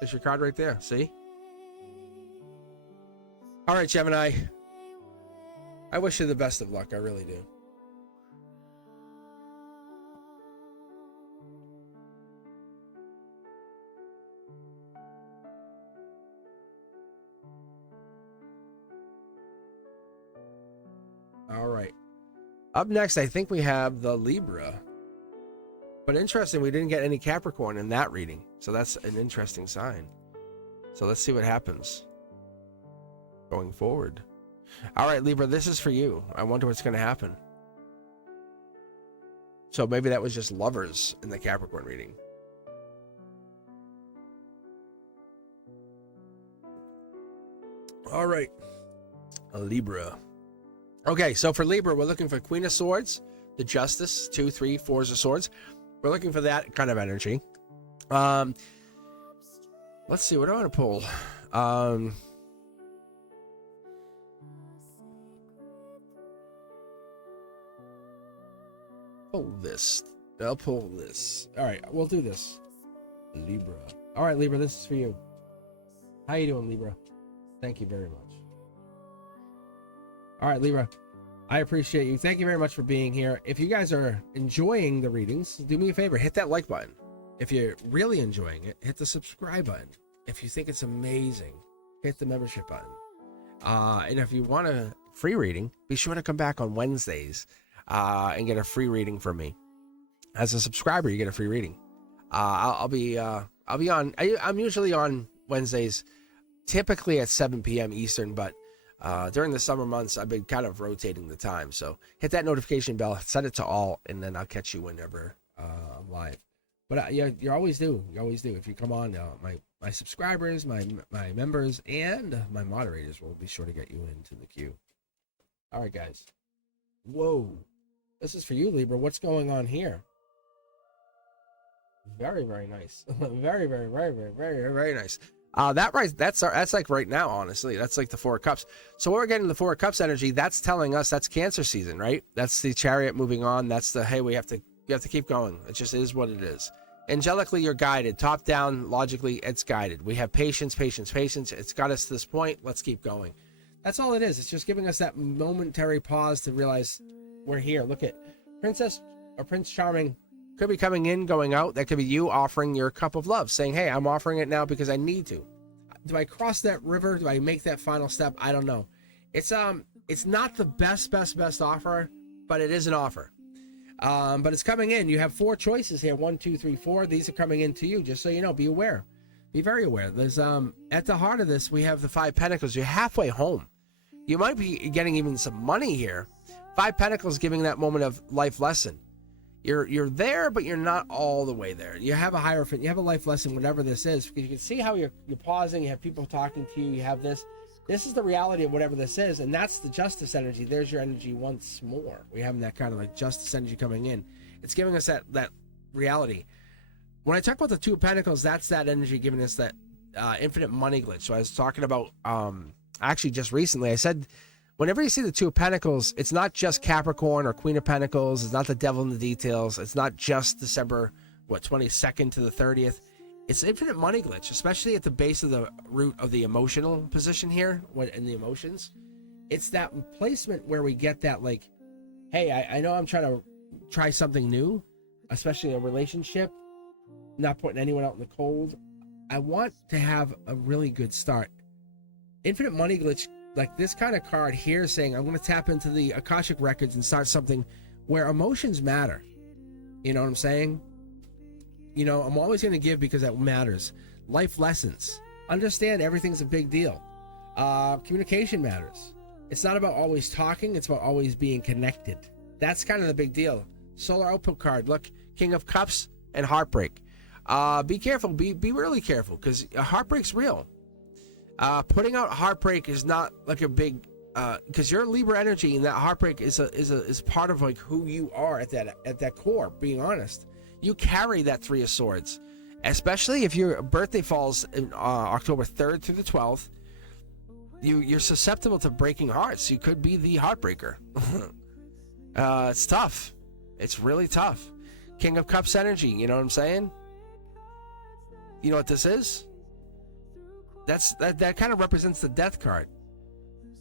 There's your card right there. See? All right, Gemini. I wish you the best of luck. I really do. All right. Up next, I think we have the Libra. But interesting, we didn't get any Capricorn in that reading. So that's an interesting sign. So let's see what happens going forward. All right, Libra, this is for you. I wonder what's going to happen. So maybe that was just lovers in the Capricorn reading. All right, a Libra. Okay, so for Libra, we're looking for Queen of Swords, the Justice, 2, 3, 4s of Swords. We're looking for that kind of energy. Let's see, what do I want to pull? Pull this. I'll pull this. All right, we'll do this. Libra. All right, Libra, this is for you. How you doing, Libra? Thank you very much. All right, Libra, I appreciate you. Thank you very much for being here. If you guys are enjoying the readings, do me a favor, hit that like button. If you're really enjoying it, hit the subscribe button. If you think it's amazing, hit the membership button. And if you want a free reading, be sure to come back on Wednesdays and get a free reading from me. As a subscriber, you get a free reading. I'll be on. I'm usually on Wednesdays, typically at 7 p.m. Eastern, but during the summer months, I've been kind of rotating the time. So hit that notification bell, set it to all, and then I'll catch you whenever I'm live. But you always do. You always do. If you come on, my subscribers, my members, and my moderators will be sure to get you into the queue. All right, guys. Whoa. This is for you, Libra. What's going on here? Very, very nice. Very, very, very, very, very, very nice. That's like right now, honestly. That's like the Four of Cups. So we're getting the Four of Cups energy. That's telling us that's Cancer season, right? That's the Chariot moving on. That's the, hey, you have to keep going. It just is what it is. Angelically, you're guided. Top down, logically, it's guided. We have patience, patience, patience. It's got us to this point. Let's keep going. That's all it is. It's just giving us that momentary pause to realize we're here. Look at Princess or Prince Charming could be coming in, going out. That could be you offering your cup of love, saying, hey, I'm offering it now because I need to. Do I cross that river? Do I make that final step? I don't know. It's not the best offer, but it is an offer. But it's coming in. You have 4 choices here. 1, 2, 3, 4. These are coming in to you. Just so you know, be aware. Be very aware. There's at the heart of this, we have the 5 Pentacles. You're halfway home. You might be getting even some money here. 5 Pentacles giving that moment of life lesson. You're there, but you're not all the way there. You have a hierophant. You have a life lesson, whatever this is. Because you can see how you're pausing. You have people talking to you. You have this. This is the reality of whatever this is, and that's the Justice energy. There's your energy once more. We're having that kind of like Justice energy coming in. It's giving us that reality. When I talk about the 2 of Pentacles, that's that energy giving us that infinite money glitch. So I was talking about actually just recently. I said whenever you see the 2 of Pentacles, it's not just Capricorn or Queen of Pentacles. It's not the devil in the details. It's not just December 22nd to the 30th. It's infinite money glitch, especially at the base of the root of the emotional position here, in the emotions. It's that placement where we get that like, hey, I know I'm trying to try something new, especially a relationship, not putting anyone out in the cold. I want to have a really good start. Infinite money glitch like this kind of card here saying, I'm going to tap into the Akashic records and start something where emotions matter. You know what I'm saying? You know, I'm always going to give because that matters. Life lessons. Understand everything's a big deal. Communication matters. It's not about always talking. It's about always being connected. That's kind of the big deal. Solar output card. Look, King of Cups and heartbreak. Be careful. Be really careful, because heartbreak's real. Putting out heartbreak is not like a big, because you're Libra energy, and that heartbreak is part of like who you are at that core. Being honest, you carry that Three of Swords, especially if your birthday falls in October 3rd through the 12th. You're susceptible to breaking hearts. You could be the heartbreaker. It's tough. It's really tough. King of Cups energy. You know what I'm saying? You know what this is? That kind of represents the death card.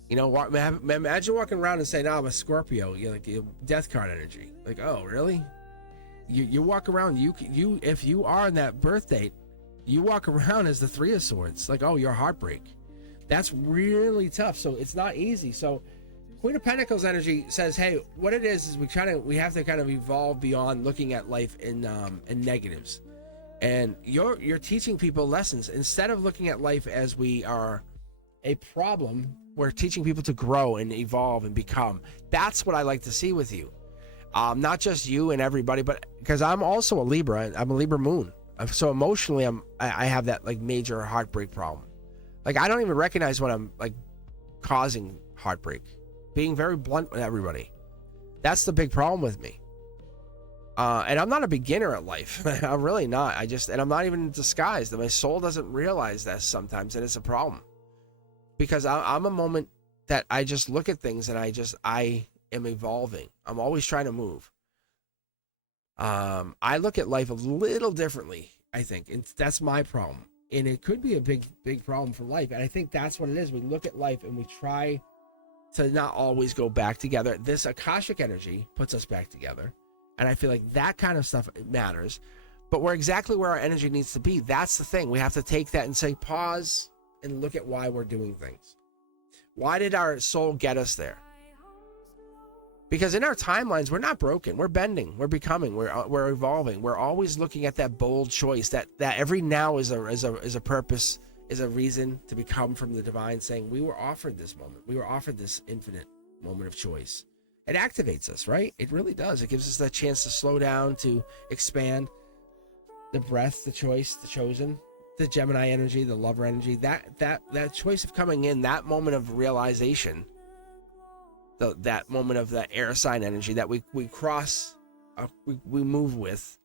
You know, imagine walking around and saying, "No, I'm a Scorpio." You're like the death card energy. Like, oh, really? You walk around. You if you are in that birth date, you walk around as the Three of Swords. Like, oh, you're heartbreak. That's really tough. So it's not easy. So Queen of Pentacles energy says, hey, what it is we have to kind of evolve beyond looking at life in negatives. And you're teaching people lessons. Instead of looking at life as we are a problem, we're teaching people to grow and evolve and become. That's what I like to see with you. Not just you and everybody, but because I'm also a Libra. I'm a Libra moon. So emotionally, I have that like major heartbreak problem. Like, I don't even recognize when I'm like causing heartbreak. Being very blunt with everybody. That's the big problem with me. And I'm not a beginner at life. I'm really not. And I'm not even in disguise. My soul doesn't realize that sometimes, and it's a problem. Because I'm a moment that I just look at things and I am evolving. I'm always trying to move. I look at life a little differently, I think. And that's my problem. And it could be a big problem for life. And I think that's what it is. We look at life and we try to not always go back together. This Akashic energy puts us back together. And I feel like that kind of stuff matters. But we're exactly where our energy needs to be. That's the thing. We have to take that and say, pause and look at why we're doing things. Why did our soul get us there? Because in our timelines, we're not broken. We're bending. We're becoming. We're evolving. We're always looking at that bold choice. That every now is a purpose, is a reason to become from the divine. Saying we were offered this moment. We were offered this infinite moment of choice. It activates us, right? It really does. It gives us that chance to slow down, to expand. The breath, the choice, the chosen, the Gemini energy, the lover energy. That choice of coming in, that moment of realization. That moment of that air sign energy that we cross, we move with.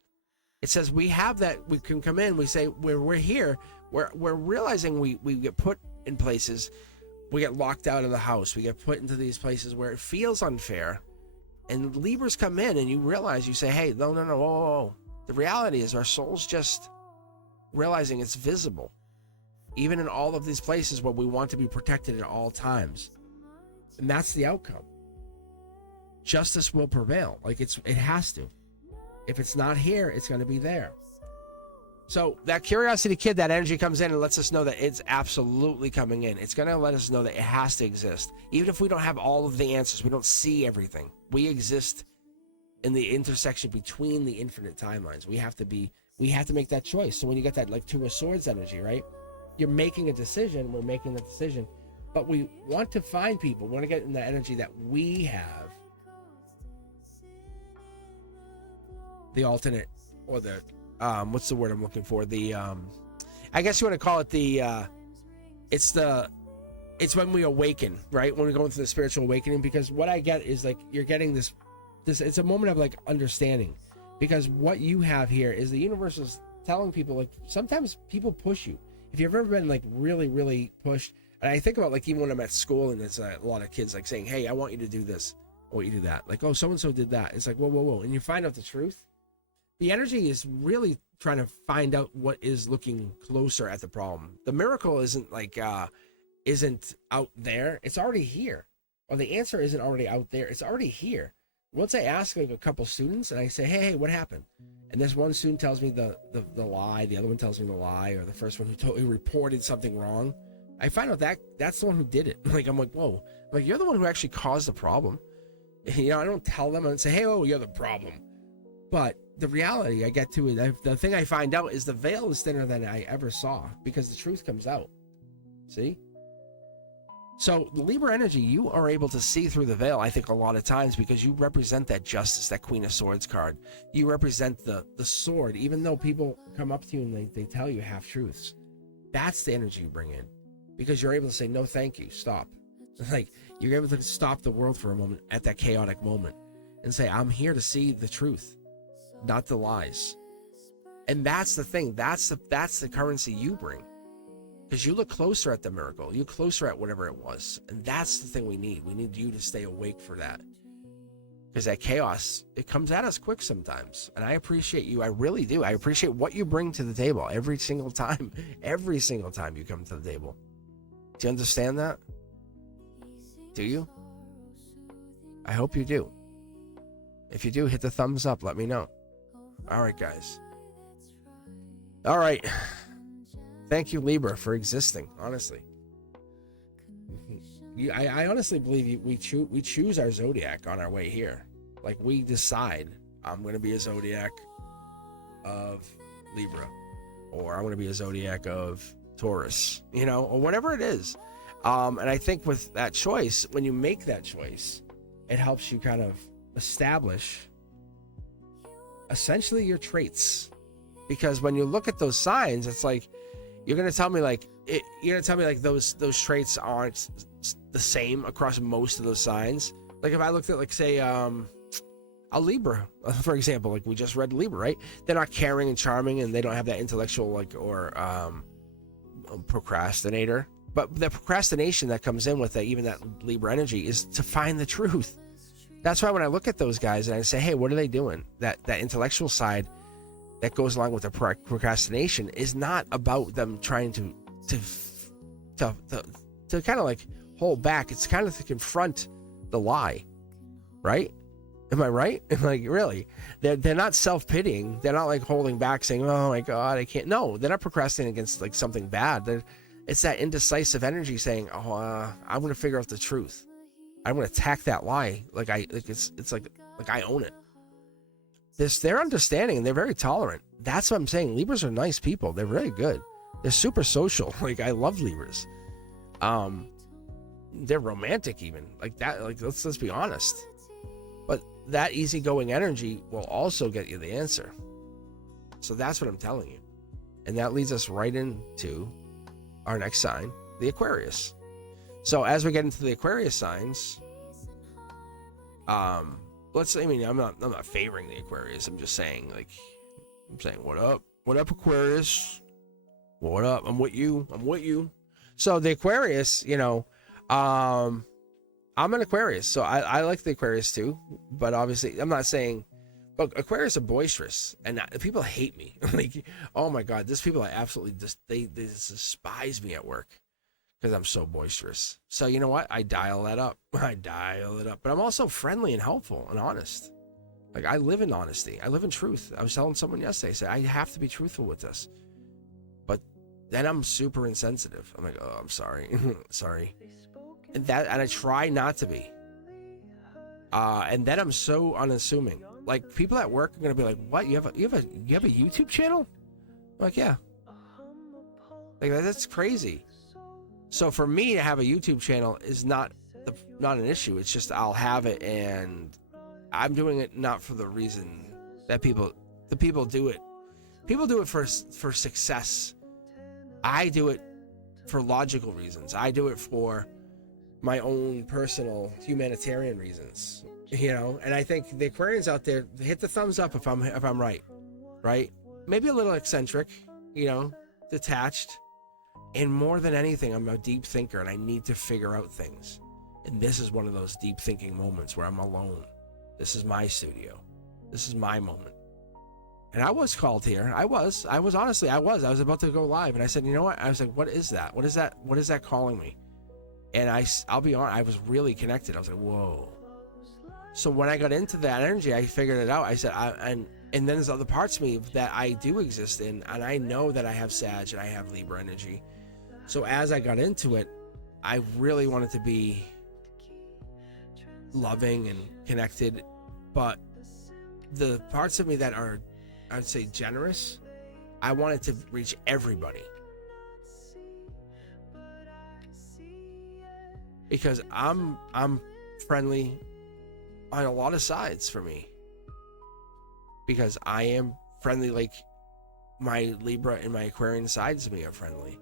It says we have that. We can come in. We say we're here. We're realizing we get put in places. We get locked out of the house. We get put into these places where it feels unfair. And Libras come in, and you realize, you say, hey, no, whoa. The reality is our soul's just realizing it's visible, even in all of these places where we want to be protected at all times. And that's the outcome. Justice will prevail. Like it has to. If it's not here, it's going to be there. So that curiosity kid, that energy comes in and lets us know that it's absolutely coming in. It's going to let us know that it has to exist. Even if we don't have all of the answers, we don't see everything. We exist in the intersection between the infinite timelines. We have to make that choice. So when you get that like Two of Swords energy, right? You're making a decision. We're making the decision. But we want to find people. We want to get in the energy that we have. The alternate, or the, what's the word I'm looking for? The, I guess you want to call it the, it's when we awaken, right? When we go into the spiritual awakening, because what I get is like, you're getting this, it's a moment of like understanding, because what you have here is the universe is telling people, like, sometimes people push you. If you've ever been like really, really pushed, and I think about like even when I'm at school and it's a lot of kids like saying, hey, I want you to do this, I want you to do that. Like, oh, so-and-so did that. It's like, whoa. And you find out the truth. The energy is really trying to find out what is looking closer at the problem. The miracle isn't like, isn't out there. It's already here. Or the answer isn't already out there. It's already here. Once I ask like a couple students and I say, hey, what happened? And this one student tells me the lie, the other one tells me the lie, or the first one who reported something wrong, I find out that that's the one who did it. Like, I'm like, whoa, like, you're the one who actually caused the problem. You know, I don't tell them and say, hey, oh, you're the problem. But the reality I get to it, the thing I find out is the veil is thinner than I ever saw, because the truth comes out. See? So the Libra energy, you are able to see through the veil, I think, a lot of times, because you represent that justice, that Queen of Swords card. You represent the sword, even though people come up to you and they tell you half truths. That's the energy you bring in, because you're able to say, no, thank you, stop. Like, you're able to stop the world for a moment at that chaotic moment and say, I'm here to see the truth, not the lies. And that's the thing. That's the currency you bring, because you look closer at the miracle. You closer at whatever it was. And that's the thing we need. We need you to stay awake for that, because that chaos, it comes at us quick sometimes. And I appreciate you. I really do. I appreciate what you bring to the table every single time you come to the table. Do you understand that? Do you? I hope you do. If you do, hit the thumbs up. Let me know. All right, guys. All right. Thank you, Libra, for existing. Honestly, I honestly believe we choose our zodiac on our way here. Like, we decide, I'm going to be a zodiac of Libra, or I'm going to be a zodiac of Taurus, you know, or whatever it is. And I think with that choice, when you make that choice, it helps you kind of establish essentially your traits. Because when you look at those signs, it's like, you're going to tell me like those traits aren't the same across most of those signs. Like, if I looked at, like, say, a Libra, for example, like we just read Libra, right? They're not caring and charming, and they don't have that intellectual, like, or procrastinator. But the procrastination that comes in with that, even that Libra energy, is to find the truth. That's why when I look at those guys and I say, hey, what are they doing? That intellectual side that goes along with the procrastination is not about them trying to kind of like hold back. It's kind of to confront the lie, right? Am I right? Like, really, they're not self-pitying. They're not like holding back, saying, oh my God, I can't. No, they're not procrastinating against like something bad. It's that indecisive energy saying, oh, I'm going to figure out the truth. I'm going to attack that lie. It's like I own it. They're understanding, and they're very tolerant. That's what I'm saying. Libras are nice people. They're very good. They're super social. Like, I love Libras. They're romantic even. Like that. Like, let's be honest. But that easygoing energy will also get you the answer. So that's what I'm telling you. And that leads us right into our next sign, the Aquarius. So as we get into the Aquarius signs, I'm not favoring the Aquarius. I'm just saying, what up, Aquarius? What up? I'm with you. So the Aquarius, you know, I'm an Aquarius, so I like the Aquarius too. But obviously, I'm not saying, but Aquarius are boisterous, and people hate me. Like, oh my God, there's people I absolutely they despise me at work because I'm so boisterous. So you know what? I dial that up. But I'm also friendly and helpful and honest. Like, I live in honesty. I live in truth. I was telling someone yesterday, I said, I have to be truthful with this. But then I'm super insensitive. I'm like, oh, I'm sorry. Sorry. And I try not to be. And then I'm so unassuming. Like, people at work are gonna be like, what? You have a YouTube channel? I'm like, yeah. Like, that's crazy. So for me to have a YouTube channel is not an issue. It's just I'll have it, and I'm doing it not for the reason that people do it. People do it for success. I do it for logical reasons. I do it for my own personal humanitarian reasons, you know. And I think the Aquarians out there, hit the thumbs up if I'm right? Maybe a little eccentric, you know, detached. And more than anything, I'm a deep thinker, and I need to figure out things. And this is one of those deep thinking moments where I'm alone. This is my studio. This is my moment. And I was called here. I was about to go live, and I said, you know what? I was like, what is that? What is that calling me? And I'll be honest, I was really connected. I was like, whoa. So when I got into that energy, I figured it out. I said, and then there's other parts of me that I do exist in, and I know that I have Sag and I have Libra energy. So as I got into it, I really wanted to be loving and connected, but the parts of me that are, I'd say, generous, I wanted to reach everybody. Because I'm friendly on a lot of sides for me. Because I am friendly, like my Libra and my Aquarian sides of me are friendly.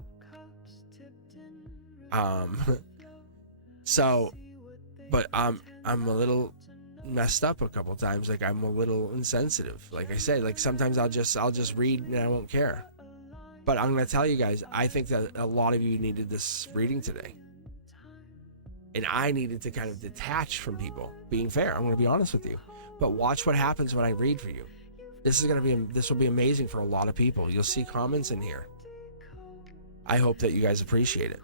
So, but I'm a little messed up a couple times. Like I'm a little insensitive. Like I said, like sometimes I'll just read and I won't care. But I'm gonna tell you guys, I think that a lot of you needed this reading today. And I needed to kind of detach from people. Being fair, I'm gonna be honest with you. But watch what happens when I read for you. This will be amazing for a lot of people. You'll see comments in here. I hope that you guys appreciate it.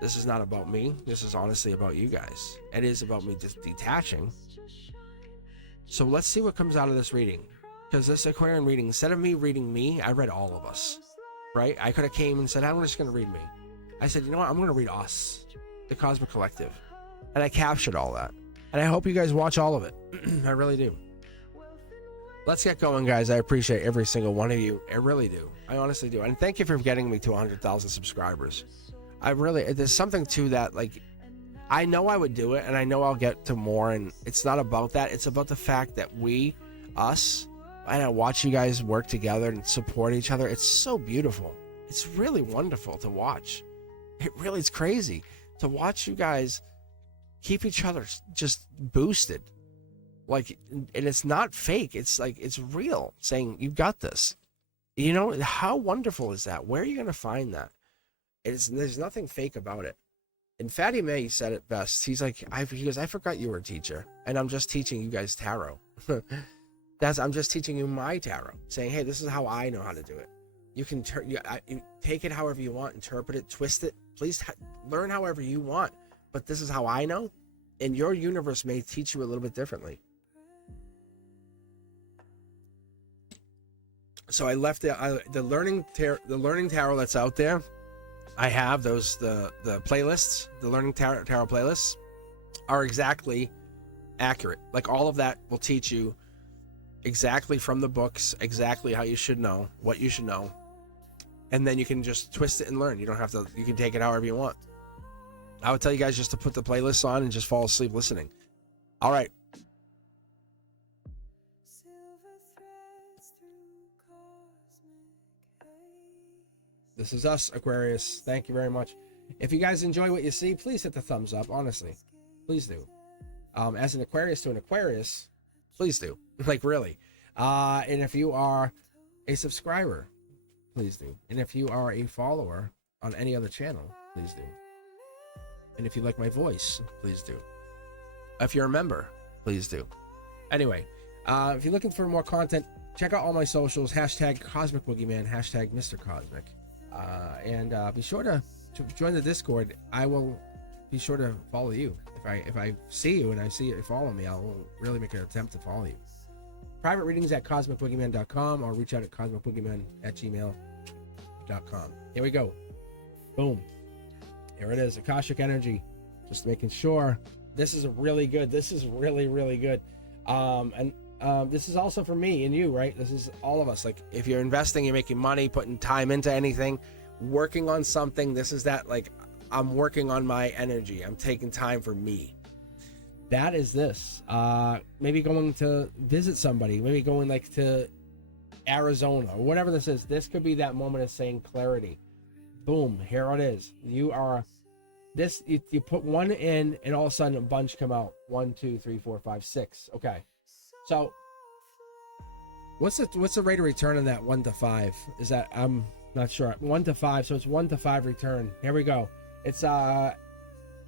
This is not about me. This is honestly about you guys. It is about me just detaching. So let's see what comes out of this reading. Because this Aquarian reading, instead of me reading me, I read all of us. Right? I could have came and said, I'm just going to read me. I said, you know what? I'm going to read us. The Cosmic Collective. And I captured all that. And I hope you guys watch all of it. I really do. Let's get going, guys. I appreciate every single one of you. I really do. I honestly do. And thank you for getting me to 100,000 subscribers. There's something to that. Like, I know I would do it, and I know I'll get to more. And it's not about that. It's about the fact that and I watch you guys work together and support each other. It's so beautiful. It's really wonderful to watch. It's crazy to watch you guys keep each other just boosted. Like, and it's not fake. It's like, it's real, saying you've got this. You know, how wonderful is that? Where are you going to find that? There's nothing fake about it. And Fatty May said it best. He's like, he goes, I forgot you were a teacher, and I'm just teaching you guys tarot. I'm just teaching you my tarot, saying, hey, this is how I know how to do it. You can you take it however you want, interpret it, twist it. Please learn however you want. But this is how I know, and your universe may teach you a little bit differently. So I left the learning tarot that's out there. I have those the playlists, the learning tarot playlists are exactly accurate. Like all of that will teach you exactly from the books, exactly how you should know, what you should know. And then you can just twist it and learn. You don't have to, you can take it however you want. I would tell you guys just to put the playlists on and just fall asleep listening. All right. This is us, Aquarius. Thank you very much. If you guys enjoy what you see, please hit the thumbs up. Honestly, please do. As an Aquarius to an Aquarius, please do. Like, really. And if you are a subscriber, please do. And if you are a follower on any other channel, please do. And if you like my voice, please do. If you're a member, please do. Anyway, if you're looking for more content, check out all my socials. Hashtag Cosmic Boogeyman, hashtag Mr. Cosmic. And be sure to join the Discord. I will be sure to follow you. If I see you and I see you follow me, I'll really make an attempt to follow you. Private readings at cosmicboogeyman.com or reach out at cosmicboogeyman@gmail.com. Here we go. Boom. Here it is. Akashic energy. Just making sure. This is really good. This is really, really good. And this is also for me and you, right? This is all of us. Like, if you're investing, you're making money, putting time into anything, working on something, this is that. Like, I'm working on my energy. I'm taking time for me. That is this. Maybe going to visit somebody, maybe going like to Arizona or whatever this is. This could be that moment of saying clarity. Boom, here it is. You are this. You put one in, and all of a sudden a bunch come out. 1, 2, 3, 4, 5, 6. Okay. So what's the rate of return on that 1 to 5? Is that, I'm not sure. 1 to 5. So it's 1 to 5 return. Here we go. It's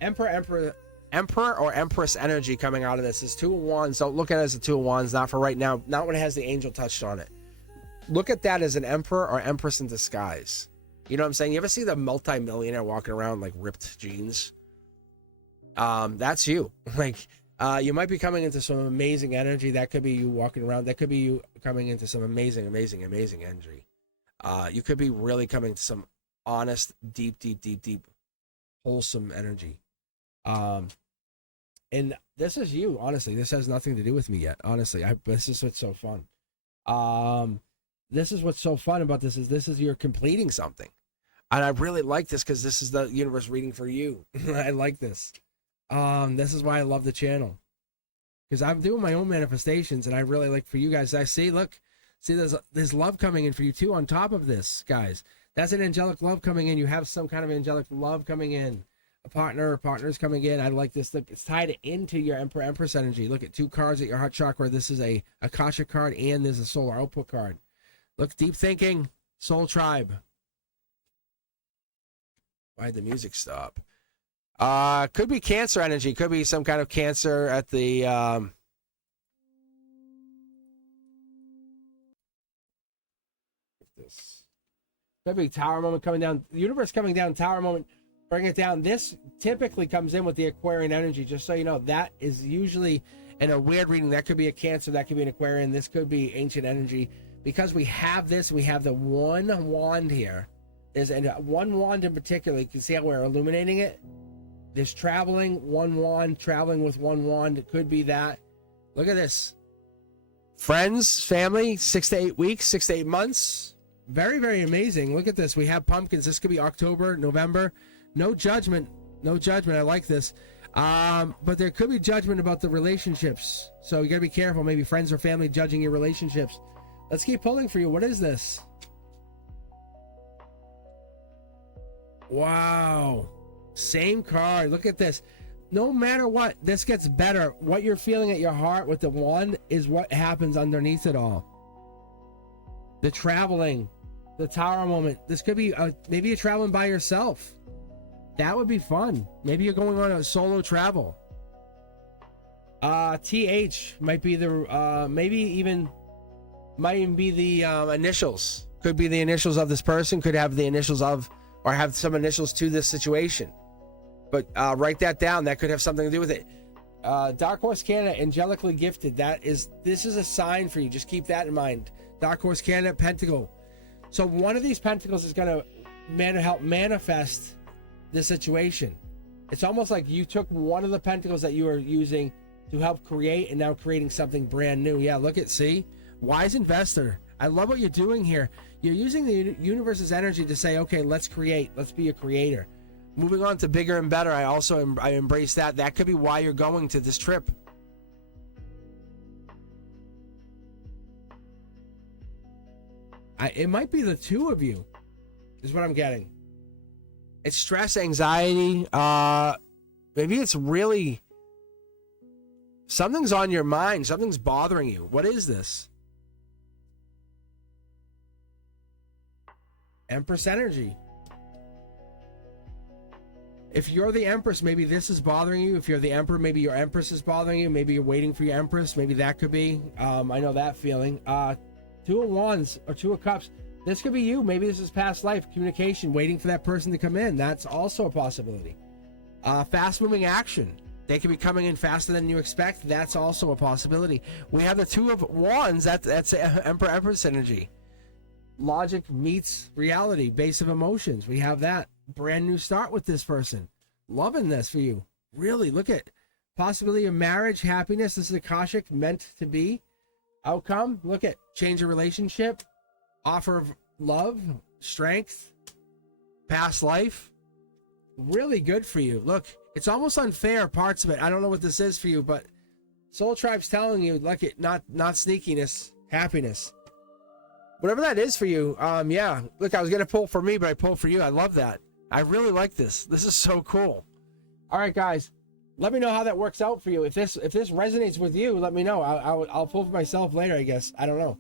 Emperor or Empress energy coming out of this. It's 2 of Wands. Don't look at it as a 2 of Wands. Not for right now. Not when it has the angel touched on it. Look at that as an Emperor or Empress in disguise. You know what I'm saying? You ever see the multi-millionaire walking around like ripped jeans? That's you. Like, you might be coming into some amazing energy. That could be you walking around. That could be you coming into some amazing energy. You could be really coming to some honest, deep, wholesome energy. And this is you, honestly. This has nothing to do with me yet. Honestly, this is what's so fun. This is what's so fun about this is you're completing something. And I really like this because this is the universe reading for you. I like this. This is why I love the channel. Because I'm doing my own manifestations, and I really like for you guys. I see, look, see, there's love coming in for you too on top of this, guys. That's an angelic love coming in. You have some kind of angelic love coming in. A partner or partners coming in. I like this. Look, it's tied into your Emperor Empress energy. Look at 2 cards at your heart chakra. This is a Akasha card, and there's a solar output card. Look, deep thinking, soul tribe. Why'd the music stop? Could be Cancer energy. Could be some kind of Cancer at the this. Could be Tower moment coming down. The universe coming down. Tower moment. Bring it down. This typically comes in with the Aquarian energy. Just so you know, that is usually in a weird reading. That could be a Cancer. That could be an Aquarian. This could be ancient energy. Because we have this, we have the one wand here. There's one wand in particular. You can see how we're illuminating it. There's traveling, one wand, traveling with one wand. It could be that. Look at this. Friends, family, 6 to 8 weeks, 6 to 8 months. Very, very amazing. Look at this. We have pumpkins. This could be October, November. No judgment. No judgment. I like this. But there could be judgment about the relationships. So you got to be careful. Maybe friends or family judging your relationships. Let's keep pulling for you. What is this? Wow. Same card. Look at this. No matter what, this gets better. What you're feeling at your heart with the wand is what happens underneath it all. The traveling, the Tower moment. This could be maybe you're traveling by yourself. That would be fun. Maybe you're going on a solo travel. TH might be the might even be the initials. Could be the initials of this person. Could have the initials of, or have some initials to this situation. But write that down. That could have something to do with it. Dark Horse Canada, angelically gifted. This is a sign for you. Just keep that in mind. Dark Horse Canada, Pentacle. So one of these pentacles is going to help manifest the situation. It's almost like you took one of the pentacles that you were using to help create, and now creating something brand new. Yeah, look at, see? Wise investor. I love what you're doing here. You're using the universe's energy to say, okay, let's create. Let's be a creator. Moving on to bigger and better. I embrace that. That could be why you're going to this trip. It might be the two of you, is what I'm getting. It's stress, anxiety. Maybe it's really something's on your mind. Something's bothering you. What is this? Empress energy. If you're the Empress, maybe this is bothering you. If you're the Emperor, maybe your Empress is bothering you. Maybe you're waiting for your Empress. Maybe that could be. I know that feeling. 2 of Wands or 2 of Cups. This could be you. Maybe this is past life communication, waiting for that person to come in. That's also a possibility. Fast moving action. They could be coming in faster than you expect. That's also a possibility. We have the 2 of Wands. That's Emperor Empress energy. Logic meets reality. Base of emotions. We have that. Brand new start with this person. Loving this for you. Really, look at possibility of marriage, happiness. This is Akashic, meant to be. Outcome, look at change of relationship, offer of love, strength, past life. Really good for you. Look, it's almost unfair, parts of it. I don't know what this is for you, but Soul Tribe's telling you, look at not sneakiness, happiness. Whatever that is for you, yeah. Look, I was gonna pull for me, but I pulled for you. I love that. I really like this. This is so cool. All right, guys, let me know how that works out for you. If this resonates with you, let me know. I'll pull for myself later, I guess. I don't know.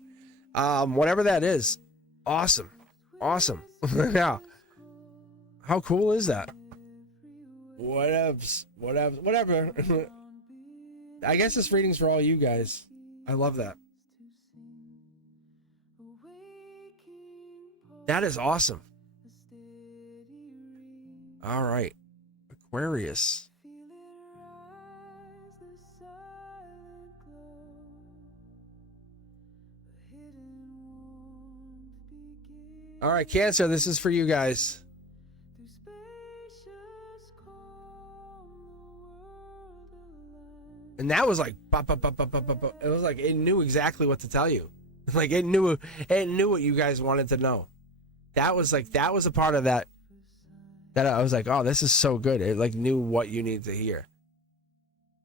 Whatever that is, awesome. Yeah. How cool is that? Whatever. I guess this reading's for all you guys. I love that. That is awesome. All right. Aquarius. All right, Cancer, this is for you guys. And that was like, it was like it knew exactly what to tell you. Like it knew what you guys wanted to know. That was a part of that I was like, oh, this is so good. It like knew what you need to hear.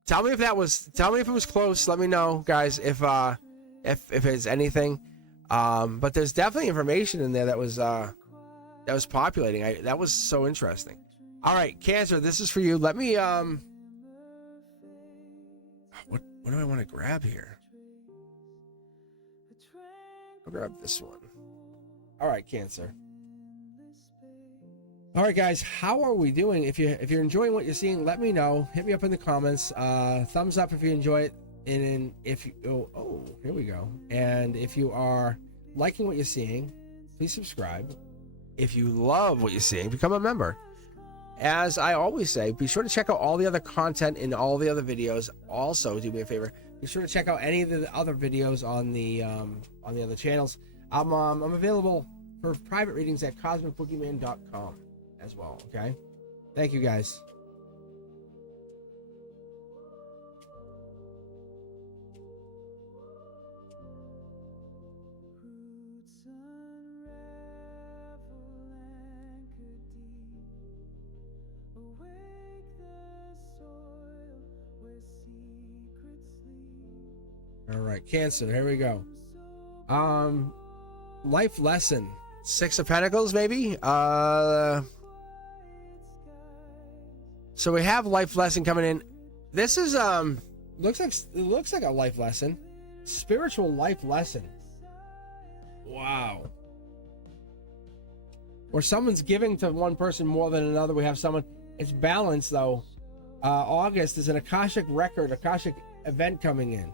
Tell me if it was close. Let me know, guys, if it's anything. But there's definitely information in there that was populating. That was so interesting. All right, Cancer, this is for you. Let me what do I want to grab here? I'll grab this one. All right, Cancer. All right, guys, how are we doing? If you're enjoying what you're seeing, let me know. Hit me up in the comments. Thumbs up if you enjoy it. And if you here we go. And if you are liking what you're seeing, please subscribe. If you love what you're seeing, become a member. As I always say, be sure to check out all the other content in all the other videos. Also, do me a favor, be sure to check out any of the other videos on the other channels. I'm available for private readings at cosmicboogeyman.com as well. Okay, thank you, guys. All right, Cancer, here we go. Life lesson. 6 of Pentacles, maybe. So we have life lesson coming in. This is looks like a life lesson. Spiritual life lesson. Wow. Or someone's giving to one person more than another. We have someone. It's balanced though. August is an Akashic record, Akashic event coming in.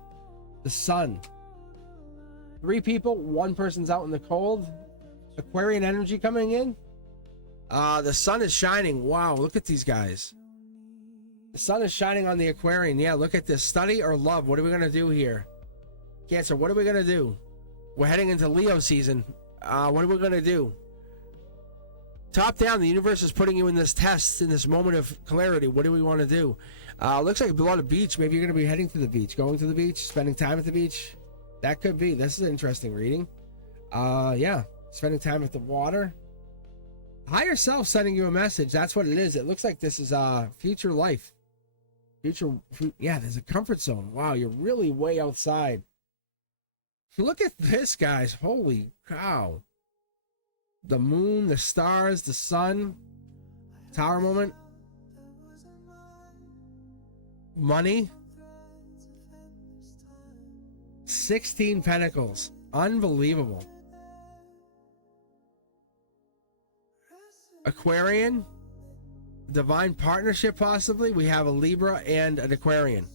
The sun. 3 people, 1 person's out in the cold. Aquarian energy coming in. The sun is shining. Wow, look at these guys. The sun is shining on the Aquarian. Yeah, look at this. Study or love. What are we going to do here? Cancer, what are we going to do? We're heading into Leo season. What are we going to do? Top down, the universe is putting you in this test, in this moment of clarity. What do we want to do? Looks like a lot of beach. Maybe you're going to be heading to the beach, going to the beach, spending time at the beach. That could be. This is an interesting reading. Yeah, spending time at the water. Higher self sending you a message. That's what it is. It looks like this is future life. Yeah, there's a comfort zone. Wow, you're really way outside. Look at this, guys. Holy cow. The moon, the stars, the sun. Tower moment. Money. 16 Pentacles. Unbelievable. Aquarian. Divine partnership, possibly. We have a Libra and an Aquarian.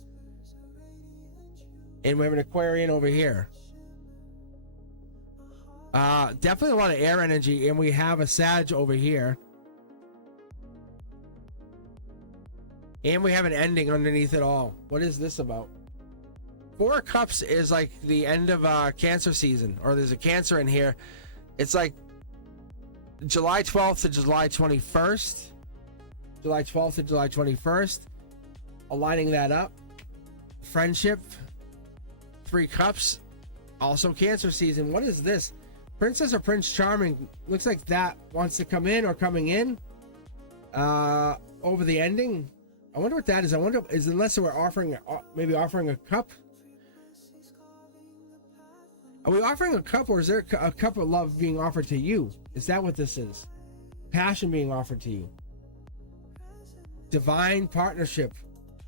And we have an Aquarian over here. Definitely a lot of air energy. And we have a Sag over here. And we have an ending underneath it all. What is this about? 4 of Cups is like the end of Cancer season. Or there's a Cancer in here. It's like July 12th to July 21st. July 12th to July 21st. Aligning that up. Friendship. 3 Cups. Also Cancer season. What is this? Princess or Prince Charming. Looks like that wants to come in or coming in. Over the ending. I wonder what that is. I wonder is unless we're offering maybe offering a cup. Are we offering a cup, or is there a cup of love being offered to you? Is that what this is? Passion being offered to you. Divine partnership.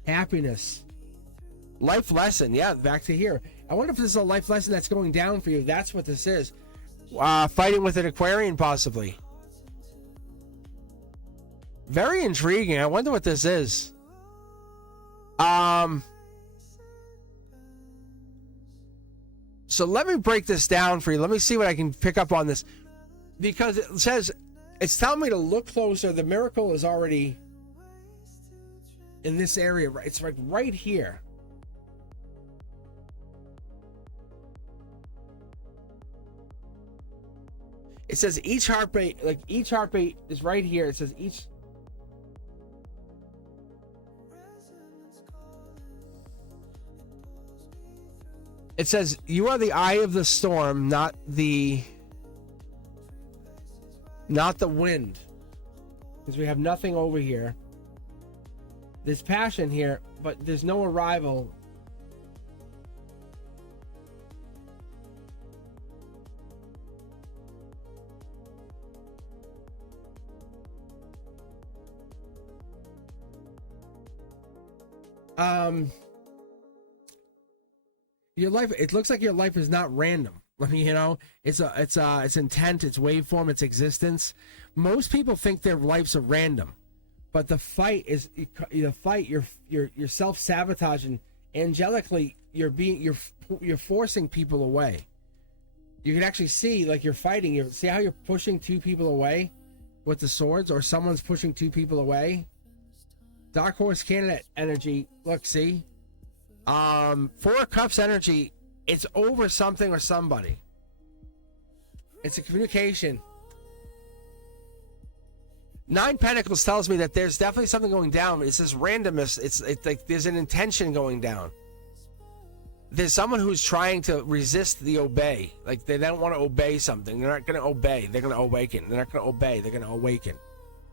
Happiness. Life lesson. Yeah, back to here. I wonder if this is a life lesson that's going down for you. That's what this is. Fighting with an Aquarian, possibly. Very intriguing. I wonder what this is. So let me break this down for you. Let me see what I can pick up on this. Because it says, it's telling me to look closer. The miracle is already in this area. It's like right here. It says each heartbeat, like each heartbeat is right here. It says each. It says you are the eye of the storm, not the wind. Because we have nothing over here. There's passion here, but there's no arrival. Your life, it looks like your life is not random. I mean, you know, it's intent, it's waveform, it's existence. Most people think their lives are random, but the fight is you're self-sabotaging. Angelically, you're forcing people away. You can actually see, like, you're fighting. You see how you're pushing two people away with the swords, or someone's pushing two people away. Dark horse candidate energy. Look, see, 4 of Cups energy. It's over something or somebody. It's a communication. 9 Pentacles tells me that there's definitely something going down. It's this randomness. It's like there's an intention going down. There's someone who's trying to resist the obey. Like, they don't want to obey something. They're not going to obey. They're going to awaken. They're not going to obey. They're going to awaken.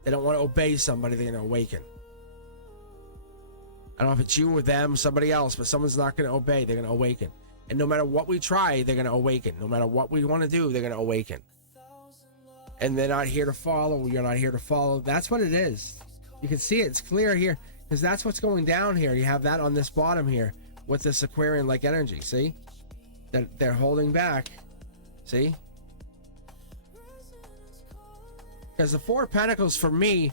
They don't want to obey somebody. They're going to awaken. I don't know if it's you or them, somebody else, but someone's not going to obey. They're going to awaken. And no matter what we try, they're going to awaken. No matter what we want to do, they're going to awaken. And they're not here to follow. You're not here to follow. That's what it is. You can see it. It's clear here, because that's what's going down here. You have that on this bottom here with this Aquarian-like energy. See? They're holding back. See? Because the 4 of Pentacles, for me,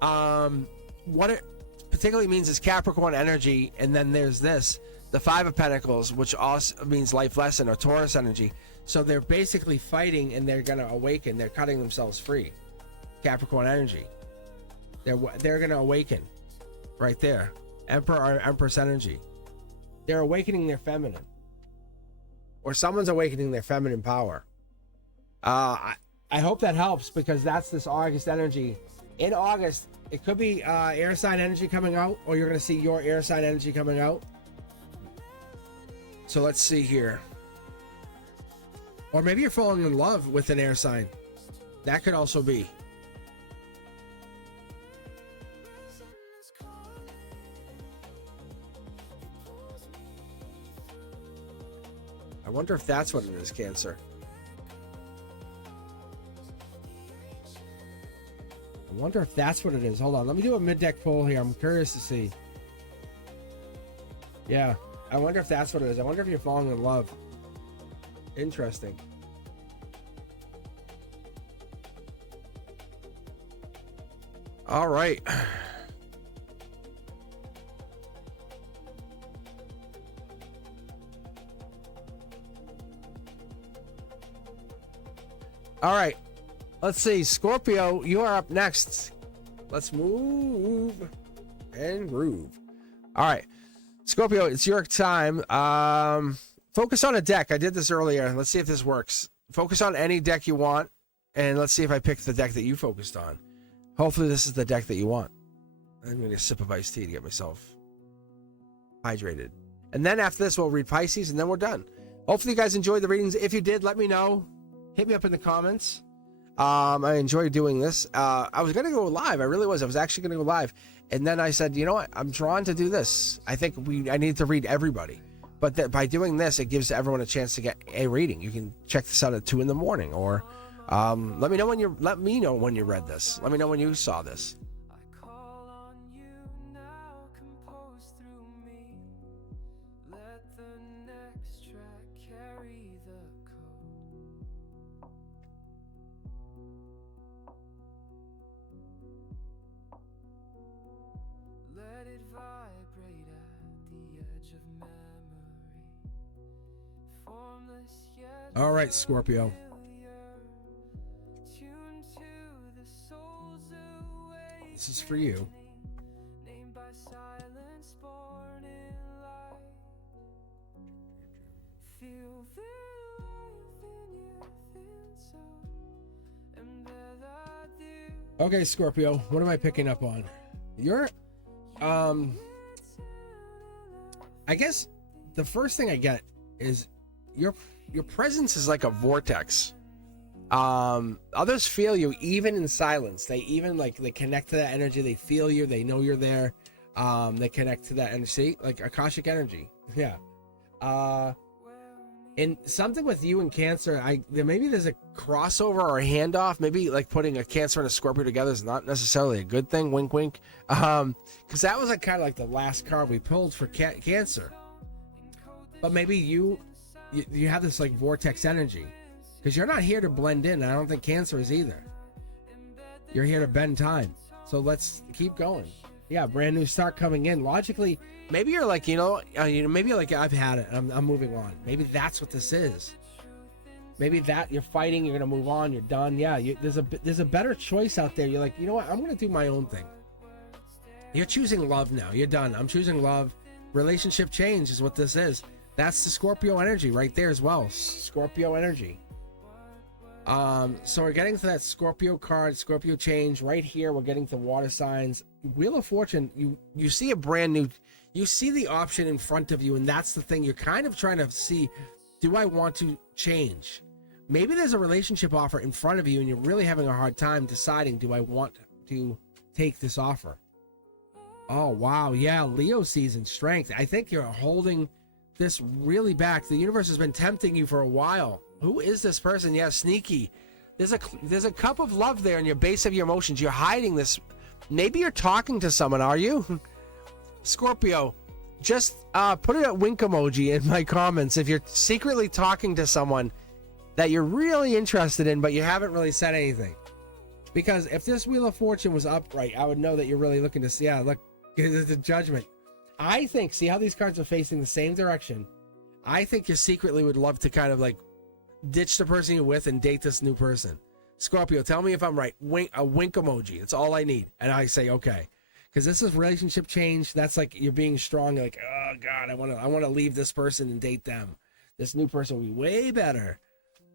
what it particularly means is Capricorn energy, and then there's this, the 5 of Pentacles, which also means life lesson, or Taurus energy. So they're basically fighting, and they're going to awaken. They're cutting themselves free. Capricorn energy. They're going to awaken. Right there. Emperor or Empress energy. They're awakening their feminine. Or someone's awakening their feminine power. I hope that helps, because that's this August energy. In August, it could be air sign energy coming out, or you're going to see your air sign energy coming out. So let's see here. Or maybe you're falling in love with an air sign. That could also be. I wonder if that's what it is, Cancer. I wonder if that's what it is. Hold on. Let me do a mid-deck poll here. I'm curious to see. Yeah. I wonder if that's what it is. I wonder if you're falling in love. Interesting. All right. All right. Let's see. Scorpio, you are up next. Let's move and groove. All right. Scorpio, it's your time. Focus on a deck. I did this earlier. Let's see if this works. Focus on any deck you want, and let's see if I pick the deck that you focused on. Hopefully this is the deck that you want. I'm going to sip of iced tea to get myself hydrated. And then after this, we'll read Pisces, and then we're done. Hopefully you guys enjoyed the readings. If you did, let me know. Hit me up in the comments. I enjoyed doing this. I was going to go live. I really was. I was actually going to go live. And then I said, you know what? I'm drawn to do this. I think I need to read everybody. But by doing this, it gives everyone a chance to get a reading. You can check this out at 2 in the morning, or let me know when you read this. Let me know when you saw this. All right, Scorpio. This is for you. Okay, Scorpio, what am I picking up on? You're, I guess the first thing I get is your presence is like a vortex. Others feel you even in silence. They even they connect to that energy. They feel you. They know you're there. They connect to that energy. See, like Akashic energy. Yeah. And something with you and Cancer, maybe there's a crossover or a handoff. Maybe like putting a Cancer and a Scorpio together is not necessarily a good thing. Wink, wink. Because that was kind of like the last card we pulled for Cancer. But maybe you have this like vortex energy, because you're not here to blend in. I don't think Cancer is either. You're here to bend time. So let's keep going. Yeah, brand new start coming in. Logically, maybe you're like, maybe you're like, I've had it. I'm moving on. Maybe that's what this is. Maybe that you're fighting. You're gonna move on. You're done. Yeah, there's a better choice out there. You're like, you know what? I'm gonna do my own thing. You're choosing love now. You're done. I'm choosing love. Relationship change is what this is. That's the Scorpio energy right there as well. Scorpio energy. So we're getting to that Scorpio card, Scorpio change right here. We're getting to water signs. Wheel of Fortune, you see a brand new, you see the option in front of you, and that's the thing. You're kind of trying to see, do I want to change? Maybe there's a relationship offer in front of you and you're really having a hard time deciding, do I want to take this offer? Oh, wow. Yeah, Leo season strength. I think you're holding this really back. The universe has been tempting you for a while. Who is this person? Yeah, sneaky. There's a cup of love there in your base of your emotions. You're hiding this. Maybe you're talking to someone, are you? Scorpio, just put a wink emoji in my comments if you're secretly talking to someone that you're really interested in, but you haven't really said anything. Because if this Wheel of Fortune was upright, I would know that you're really looking to see, yeah, look, it's a judgment. I think, see how these cards are facing the same direction? I think you secretly would love to kind of like ditch the person you're with and date this new person. Scorpio, tell me if I'm right. A wink emoji. That's all I need. And I say, okay. Because this is relationship change. That's like you're being strong. You're like, oh God, I want to leave this person and date them. This new person will be way better.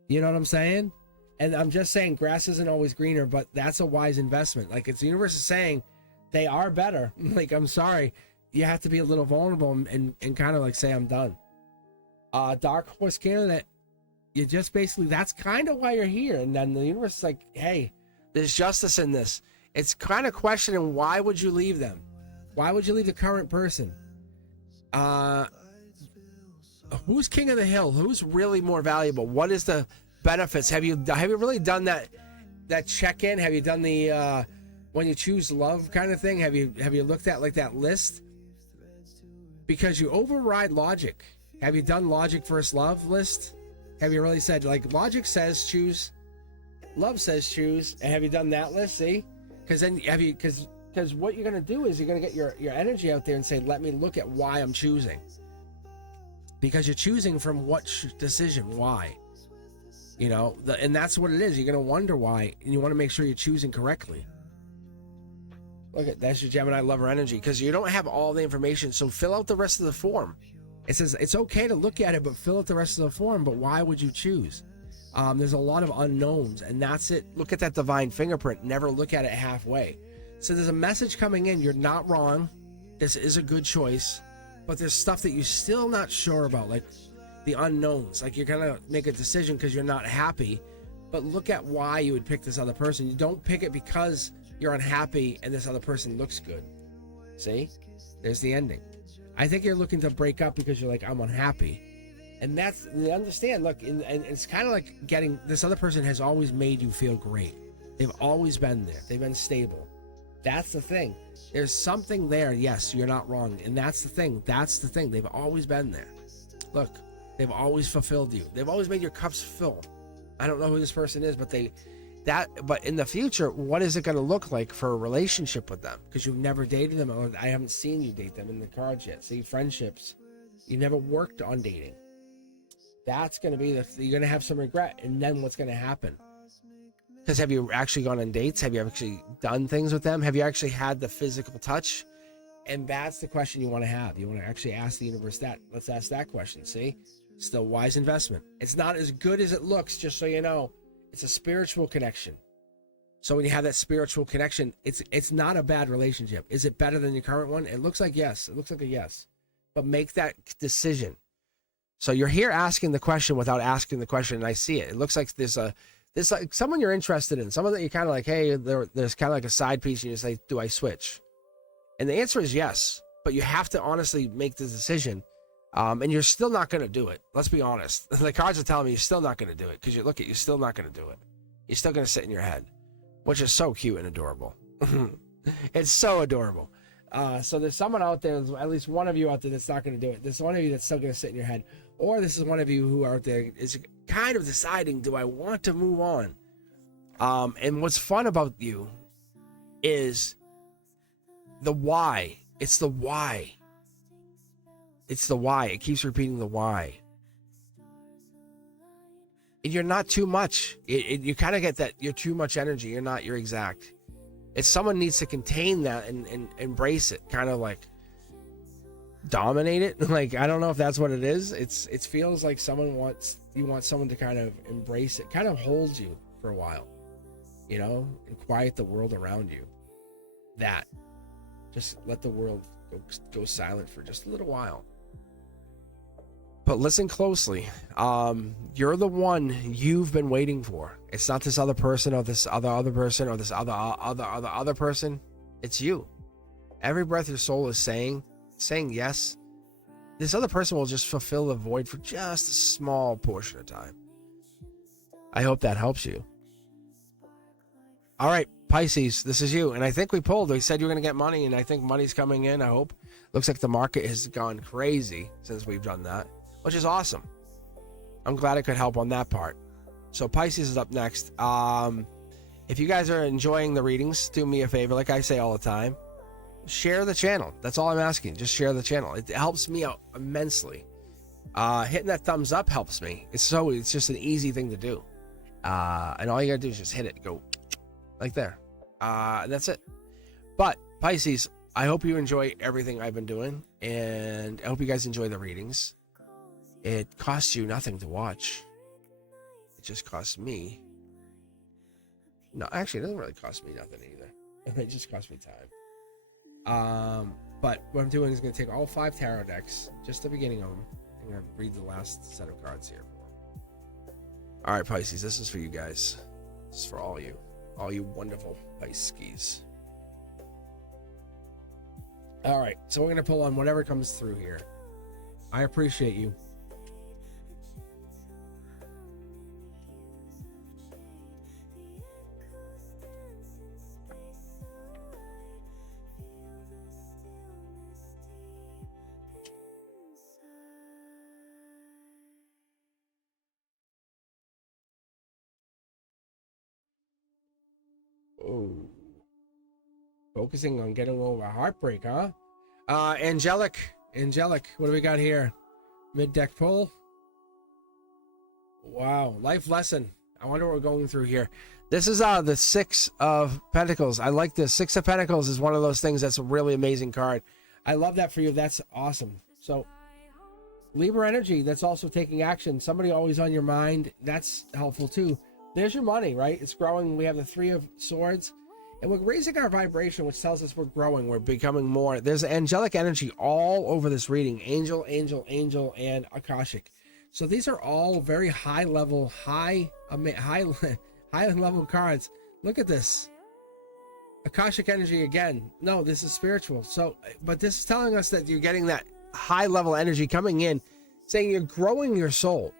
You know what I'm saying? And I'm just saying grass isn't always greener, but that's a wise investment. Like it's the universe is saying they are better. Like, I'm sorry. You have to be a little vulnerable and kind of like say, I'm done. Dark horse candidate. You just basically, that's kind of why you're here. And then the universe is like, hey, there's justice in this. It's kind of questioning, why would you leave them? Why would you leave the current person? Who's king of the hill? Who's really more valuable? What is the benefits? Have you really done that check-in? Have you done the when you choose love kind of thing? Have you looked at like that list? Because you override logic. Have you done logic versus love list? Have you really said, like, logic says choose, love says choose, and have you done that list? See? Because then because what you're gonna do is you're gonna get your energy out there and say, let me look at why I'm choosing. Because you're choosing from what decision, why? You know, and that's what it is. You're gonna wonder why, and you want to make sure you're choosing correctly. Look at that's your Gemini lover energy, because you don't have all the information. So fill out the rest of the form. It says it's okay to look at it, but fill out the rest of the form. But why would you choose? There's a lot of unknowns, and that's it. Look at that divine fingerprint. Never look at it halfway. So there's a message coming in. You're not wrong. This is a good choice, but there's stuff that you're still not sure about, like the unknowns. Like you're gonna make a decision because you're not happy, but look at why you would pick this other person. You don't pick it because you're unhappy and this other person looks good. See? There's the ending. I think you're looking to break up because you're like, I'm unhappy. And that's, you understand, look, and it's kind of like getting, this other person has always made you feel great. They've always been there. They've been stable. That's the thing. There's something there. Yes, you're not wrong. And that's the thing. That's the thing. They've always been there. Look, they've always fulfilled you. They've always made your cups full. I don't know who this person is, but but in the future, what is it going to look like for a relationship with them? Because you've never dated them, or I haven't seen you date them in the cards yet. See, friendships, you never worked on dating. That's going to be you're going to have some regret. And then what's going to happen? Because have you actually gone on dates? Have you actually done things with them? Have you actually had the physical touch? And that's the question you want to have. You want to actually ask the universe that. Let's ask that question. See, still wise investment. It's not as good as it looks, just so you know. It's a spiritual connection. So when you have that spiritual connection, it's not a bad relationship. Is it better than your current one? It looks like yes. It looks like a yes. But make that decision. So you're here asking the question without asking the question, and I see it. It looks like there's like someone you're interested in, someone that you're kind of like, hey, there's kind of like a side piece, and you say, do I switch? And the answer is yes, but you have to honestly make the decision. And you're still not going to do it. Let's be honest. The cards are telling me you're still not going to do it, because you're still not going to do it. You're still going to sit in your head, which is so cute and adorable. It's so adorable. So there's someone out there, at least one of you out there that's not going to do it. There's one of you that's still going to sit in your head. Or this is one of you who out there is kind of deciding, do I want to move on? And what's fun about you is the why. It's the why. It's the why. It keeps repeating the why. And you're not too much. You kind of get that you're too much energy. You're not your exact. It's someone needs to contain that and embrace it. Kind of like dominate it. Like, I don't know if that's what it is. It feels like you want someone to kind of embrace it. Kind of hold you for a while. You know? And quiet the world around you. That. Just let the world go silent for just a little while. But listen closely. You're the one you've been waiting for. It's not this other person or this other person or this other person. It's you. Every breath your soul is saying yes. This other person will just fulfill the void for just a small portion of time. I hope that helps you. All right, Pisces, this is you. And I think we pulled. We said you were going to get money, and I think money's coming in, I hope. Looks like the market has gone crazy since we've done that, which is awesome. I'm glad I could help on that part. So Pisces is up next. If you guys are enjoying the readings, do me a favor, like I say all the time. Share the channel. That's all I'm asking. Just share the channel. It helps me out immensely. Hitting that thumbs up helps me. It's just an easy thing to do. And all you gotta do is just hit it. Go like there. And that's it. But Pisces, I hope you enjoy everything I've been doing, and I hope you guys enjoy the readings. It costs you nothing to watch. It just costs me. No, actually, it doesn't really cost me nothing either. It just costs me time. But what I'm doing is going to take all 5 tarot decks, just the beginning of them. I'm going to read the last set of cards here. All right, Pisces, this is for you guys. This is for all you wonderful Pisces. All right, so we're going to pull on whatever comes through here. I appreciate you. Oh, focusing on getting over heartbreak, huh? Angelic, what do we got here? Mid deck pull. Wow, life lesson. I wonder what we're going through here. This is the 6 of Pentacles. I like this. 6 of Pentacles is one of those things that's a really amazing card. I love that for you. That's awesome. So Libra energy, that's also taking action. Somebody always on your mind. That's helpful too. There's your money, right? It's growing. We have the 3 of Swords, and we're raising our vibration, which tells us we're growing. We're becoming more. There's angelic energy all over this reading. Angel, and Akashic. So these are all very high level cards. Look at this. Akashic energy again. No, this is spiritual. So, but this is telling us that you're getting that high level energy coming in, saying you're growing your soul.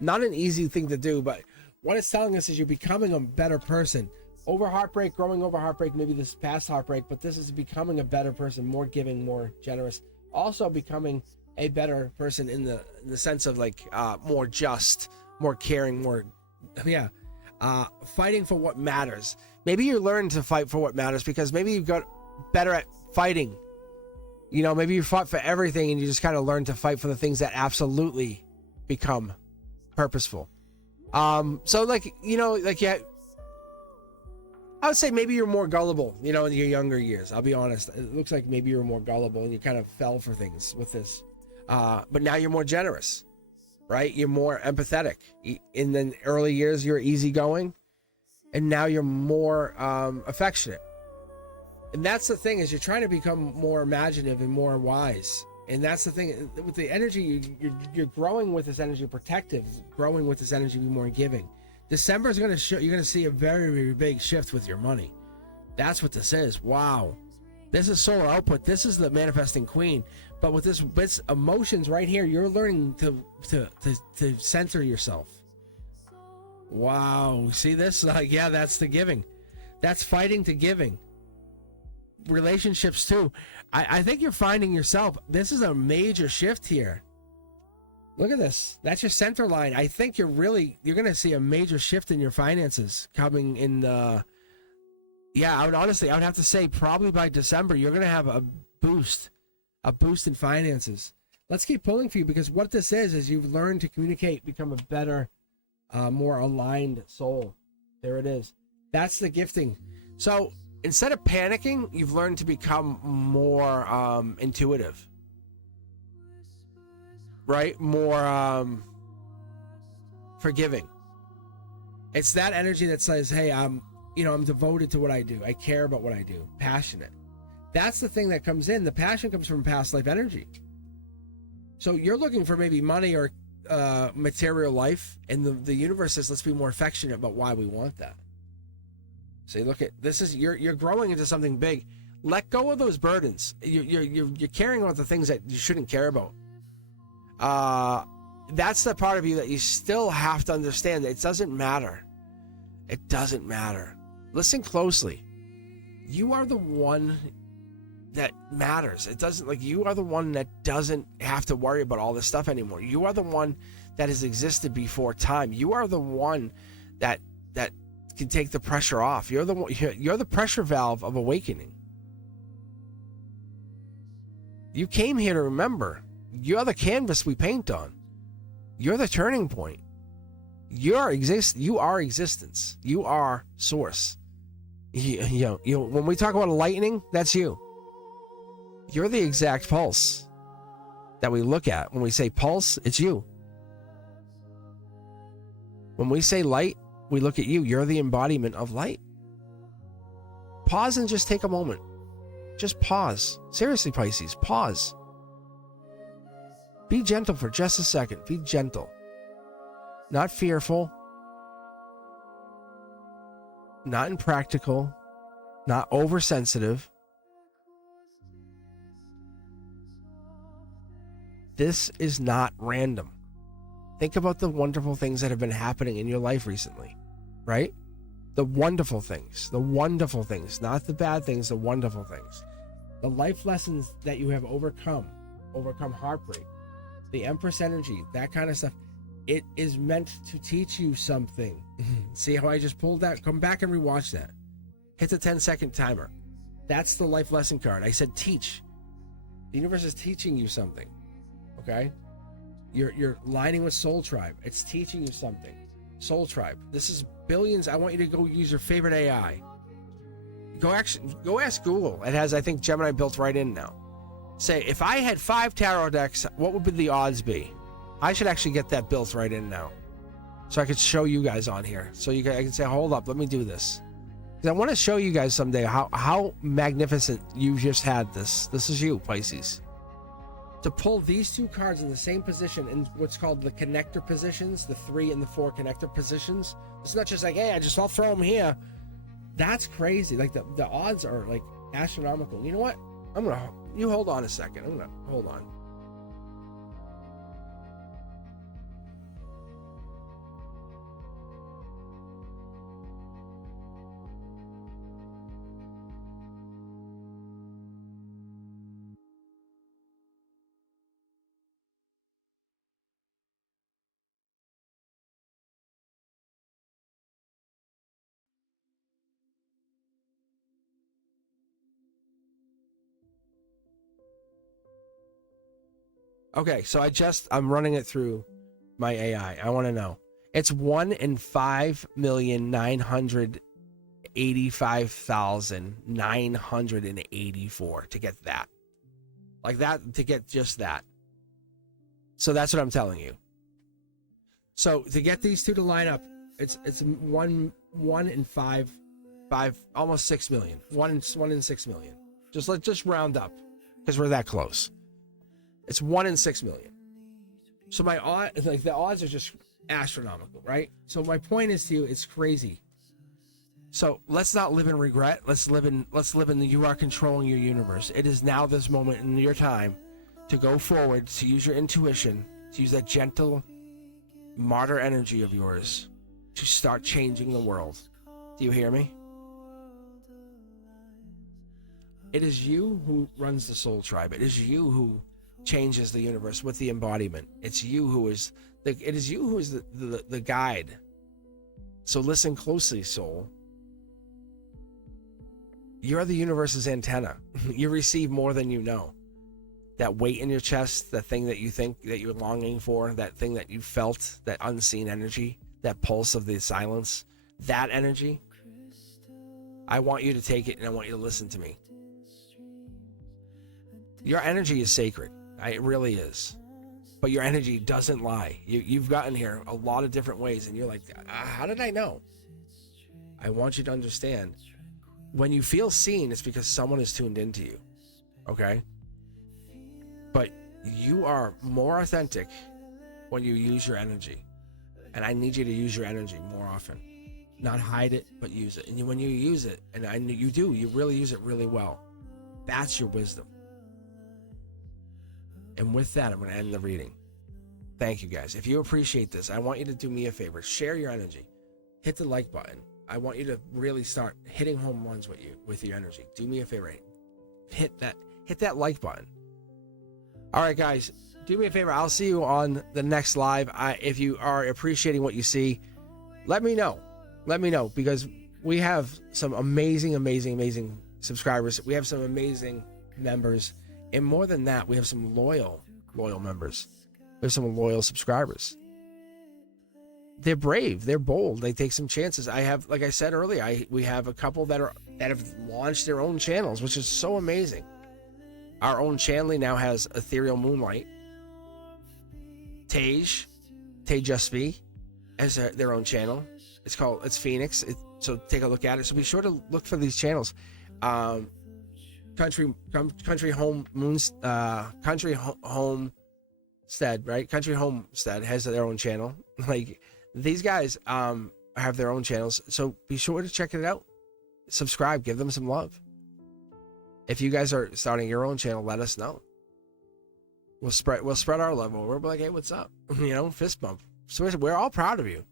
Not an easy thing to do, but what it's telling us is you're becoming a better person. Over heartbreak, growing over heartbreak, maybe this past heartbreak, but this is becoming a better person, more giving, more generous. Also becoming a better person in the sense of like more just, more caring, more, fighting for what matters. Maybe you learn to fight for what matters because maybe you got better at fighting. You know, maybe you fought for everything and you just kind of learned to fight for the things that absolutely become purposeful. So like, you know, like, yeah, I would say maybe you're more gullible, you know, in your younger years. I'll be honest. It looks like maybe you're more gullible and you kind of fell for things with this. But now you're more generous, right? You're more empathetic. In the early years, you're easygoing, and now you're more affectionate. And that's the thing, is you're trying to become more imaginative and more wise. And that's the thing with the energy. You're growing with this energy, protective, growing with this energy, be more giving. December is going to show, you're going to see a very, very big shift with your money. That's what this is. Wow. This is solar output. This is the manifesting queen. But with this emotions right here, you're learning to center yourself. Wow. See this? Yeah, that's the giving. That's fighting to giving. Relationships too. I think you're finding yourself. This is a major shift here. Look at this. That's your center line. I think you're going to see a major shift in your finances coming in the... Yeah, I would have to say probably by December, you're going to have a boost in finances. Let's keep pulling for you, because what this is you've learned to communicate, become a better, more aligned soul. There it is. That's the gifting. So instead of panicking, you've learned to become more intuitive, right? More forgiving. It's that energy that says, hey, I'm devoted to what I do. I care about what I do. Passionate. That's the thing that comes in. The passion comes from past life energy. So you're looking for maybe money or material life, and the universe says, let's be more affectionate about why we want that. So you look at this is you're growing into something big. Let go of those burdens. You're caring about the things that you shouldn't care about. That's the part of you that you still have to understand that it doesn't matter. It doesn't matter. Listen closely. You are the one that matters. It doesn't, like, you are the one that doesn't have to worry about all this stuff anymore. You are the one that has existed before time. You are the one that can take the pressure off. You're the pressure valve of awakening. You came here to remember. You're the canvas we paint on. You're the turning point. You are existence. You are source. When we talk about lightning, that's you. You're the exact pulse that we look at. When we say pulse, it's you. When we say light, we look at you. You're the embodiment of light. Pause and just take a moment. Just pause. Seriously, Pisces, pause. Be gentle for just a second. Be gentle. Not fearful. Not impractical. Not oversensitive. This is not random. Think about the wonderful things that have been happening in your life recently, right? The wonderful things, not the bad things, the wonderful things. The life lessons that you have overcome heartbreak, the Empress energy, that kind of stuff. It is meant to teach you something. See how I just pulled that? Come back and rewatch that. Hit the 10-second timer. That's the life lesson card. I said teach. The universe is teaching you something. Okay? You're lining with Soul Tribe. It's teaching you something. Soul Tribe. This is billions. I want you to go use your favorite AI. Go ask Google. It has, I think, Gemini built right in now. Say, if I had 5 tarot decks, what would the odds be? I should actually get that built right in now, so I could show you guys on here. So I can say, hold up, let me do this. Because I want to show you guys someday how magnificent you just had this. This is you, Pisces. To pull these 2 cards in the same position in what's called the connector positions, the 3 and the 4 connector positions. It's not just like, hey, I'll throw them here. That's crazy. Like the odds are like astronomical. You know what? You hold on a second. Hold on. Okay, so I'm running it through my AI. I want to know. It's 1 in 5,985,984 to get that. Like that, to get just that. So that's what I'm telling you. So to get these 2 to line up, it's 1 in 5, almost 6 million. 1 in 6 million. Let's just round up, because we're that close. It's 1 in 6 million. So my odds, like the odds are just astronomical, right? So my point is to you, it's crazy. So let's not live in regret. Let's live in the, you are controlling your universe. It is now this moment in your time to go forward, to use your intuition, to use that gentle martyr energy of yours to start changing the world. Do you hear me? It is you who runs the soul tribe. It is you who changes the universe with the embodiment. It's you who is the guide. So listen closely, soul. You're the universe's antenna. You receive more than you know. That weight in your chest, that thing that you think that you're longing for, that thing that you felt, that unseen energy, that pulse of the silence, that energy, I want you to take it and I want you to listen to me. Your energy is sacred. It really is. But your energy doesn't lie. You've gotten here a lot of different ways and you're like, how did I know? I want you to understand, when you feel seen, it's because someone is tuned into you. Okay? But you are more authentic when you use your energy. And I need you to use your energy more often. Not hide it, but use it. And when you use it, and I know you do, you really use it really well. That's your wisdom. And with that, I'm going to end the reading. Thank you, guys. If you appreciate this, I want you to do me a favor. Share your energy. Hit the like button. I want you to really start hitting home runs with your energy. Do me a favor. Hit that like button. All right, guys. Do me a favor. I'll see you on the next live. If you are appreciating what you see, let me know. Let me know, because we have some amazing, amazing, amazing subscribers. We have some amazing members. And more than that, we have some loyal members. We have some loyal subscribers. They're brave. They're bold. They take some chances. I have, like I said earlier, we have a couple that have launched their own channels, which is so amazing. Our own Chanley now has Ethereal Moonlight. Tej has their own channel. It's Phoenix. So take a look at it. So be sure to look for these channels. Country Homestead, right? Country Homestead has their own channel. Like, these guys have their own channels, so be sure to check it out. Subscribe, give them some love. If you guys are starting your own channel, let us know. We'll spread our love over. We'll be like, hey, what's up? Fist bump. So we're all proud of you.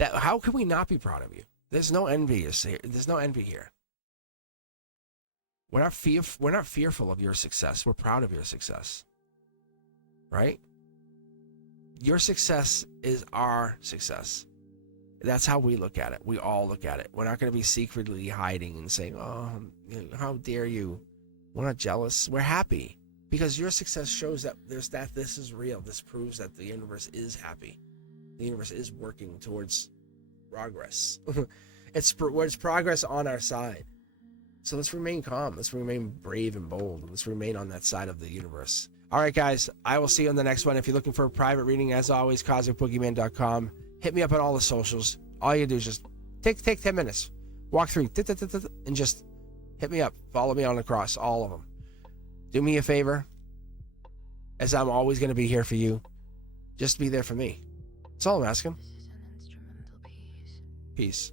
How can we not be proud of you? There's no envy. There's no envy here. We're not fearful of your success. We're proud of your success. Right? Your success is our success. That's how we look at it. We all look at it. We're not going to be secretly hiding and saying, oh, how dare you? We're not jealous. We're happy. Because your success shows that this is real. This proves that the universe is happy. The universe is working towards progress. It's progress on our side. So let's remain calm. Let's remain brave and bold. Let's remain on that side of the universe. All right, guys. I will see you on the next one. If you're looking for a private reading, as always, cosmicboogeyman.com. Hit me up on all the socials. All you do is just take 10 minutes. Walk through and just hit me up. Follow me on across all of them. Do me a favor, as I'm always going to be here for you. Just be there for me. That's all I'm asking. Peace.